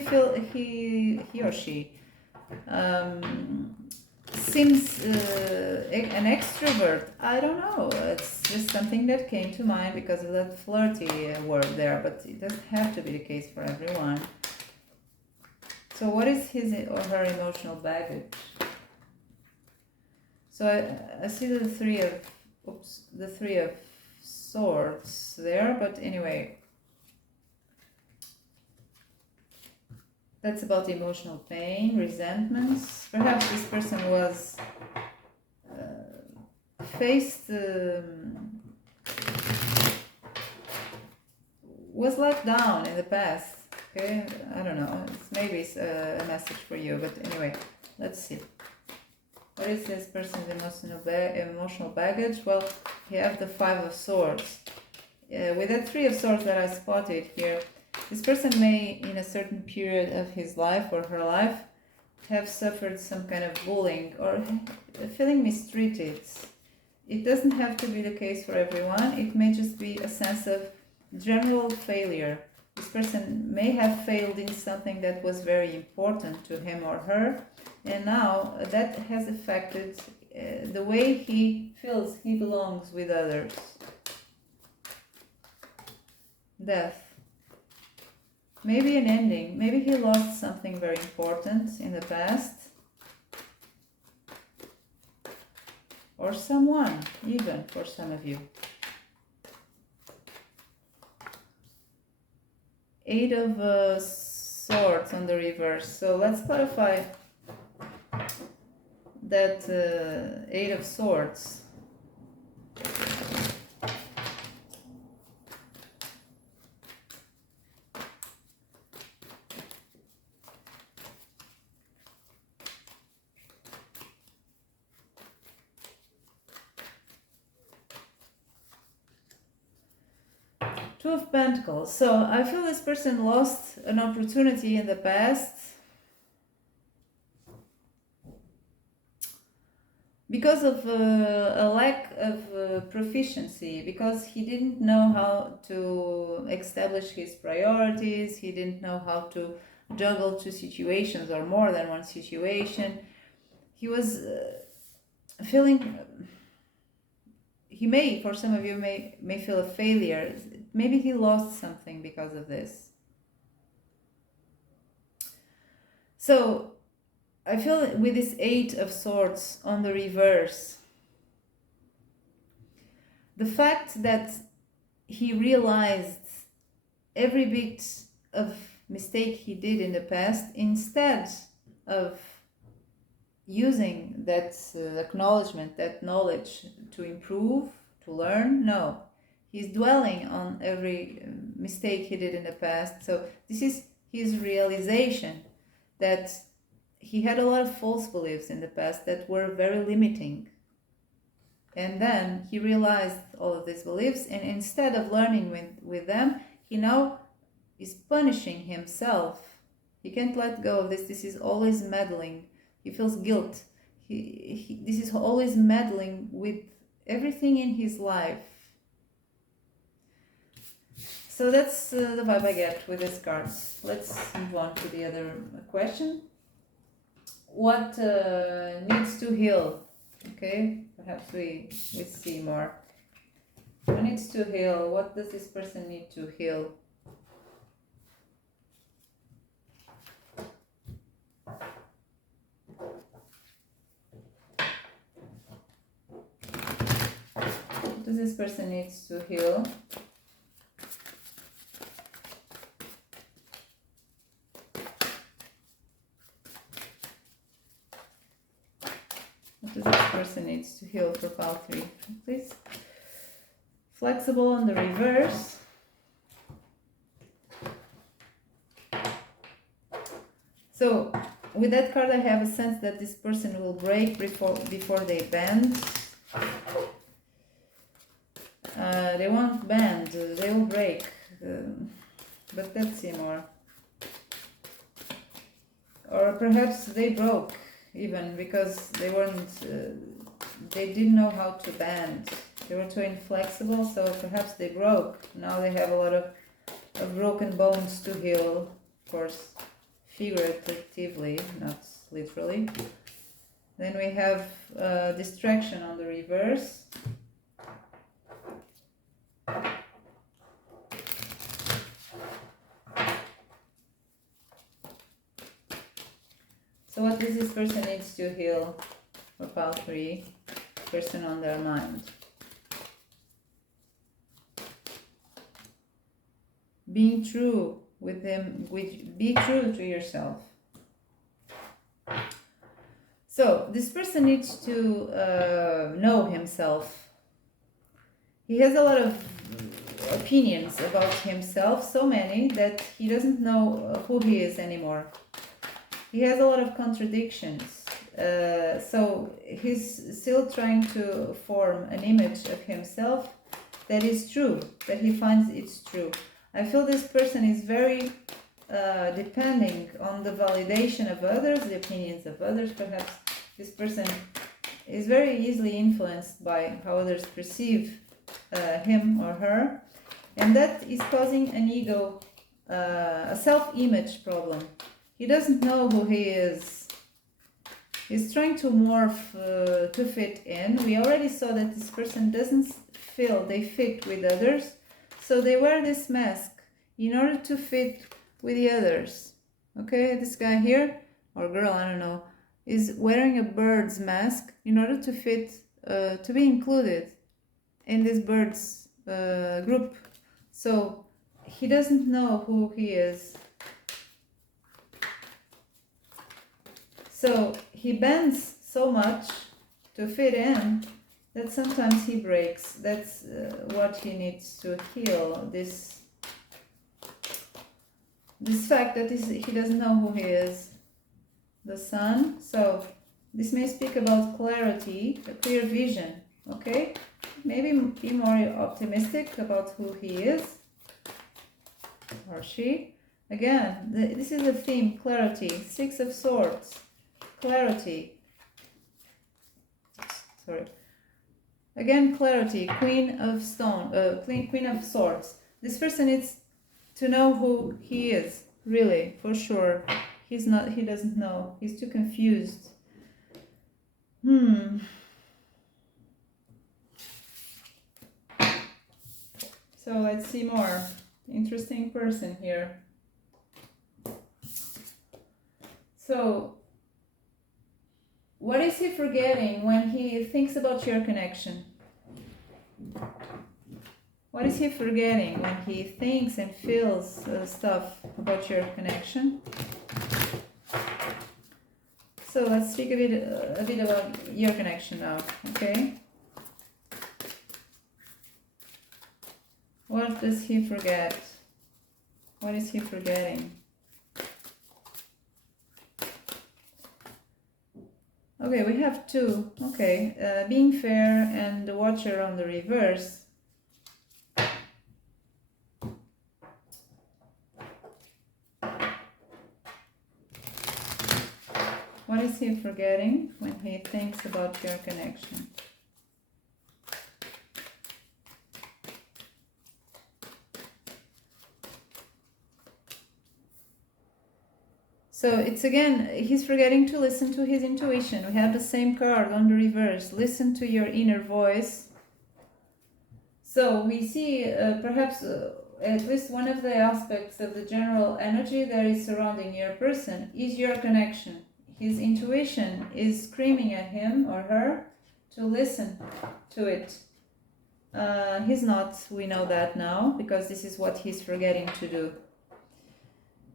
or she seems an extrovert. I don't know. It's just something that came to mind because of that flirty word there, but it doesn't have to be the case for everyone. So what is his or her emotional baggage? So I see the three of swords there, but anyway, that's about emotional pain, resentments. Perhaps this person was was let down in the past. Okay, I don't know. Maybe it's a message for you, but anyway, let's see. What is this person's emotional baggage? Well, you have the Five of Swords. With the Three of Swords that I spotted here, this person may, in a certain period of his life or her life, have suffered some kind of bullying or feeling mistreated. It doesn't have to be the case for everyone. It may just be a sense of general failure. This person may have failed in something that was very important to him or her, and now that has affected the way he feels he belongs with others. Death. Maybe an ending. Maybe he lost something very important in the past. Or someone, even for some of you. Eight of Swords on the reverse. So let's clarify that Eight of Swords. Two of Pentacles. So I feel this person lost an opportunity in the past because of a lack of proficiency, because he didn't know how to establish his priorities, he didn't know how to juggle two situations or more than one situation. He was feeling, he may, for some of you, may feel a failure. Maybe he lost something because of this. So I feel with this Eight of Swords on the reverse, the fact that he realized every bit of mistake he did in the past, instead of using that acknowledgement, that knowledge to improve, to learn, no. He's dwelling on every mistake he did in the past. So this is his realization that he had a lot of false beliefs in the past that were very limiting. And then he realized all of these beliefs, and instead of learning with them, he now is punishing himself. He can't let go of this. This is always meddling. He feels guilt. This is always meddling with everything in his life. So that's the vibe I get with these cards. Let's move on to the other question. What needs to heal? Okay, perhaps we see more. What needs to heal? What does this person need to heal? What does this person needs to heal? What does this person needs to heal for pile 3, please? Flexible on the reverse. So with that card, I have a sense that this person will break before they bend. They won't bend, they will break. But let's see more. Or perhaps they broke even because they didn't know how to bend. They were too inflexible, so perhaps they broke. Now they have a lot of broken bones to heal, of course, figuratively, not literally. Then we have distraction on the reverse. So what does this person needs to heal for pile 3? Person on their mind. Being true with them, be true to yourself. So this person needs to know himself. He has a lot of opinions about himself, so many that he doesn't know who he is anymore. He has a lot of contradictions. So he's still trying to form an image of himself that is true, that he finds it's true. I feel this person is very depending on the validation of others, the opinions of others. Perhaps this person is very easily influenced by how others perceive him or her, and that is causing an ego, a self-image problem. He doesn't know who he is. He's trying to morph to fit in. We already saw that this person doesn't feel they fit with others, so they wear this mask in order to fit with the others. Okay, this guy here, or girl, I don't know, is wearing a bird's mask in order to fit, to be included in this bird's group. So he doesn't know who he is. So he bends so much to fit in that sometimes he breaks. That's what he needs to heal, this fact that he doesn't know who he is. The sun. So this may speak about clarity, a clear vision. Okay, maybe be more optimistic about who he is or she. Again, this is a theme: clarity. 6 of Swords. Clarity. Sorry. Again, clarity. Queen of Swords. This person needs to know who he is, really, for sure. He doesn't know. He's too confused. So let's see more. Interesting person here. So what is he forgetting when he thinks about your connection? What is he forgetting when he thinks and feels stuff about your connection? So let's speak a bit about your connection now, okay? What does he forget? What is he forgetting? Okay, we have two. Okay, being fair and the watcher on the reverse. What is he forgetting when he thinks about your connection? So it's again, he's forgetting to listen to his intuition. We have the same card on the reverse. Listen to your inner voice. So we see perhaps at least one of the aspects of the general energy that is surrounding your person is your connection. His intuition is screaming at him or her to listen to it. He's not, we know that now, because this is what he's forgetting to do.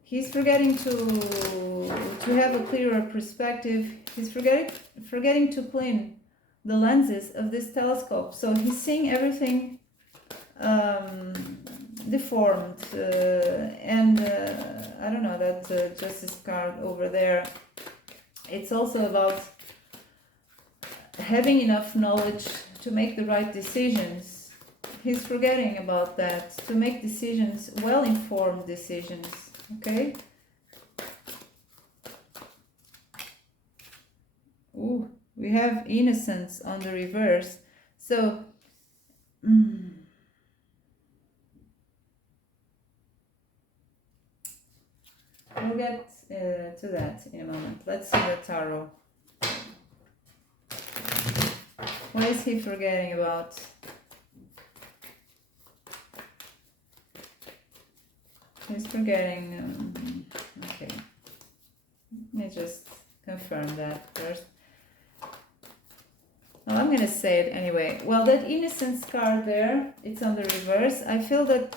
He's forgetting to have a clearer perspective. He's forgetting to clean the lenses of this telescope. So he's seeing everything deformed. And I don't know, that Justice card over there. It's also about having enough knowledge to make the right decisions. He's forgetting about that, to make decisions, well-informed decisions. Okay. Ooh, we have innocence on the reverse. So, we'll get to that in a moment. Let's see the tarot. What is he forgetting about? He's forgetting, okay, let me just confirm that first. Well, I'm going to say it anyway. Well, that innocence card there, it's on the reverse. I feel that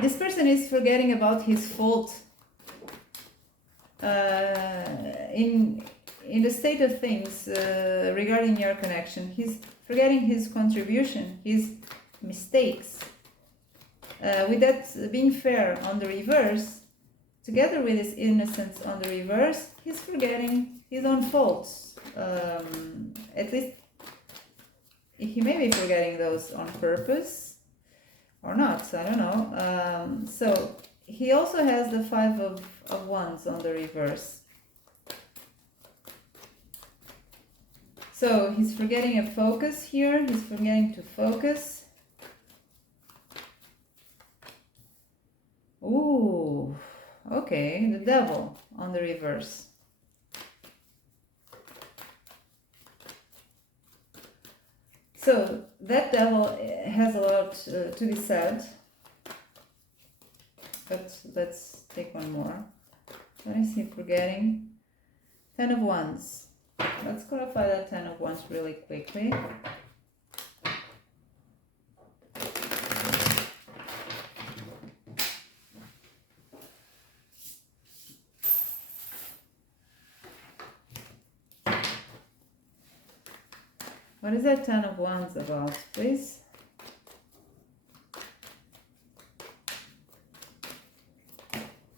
this person is forgetting about his fault in the state of things regarding your connection. He's forgetting his contribution, his mistakes. With that being fair on the reverse, together with his innocence on the reverse, he's forgetting his own faults. At least he may be forgetting those on purpose or not, I don't know. So he also has the Five of Wands on the reverse. So he's forgetting a focus here, he's forgetting to focus. Ooh, okay, the Devil on the reverse. So that Devil has a lot to be said, but let's take one more. What is he forgetting? Ten of Wands. Let's clarify that Ten of Wands really quickly. What is that Ten of Wands about, please?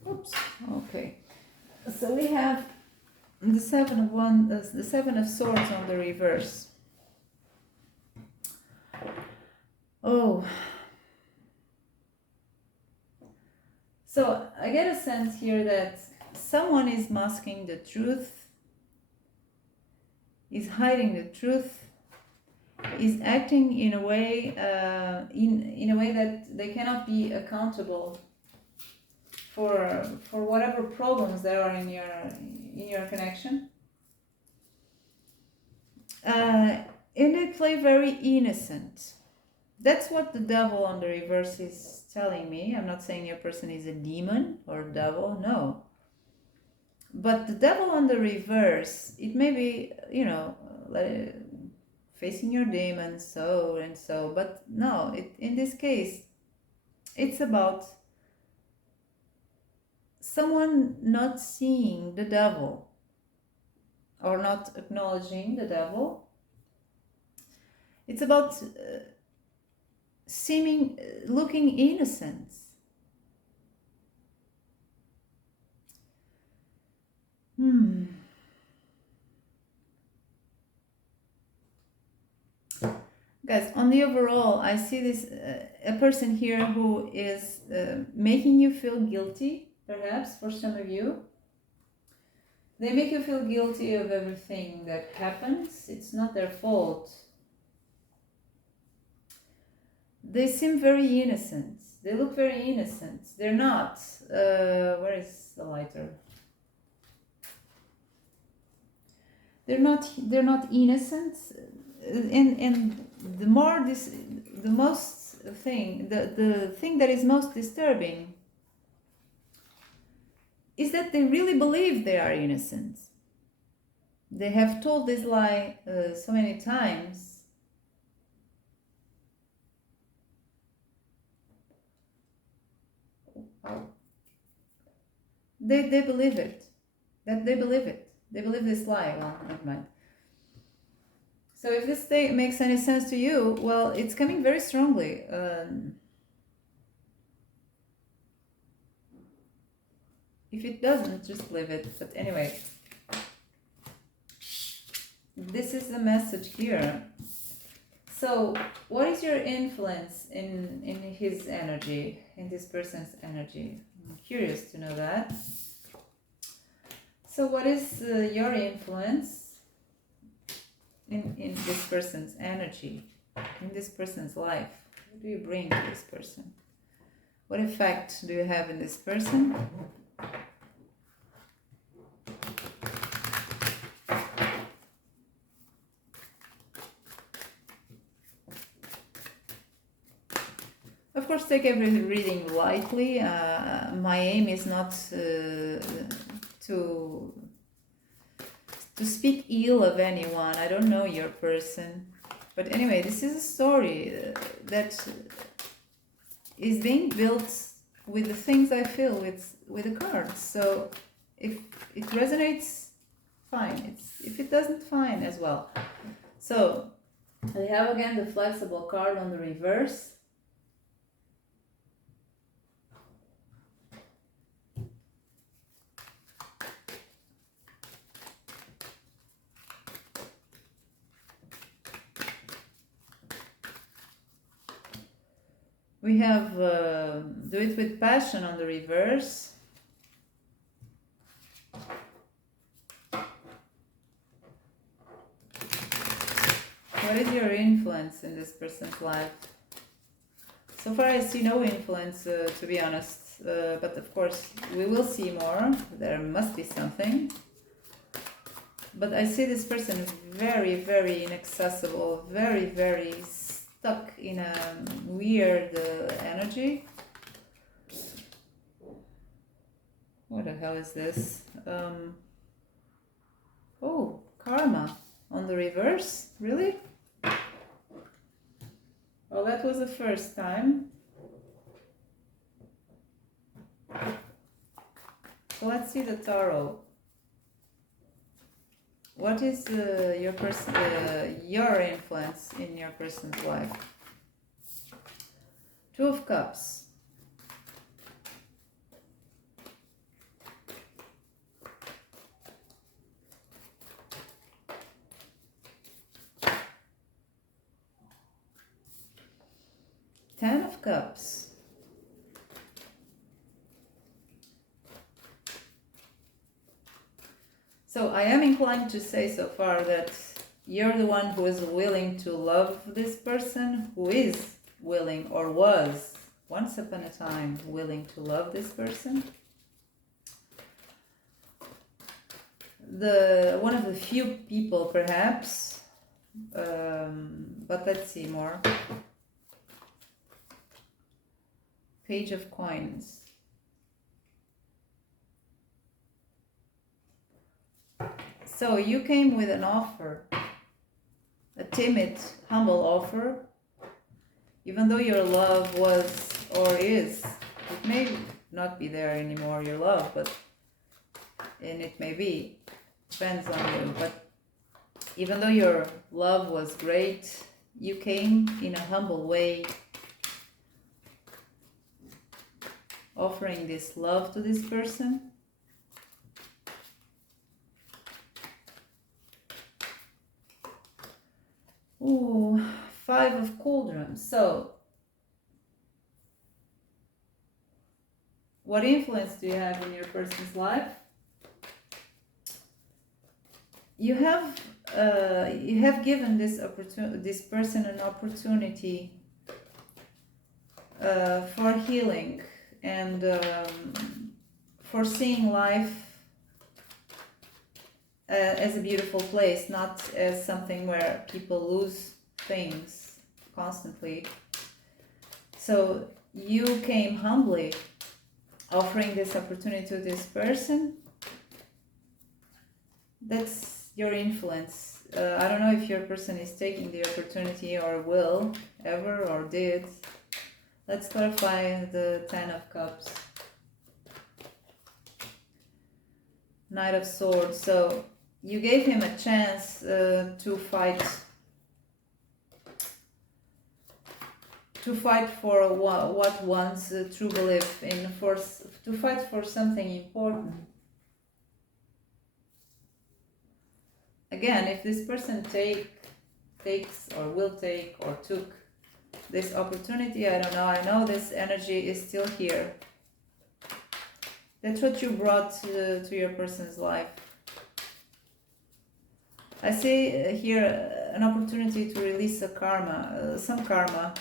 Oops. Okay. So we have the Seven of Wands, the Seven of Swords on the reverse. Oh. So I get a sense here that someone is masking the truth, is hiding the truth, is acting in a way in a way that they cannot be accountable for whatever problems there are in your connection, and they play very innocent. That's what the Devil on the reverse is telling me. I'm not saying your person is a demon or a devil, no, but the Devil on the reverse, it may be, you know, facing your demons, so and so, but no, in this case, it's about someone not seeing the Devil or not acknowledging the Devil. It's about looking innocent. Guys, on the overall, I see this a person here who is making you feel guilty, perhaps, for some of you. They make you feel guilty of everything that happens. It's not their fault. They seem very innocent. They look very innocent. They're not. Where is the lighter? They're not innocent. And the more this, the most thing, the thing that is most disturbing is that they really believe they are innocent. They have told this lie so many times. They believe it. That they believe it. They believe this lie. Well, never mind. So if this makes any sense to you, well, it's coming very strongly. If it doesn't, just leave it. But anyway, this is the message here. So what is your influence in his energy, in this person's energy? I'm curious to know that. So what is your influence in this person's energy, in this person's life? What do you bring to this person? What effect do you have in this person? Of course, take every reading lightly. My aim is not to speak ill of anyone. I don't know your person. But anyway, this is a story that is being built with the things I feel with the cards. So if it resonates, fine. If it doesn't, fine as well. So we have again the flexible card on the reverse. We have Do It With Passion on the reverse. What is your influence in this person's life? So far I see no influence, to be honest, but of course we will see more. There must be something. But I see this person is very, very inaccessible, very, very stuck in a weird energy. What the hell is this? Oh, karma on the reverse? Really? Well, that was the first time. So let's see the tarot. What is your influence in your person's life? Two of Cups. Ten of Cups. So I am inclined to say so far that you're the one who is willing to love this person, who is willing or was once upon a time willing to love this person. One of the few people perhaps, but let's see more. Page of Coins. So you came with an offer, a timid, humble offer, even though your love was or is, it may not be there anymore, your love, and it may be, depends on you, but even though your love was great, you came in a humble way, offering this love to this person. Ooh, Five of Cauldrons. So, what influence do you have in your person's life? You have given this person an opportunity for healing and for seeing life as a beautiful place, not as something where people lose things constantly. So you came humbly offering this opportunity to this person. That's your influence. I don't know if your person is taking the opportunity or will ever or did. Let's clarify the Ten of Cups. Knight of Swords. So you gave him a chance to fight for what one's true belief in, to fight for something important. Again, if this person takes or will take or took this opportunity, I don't know. I know this energy is still here. That's what you brought to your person's life. I see here an opportunity to release a karma, some karma.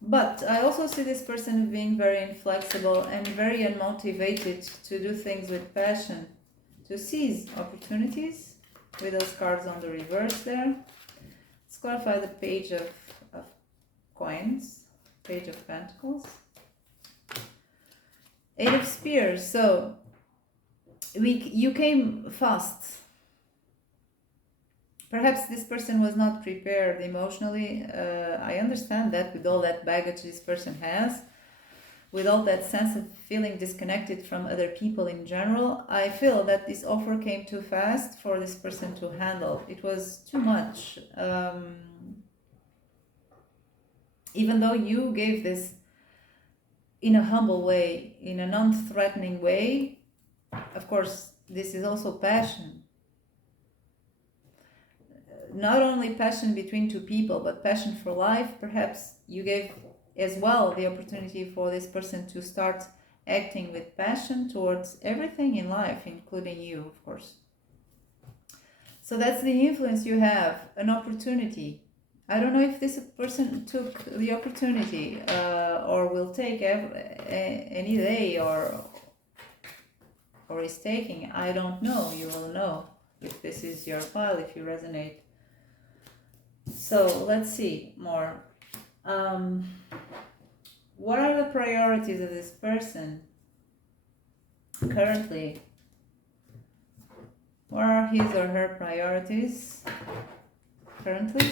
But I also see this person being very inflexible and very unmotivated to do things with passion, to seize opportunities with those cards on the reverse there. Let's clarify the Page of Coins, Page of Pentacles. Eight of Spears. So you came fast. Perhaps this person was not prepared emotionally. I understand that with all that baggage this person has, with all that sense of feeling disconnected from other people in general, I feel that this offer came too fast for this person to handle. It was too much. Even though you gave this in a humble way, in a non-threatening way, of course, this is also passion. Not only passion between two people, but passion for life. Perhaps you gave as well the opportunity for this person to start acting with passion towards everything in life, including you, of course. So that's the influence you have, an opportunity. I don't know if this person took the opportunity or will take any day or is taking. I don't know. You will know if this is your file, if you resonate. So let's see more. What are the priorities of this person currently? What are his or her priorities currently?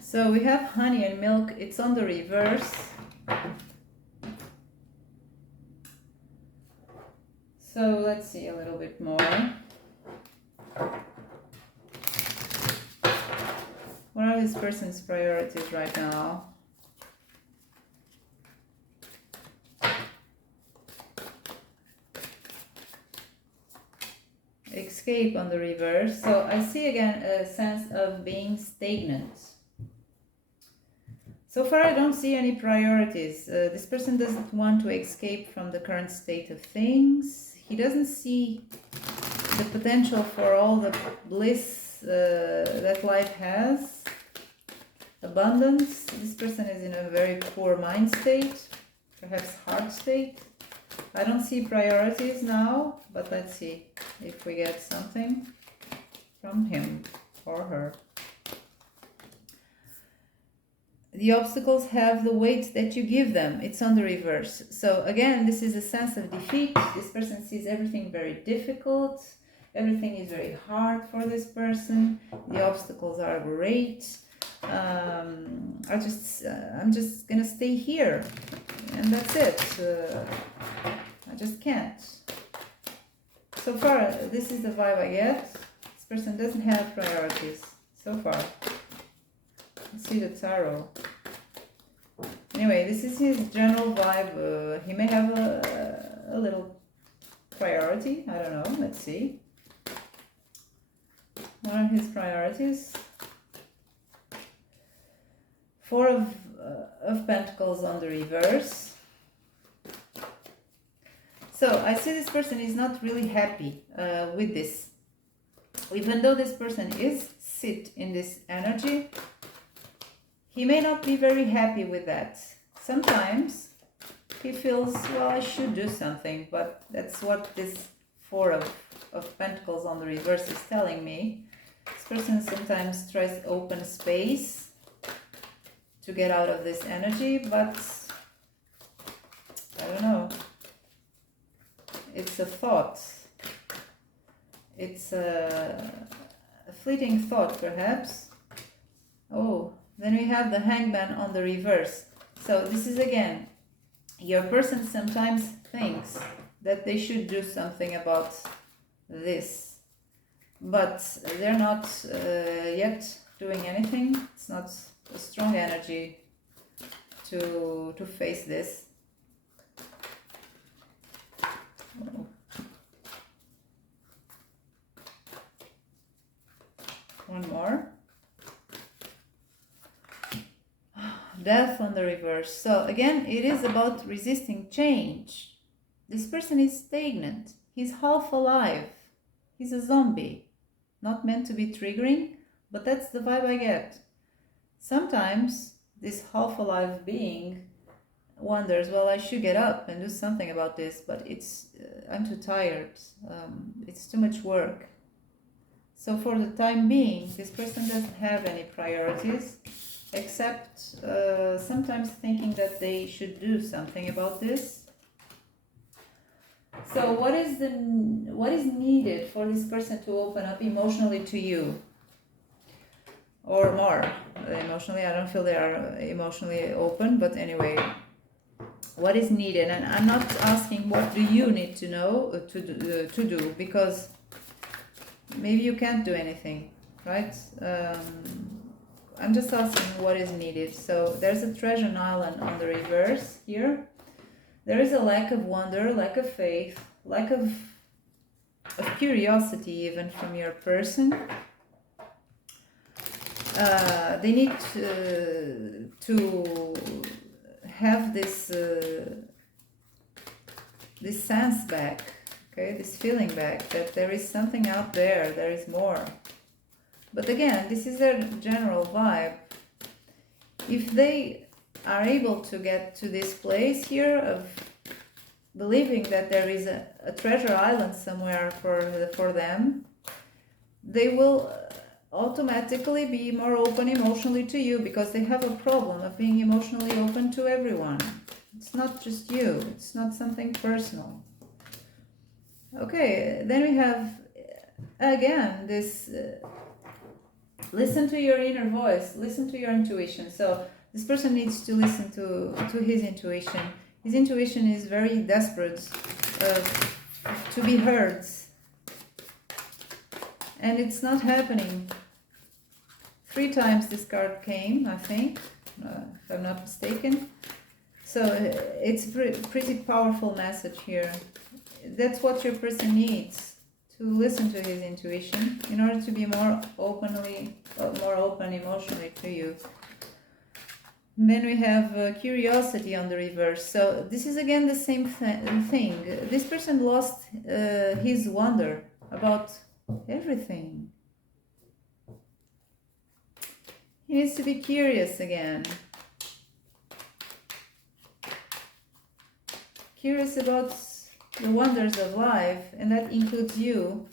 So we have honey and milk. It's on the reverse. So let's see a little bit more. What are this person's priorities right now? Escape on the reverse. So I see again a sense of being stagnant. So far I don't see any priorities. This person doesn't want to escape from the current state of things. He doesn't see the potential for all the bliss that life has. Abundance. This person is in a very poor mind state, perhaps heart state. I don't see priorities now, but let's see if we get something from him or her. The obstacles have the weight that you give them. It's on the reverse. So again, this is a sense of defeat. This person sees everything very difficult. Everything is very hard for this person. The obstacles are great. I'm just gonna stay here, and that's it. I just can't. So far, this is the vibe I get. This person doesn't have priorities so far. Let's see the tarot. Anyway, this is his general vibe. He may have a little priority. I don't know. Let's see. What are his priorities? Four of Pentacles on the reverse. So I see this person is not really happy with this. Even though this person is sit in this energy, he may not be very happy with that. Sometimes he feels, well, I should do something, but that's what this Four of Pentacles on the reverse is telling me. This person sometimes tries to open space to get out of this energy, but I don't know. It's a thought. It's a fleeting thought, perhaps. Oh, then we have the Hangman on the reverse. So this is again, your person sometimes thinks that they should do something about this, but they're not yet doing anything. It's not a strong energy to face this. Oh. One more. Death on the reverse. So again, it is about resisting change. This person is stagnant. He's half alive. He's a zombie. Not meant to be triggering, but that's the vibe I get. Sometimes this half alive being wonders, well, I should get up and do something about this, but I'm too tired. It's too much work. So for the time being, this person doesn't have any priorities, except sometimes thinking that they should do something about this. So what is needed for this person to open up emotionally to you? Or more emotionally? I don't feel they are emotionally open, but anyway, what is needed? And I'm not asking what do you need to know to do, because maybe you can't do anything, right? I'm just asking what is needed. So there's a Treasure Island on the reverse here. There is a lack of wonder, lack of faith, lack of curiosity even from your person. They need to have this sense back, okay, this feeling back that there is something out there, there is more. But again, this is their general vibe. If they are able to get to this place here of believing that there is a treasure island somewhere for them, they will automatically be more open emotionally to you, because they have a problem of being emotionally open to everyone. It's not just you, it's not something personal. Okay, then we have again this listen to your inner voice, listen to your intuition. So this person needs to listen to his intuition. His intuition is very desperate to be heard, and it's not happening. 3 times this card came, I think, if I'm not mistaken. So it's a pretty powerful message here. That's what your person needs, to listen to his intuition in order to be more open emotionally to you. And then we have curiosity on the reverse. So this is again the same thing. This person lost his wonder about everything. He needs to be curious again. Curious about the wonders of life, and that includes you.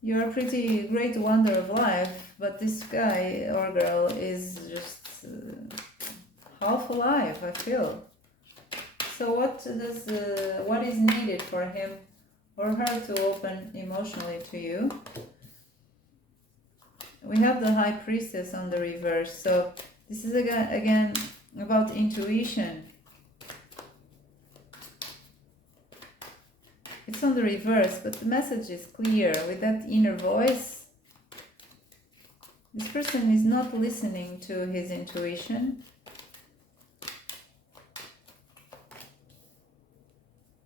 You're a pretty great wonder of life, but this guy or girl is just half alive, I feel. So what is needed for him or her to open emotionally to you? We have the High Priestess on the reverse. So this is again about intuition. It's on the reverse, but the message is clear with that inner voice. This person is not listening to his intuition.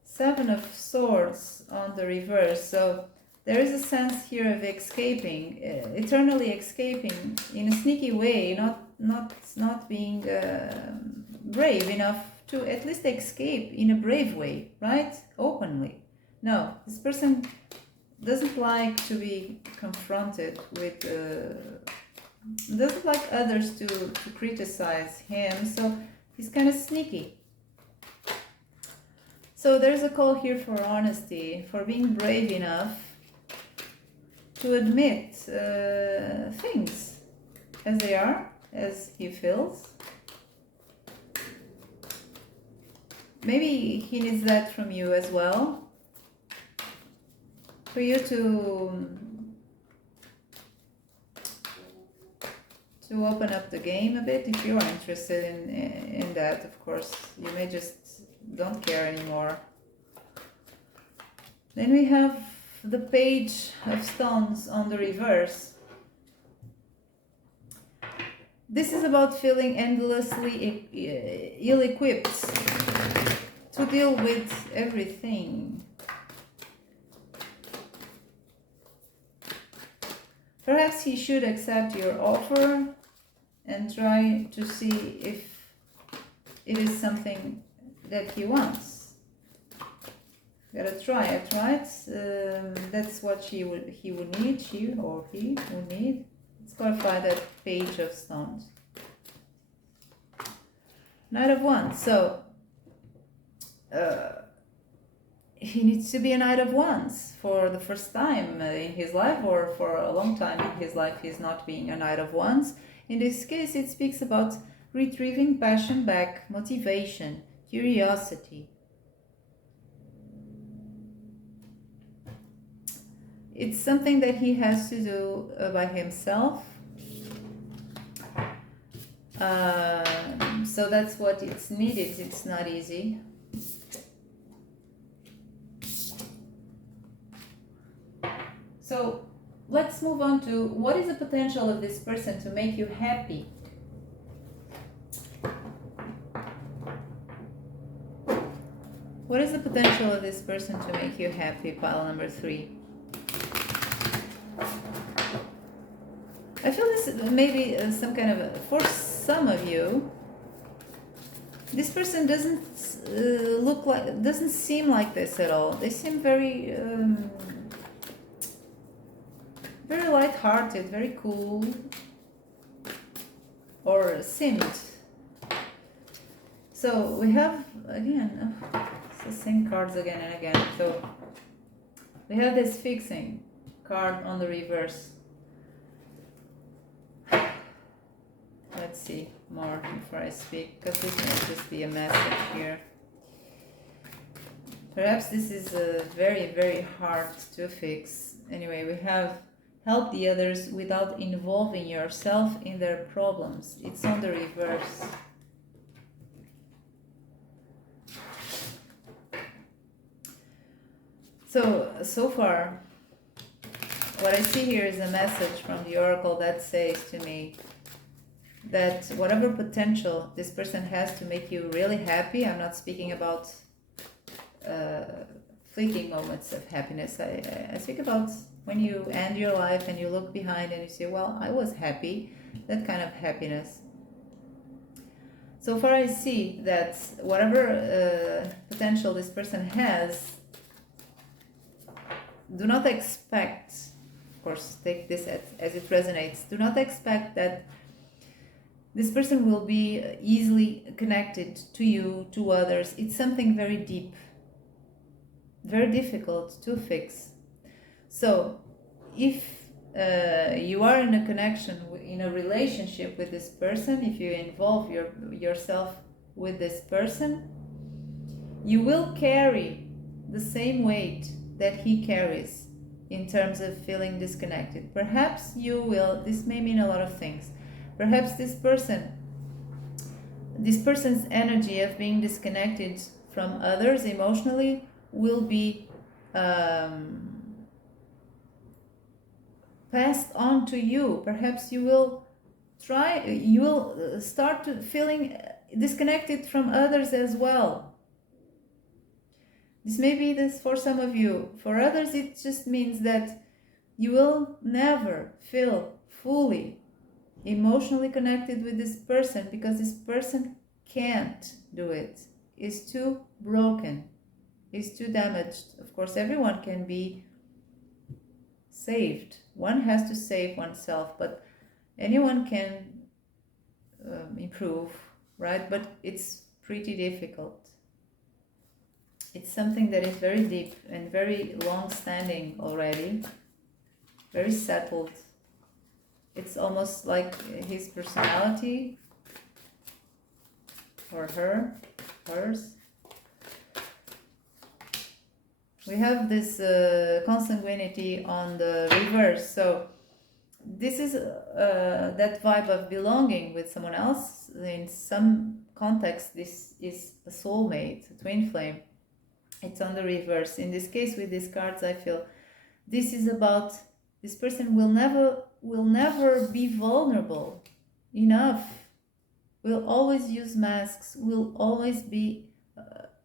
Seven of Swords on the reverse. So there is a sense here of escaping, eternally escaping in a sneaky way, not being brave enough to at least escape in a brave way, right? Openly. No, this person doesn't like to be confronted with, doesn't like others to criticize him, so he's kind of sneaky. So there's a call here for honesty, for being brave enough to admit things as they are, as he feels. Maybe he needs that from you as well, for you to open up the game a bit, if you are interested in that. Of course, you may just don't care anymore. Then we have the Page of Stones on the reverse. This is about feeling endlessly ill-equipped to deal with everything. Perhaps he should accept your offer and try to see if it is something that he wants. Gotta try it, right? That's what he would need, she or he would need. Let's clarify that Page of Stones. Knight of Wands. So he needs to be a Knight of Wands for the first time in his life, or for a long time in his life he's not being a Knight of Wands. In this case, it speaks about retrieving passion back, motivation, curiosity. It's something that he has to do by himself. So that's what it's needed. It's not easy. So let's move on to what is the potential of this person to make you happy. What is the potential of this person to make you happy? Pile number 3. I feel this maybe some kind of, for some of you, this person doesn't doesn't seem like this at all. They seem very, very light-hearted, very cool, or seemed. So we have, again, it's the same cards again and again. So we have this fixing card on the reverse. Let's see more before I speak, because this may just be a message here. Perhaps this is very, very hard to fix. Anyway, we have help the others without involving yourself in their problems. It's on the reverse. So far, what I see here is a message from the Oracle that says to me that whatever potential this person has to make you really happy, I'm not speaking about fleeting moments of happiness. I speak about when you end your life and you look behind and you say, well, I was happy, that kind of happiness. So far I see that whatever potential this person has, do not expect, of course, take this as it resonates, do not expect that this person will be easily connected to you, to others. It's something very deep, very difficult to fix. So if you are in a connection, in a relationship with this person, if you involve yourself with this person, you will carry the same weight that he carries in terms of feeling disconnected. Perhaps you will, this may mean a lot of things. Perhaps this person's energy of being disconnected from others emotionally will be passed on to you. Perhaps you will start to feeling disconnected from others as well. This may be this for some of you. For others, it just means that you will never feel fully emotionally connected with this person because this person can't do it. Is too broken, is too damaged. Of course, everyone can be saved. One has to save oneself, but anyone can improve, right? But it's pretty difficult. It's something that is very deep and very long-standing already, very settled. It's almost like his personality, or hers. We have this consanguinity on the reverse, so this is that vibe of belonging with someone else. In some context, this is a soulmate, a twin flame. It's on the reverse. In this case, with these cards, I feel this is about this person will never be vulnerable enough, will always use masks, will always be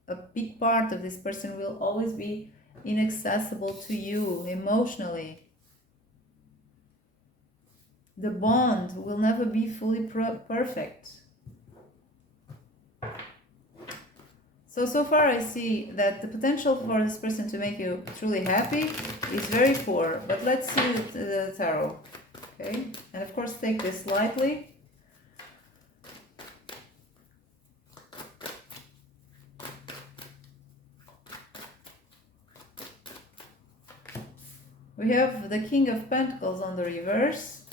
a big part of this person, will always be inaccessible to you emotionally. The bond will never be fully perfect. So far I see that the potential for this person to make you truly happy is very poor. But let's see the tarot. Okay? And of course take this lightly. We have the King of Pentacles on the reverse.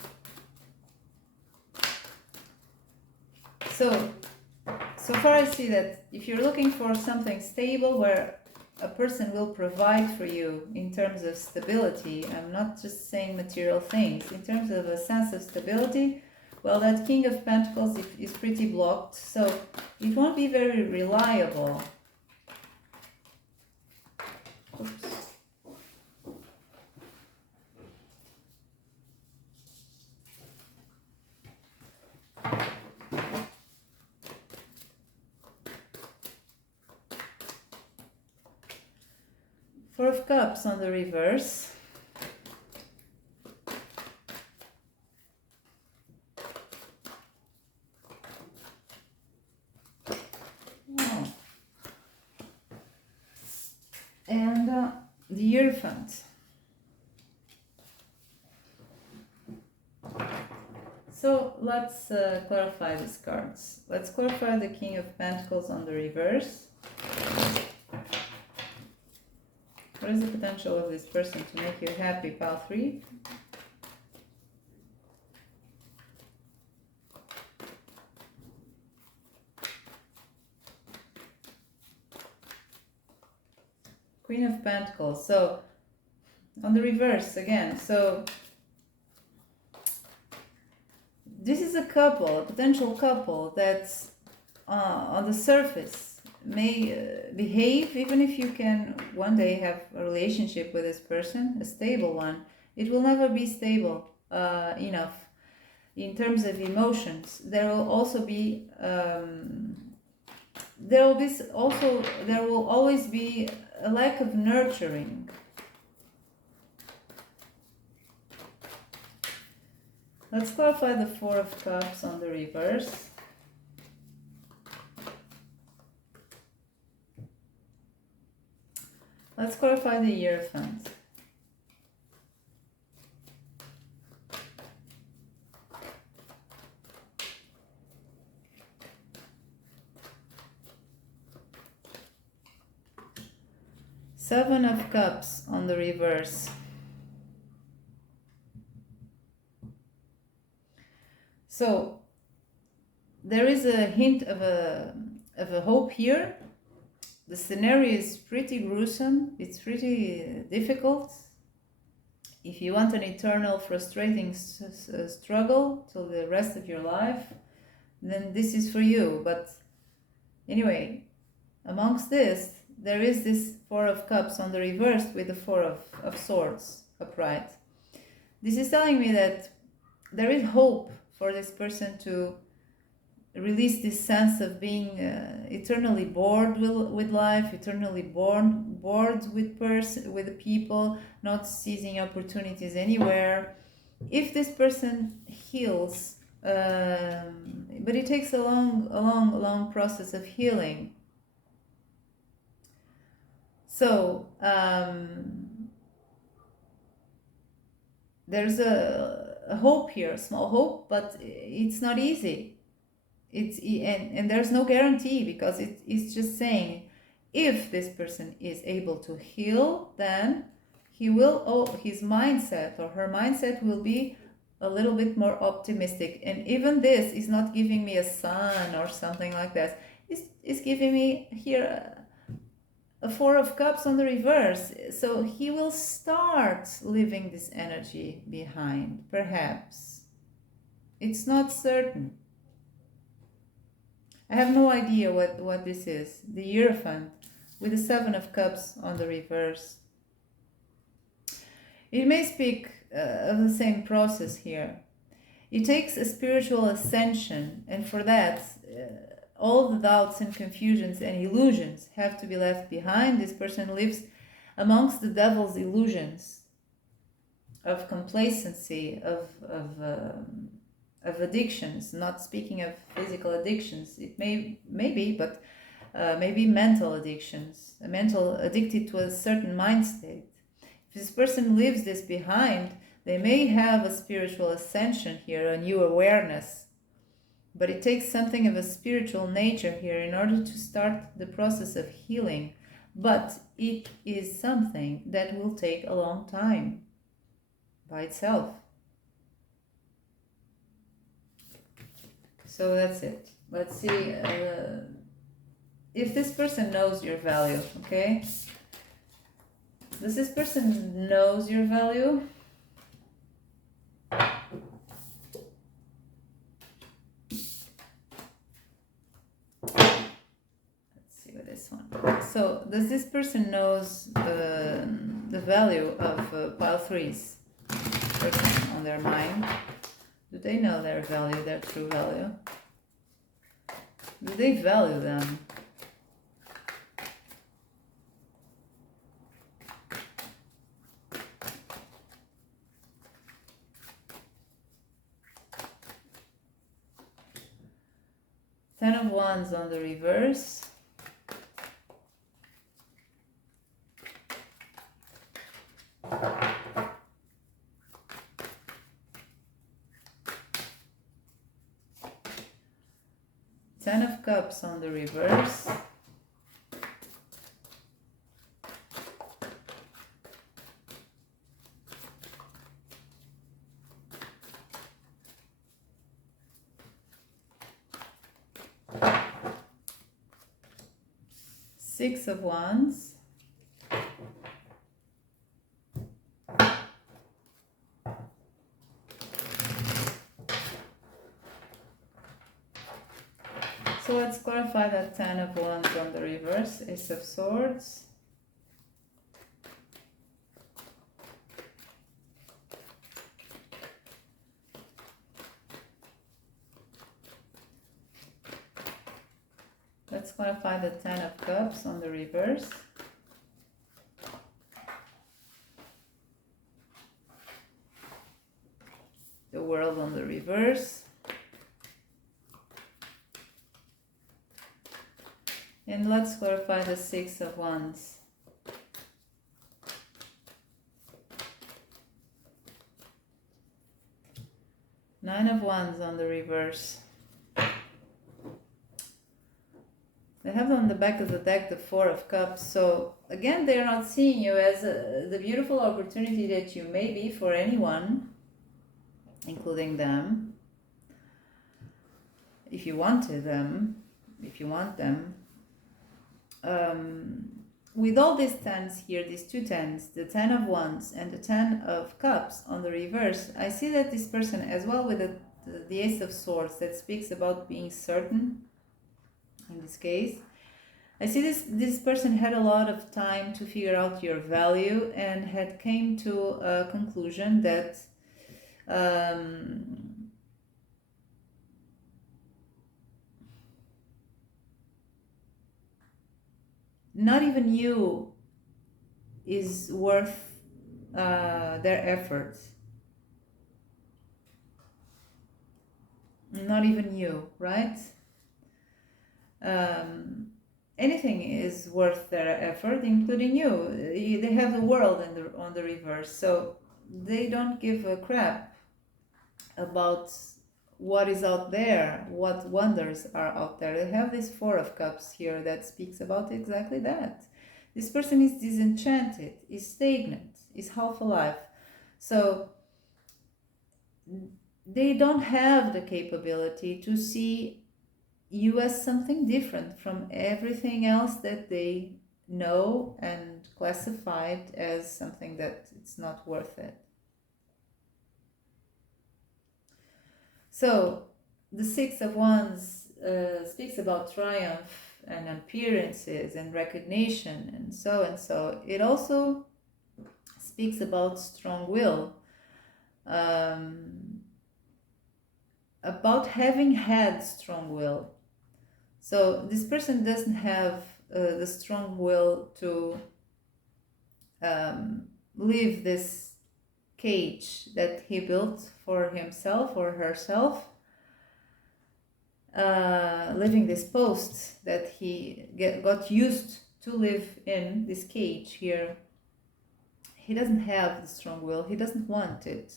So far I see that if you're looking for something stable where a person will provide for you in terms of stability, I'm not just saying material things, in terms of a sense of stability, well, that King of Pentacles is pretty blocked, so it won't be very reliable. Oops. Four of Cups on the reverse. Oh. And the Hierophant. So let's clarify these cards. Let's clarify the King of Pentacles on the reverse. What is the potential of this person to make you happy, pile 3? Queen of Pentacles. So, on the reverse again. So, this is a couple, a potential couple that's on the surface may behave, even if you can one day have a relationship with this person, a stable one, it will never be stable enough in terms of emotions. There will also be there will always be a lack of nurturing. Let's clarify the Four of Cups on the reverse. Let's clarify the Hierophant. Seven of Cups on the reverse. So there is a hint of a hope here. The scenario is pretty gruesome. It's pretty difficult. If you want an eternal frustrating struggle till the rest of your life, then this is for you. But anyway, amongst this, there is this Four of Cups on the reverse with the Four of Swords upright. This is telling me that there is hope for this person to release this sense of being eternally bored with life, eternally bored with people, not seizing opportunities anywhere. If this person heals, but it takes a long process of healing. So there's a hope here, a small hope, but it's not easy. And there's no guarantee, because it's just saying if this person is able to heal, then he will, his mindset or her mindset will be a little bit more optimistic. And even this is not giving me a sun or something like that. It's giving me here a Four of Cups on the reverse. So he will start leaving this energy behind, perhaps. It's not certain. I have no idea what this is. The Hierophant with the Seven of Cups on the reverse. It may speak of the same process here. It takes a spiritual ascension, and for that, all the doubts and confusions and illusions have to be left behind. This person lives amongst the devil's illusions of complacency, of addictions, not speaking of physical addictions. It may be, but maybe mental addictions, addicted to a certain mind state. If this person leaves this behind, they may have a spiritual ascension here, a new awareness. But it takes something of a spiritual nature here in order to start the process of healing. But it is something that will take a long time by itself. So that's it. Let's see if this person knows your value, okay? Does this person knows your value? This one. So does this person knows the value of pile threes person on their mind? Do they know their value, their true value? Do they value them? Ten of Wands on the reverse. Ten of Cups on the reverse. Six of Wands. So let's clarify that Ten of Wands on the reverse, Ace of Swords. Let's clarify the Ten of Cups on the reverse. The World on the reverse. And let's clarify the Six of Wands. Nine of Wands on the reverse. They have on the back of the deck the Four of Cups. So again, they're not seeing you as the beautiful opportunity that you may be for anyone, including them. If you wanted them, if you want them. With all these tens here, these two tens, the Ten of Wands and the Ten of Cups on the reverse, I see that this person, as well with the Ace of Swords, that speaks about being certain, in this case, I see this person had a lot of time to figure out your value and had came to a conclusion that Not even you is worth their efforts. Not even you, right? Anything is worth their effort, including you. They have the world on the reverse, so they don't give a crap about what is out there, what wonders are out there. They have this Four of Cups here that speaks about exactly that. This person is disenchanted, is stagnant, is half alive. So they don't have the capability to see you as something different from everything else that they know and classified as something that it's not worth it. So the Six of Wands speaks about triumph and appearances and recognition and so and so. It also speaks about strong will, about having had strong will. So this person doesn't have the strong will to leave this cage that he built for himself or herself, living this post that he got used to live in, this cage here. He doesn't have the strong will, he doesn't want it.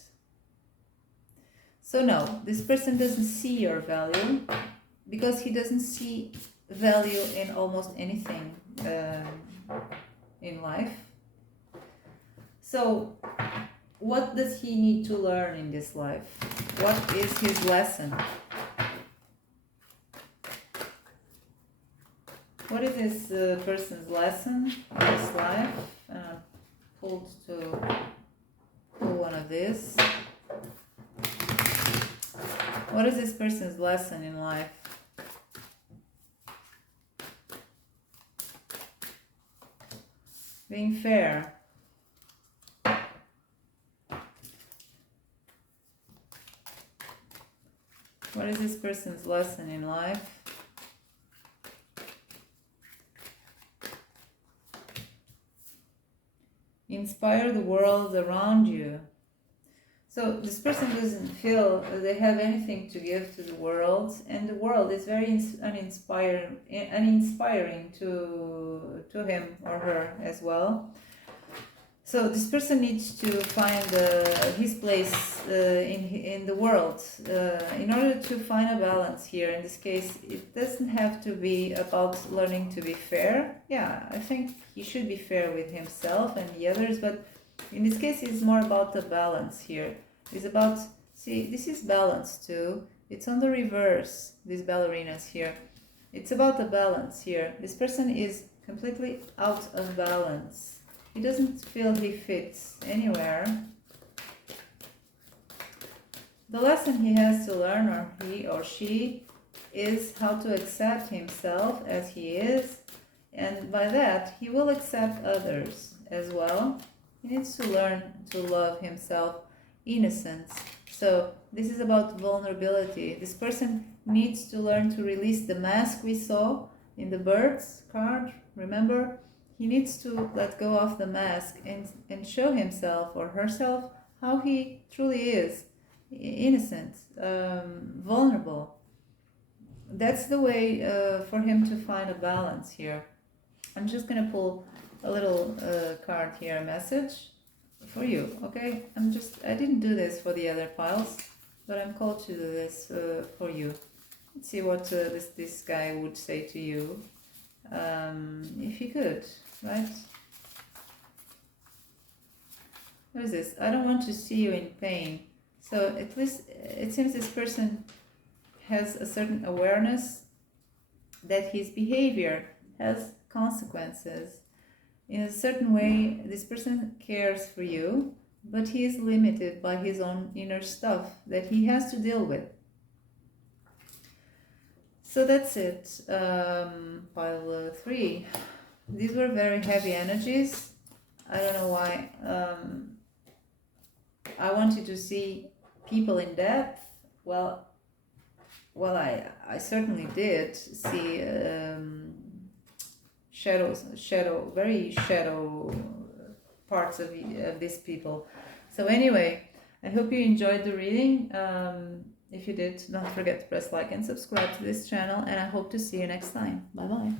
So no, this person doesn't see your value because he doesn't see value in almost anything in life. So what does he need to learn in this life? What is his lesson? What is this person's lesson in this life? Pull one of these. What is this person's lesson in life? Being fair. What is this person's lesson in life? Inspire the world around you. So this person doesn't feel they have anything to give to the world, and the world is very uninspiring to him or her as well. So this person needs to find his place in the world in order to find a balance here. In this case, it doesn't have to be about learning to be fair. Yeah, I think he should be fair with himself and the others, but in this case, it's more about the balance here. It's about, see, this is balance too. It's on the reverse, these ballerinas here. It's about the balance here. This person is completely out of balance. He doesn't feel he fits anywhere. The lesson he has to learn, or he or she, is how to accept himself as he is, and by that he will accept others as well. He needs to learn to love himself, innocence. So this is about vulnerability. This person needs to learn to release the mask we saw in the birds card, remember? He needs to let go of the mask and show himself or herself how he truly is. Innocent, vulnerable. That's the way for him to find a balance here. I'm just going to pull a little card here, a message for you, okay? I didn't do this for the other piles, but I'm called to do this for you. Let's see what this guy would say to you, if he could, right? What is this? I don't want to see you in pain. So at least it seems this person has a certain awareness that his behavior has consequences. In a certain way, this person cares for you, but he is limited by his own inner stuff that he has to deal with. So that's it, pile 3. These were very heavy energies. I don't know why. I want you to see people in depth, well, I certainly did see very shadow parts of these people. So anyway, I hope you enjoyed the reading. If you did, don't forget to press like and subscribe to this channel, and I hope to see you next time. Bye bye.